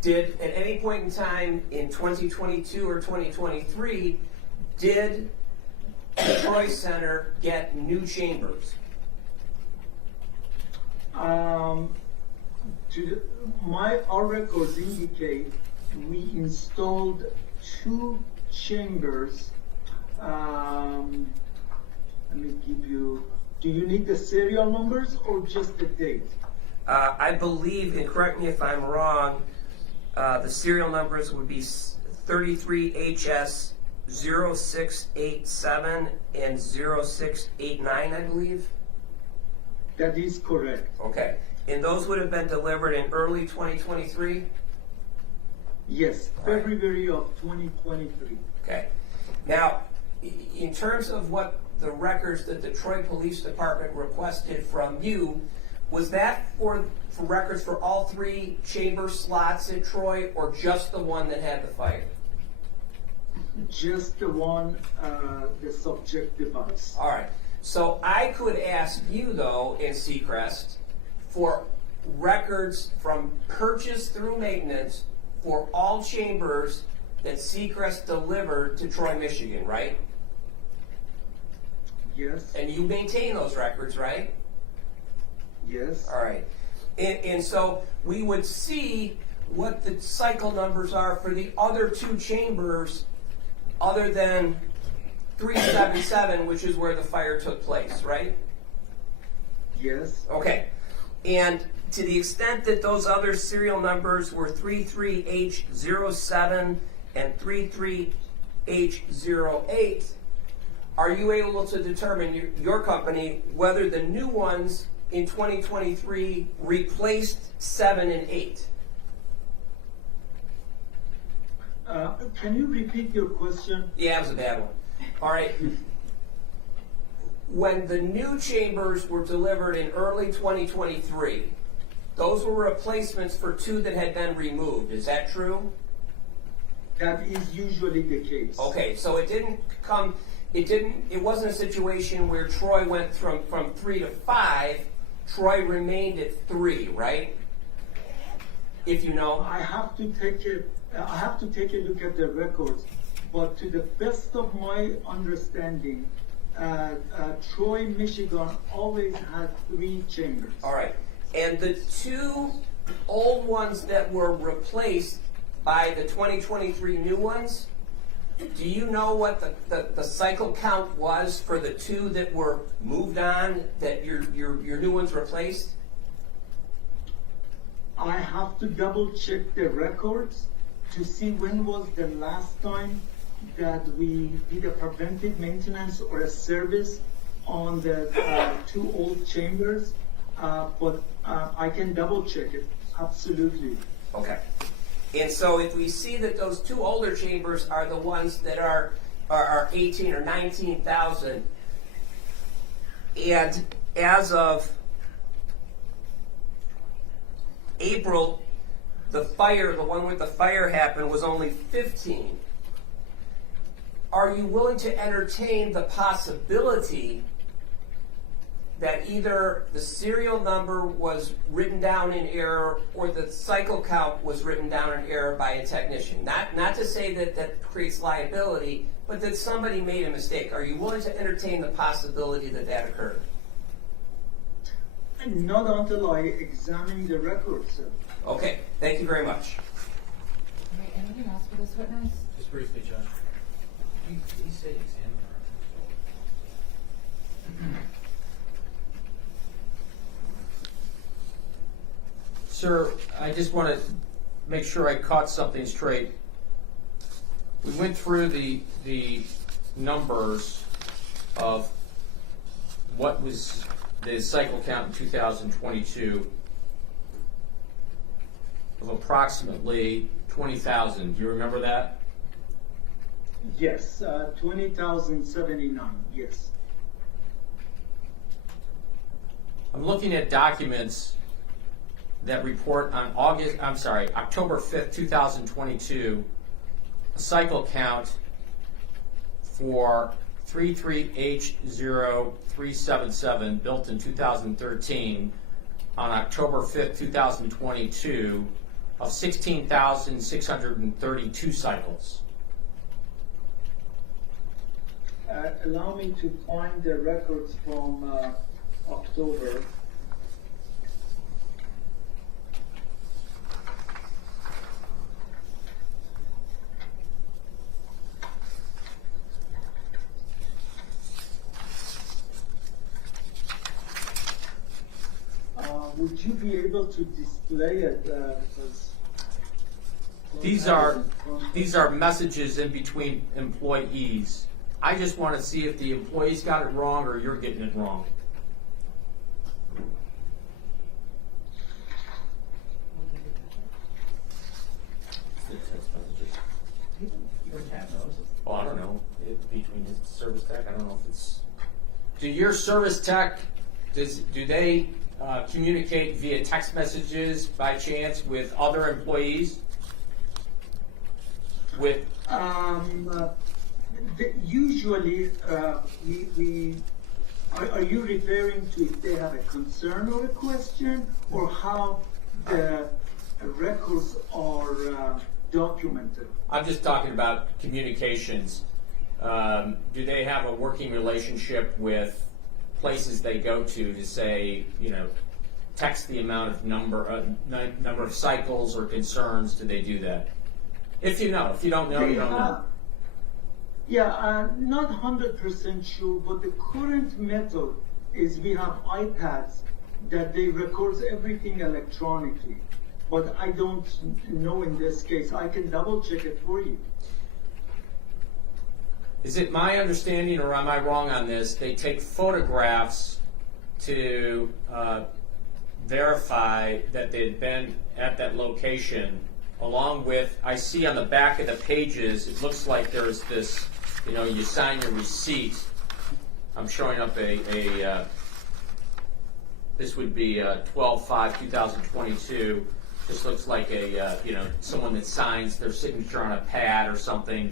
Did, at any point in time in 2022 or 2023, did the Troy Center get new chambers? Our records indicate we installed 2 chambers. Let me give you. Do you need the serial numbers or just the date? I believe, and correct me if I'm wrong, the serial numbers would be 33HS 0687 and 0689, I believe. That is correct. Okay. And those would have been delivered in early 2023? Yes, February of 2023. Okay. Now, in terms of what the records that the Troy Police Department requested from you, was that for records for all 3 chamber slots at Troy or just the one that had the fire? Just the one, the subject device. All right. So I could ask you, though, in Sechrist, for records from purchase through maintenance for all chambers that Sechrist delivered to Troy, Michigan, right? Yes. And you maintain those records, right? Yes. All right. And so we would see what the cycle numbers are for the other 2 chambers other than 377, which is where the fire took place, right? Yes. Okay. And to the extent that those other serial numbers were 33H07 and 33H08, are you able to determine, your company, whether the new ones in 2023 replaced 7 and 8? Can you repeat your question? Yeah, it was a bad one. All right. When the new chambers were delivered in early 2023, those were replacements for 2 that had been removed. Is that true? That is usually the case. Okay, so it wasn't a situation where Troy went from 3 to 5. Troy remained at 3, right? if you know? I have to take a look at the records, but to the best of my understanding, Troy, Michigan always had 3 chambers. All right. And the 2 old ones that were replaced by the 2023 new ones, do you know what the cycle count was for the 2 that were moved on that your new ones replaced? I have to double check the records to see when was the last time that we did a preventive maintenance or a service on the 2 old chambers, but I can double check it, absolutely. Okay. And so if we see that those 2 older chambers are the ones that are 18 or 19,000, and as of April, the one with the fire happened was only 15. Are you willing to entertain the possibility that either the serial number was written down in error or the cycle count was written down in error by a technician? Not to say that creates liability, but that somebody made a mistake. Are you willing to entertain the possibility that that occurred? Not until I examine the records, sir. Okay, thank you very much. All right, anything else for this witness? Just briefly, Judge. He said examiner. Sir, I just want to make sure I caught something straight. We went through the numbers of what was the cycle count in 2022 of approximately 20,000. Do you remember that? Yes, 20,079, yes. I'm looking at documents that report on October 5th, 2022, a cycle count for 33H0377 built in 2013 on October 5th, 2022 of 16,632 cycles. Allow me to find the records from October. Would you be able to display it? Because These are messages in between employees. I just want to see if the employees got it wrong or you're getting it wrong. Oh, I don't know. Between the service tech, I don't know if it's. Do your service tech, do they communicate via text messages by chance with other employees? With usually, are you referring to if they have a concern or a question, or how the records are documented? I'm just talking about communications. Do they have a working relationship with places they go to say, text the amount of number of cycles or concerns? Do they do that? If you know, if you don't know, you don't know. Yeah, not 100% sure, but the current method is we have iPads that they record everything electronically. But I don't know in this case. I can double check it for you. Is it my understanding, or am I wrong on this, they take photographs to verify that they'd been at that location, along with, I see on the back of the pages, it looks like there's this, you sign your receipt. I'm showing up this would be 12/5/2022. This looks like someone that signs their signature on a pad or something.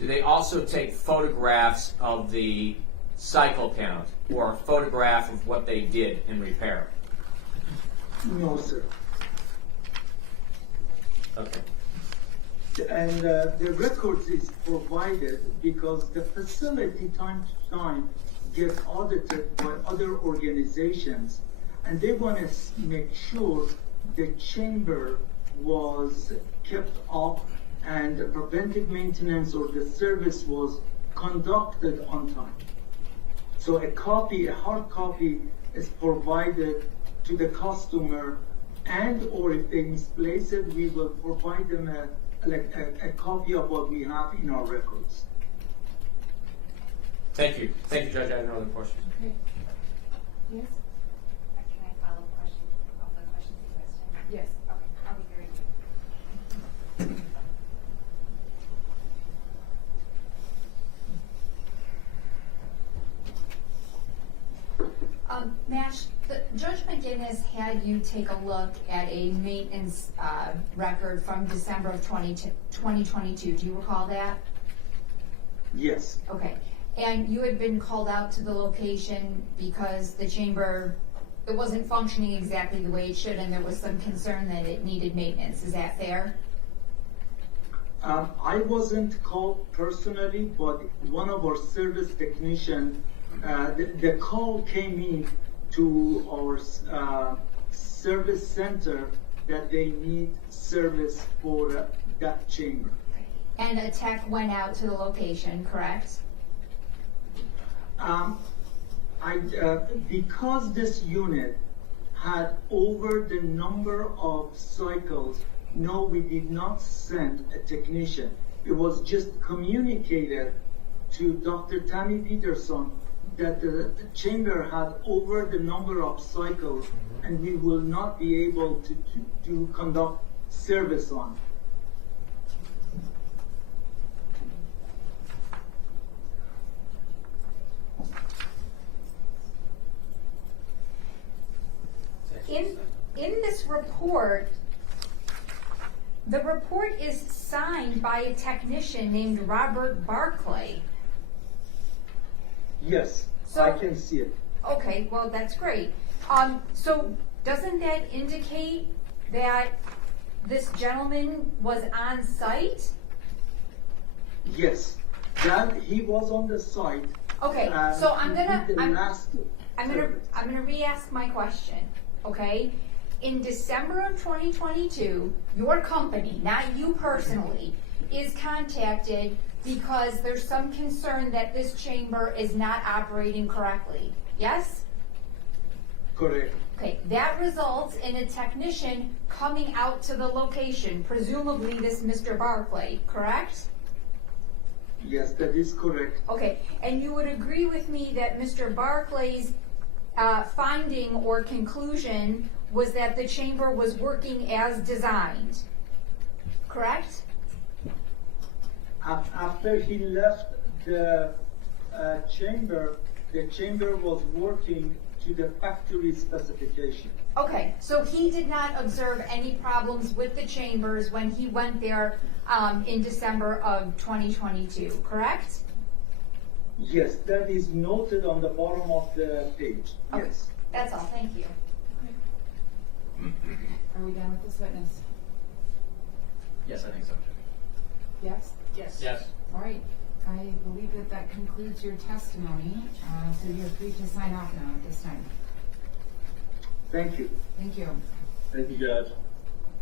Do they also take photographs of the cycle count or a photograph of what they did in repair? No, sir. Okay. And the records is provided because the facility time to time gets audited by other organizations, and they want to make sure the chamber was kept up and the preventive maintenance or the service was conducted on time. So a hard copy is provided to the customer, and or if they misplace it, we will provide them a copy of what we have in our records. Thank you. Thank you, Judge. I have no other questions. Okay. Yes? Can I follow up question, all the questions you asked? Yes. Okay, I'll be very quick. Mash, Judge McGinnis had you take a look at a maintenance record from December of 2022. Do you recall that? Yes, Okay. And you had been called out to the location because the chamber, it wasn't functioning exactly the way it should, and there was some concern that it needed maintenance. Is that fair? I wasn't called personally, but one of our service technicians, the call came in to our service center that they need service for that chamber. And a tech went out to the location, correct? Because this unit had over the number of cycles, no, we did not send a technician. It was just communicated to Dr. Tamela Peterson that the chamber had over the number of cycles and we will not be able to conduct service on it. In this report, the report is signed by a technician named Robert Barclay. Yes, So- I can see it. Okay, well, that's great. So doesn't that indicate that this gentleman was on site? Yes, that he was on the site. Okay, and so I'm he gonna, did the I'm last service. gonna re-ask my question, okay? In December of 2022, your company, not you personally, is contacted because there's some concern that this chamber is not operating correctly, yes? Correct. Okay, that results in a technician coming out to the location, presumably this Mr. Barclay, correct? Yes, that is correct. Okay, and you would agree with me that Mr. Barclay's finding or conclusion was that the chamber was working as designed, correct? After he left the chamber was working to the factory specification. Okay, so he did not observe any problems with the chambers when he went there in December of 2022, correct? Yes, that is noted on the bottom of the page. Okay. Yes. That's all, thank you. Are we done with this witness? Yes, I think so, Judge. Yes? Yes. Yes. All right. I believe that concludes your testimony, so you're free to sign off now at this time. Thank you. Thank you. Thank you, Judge.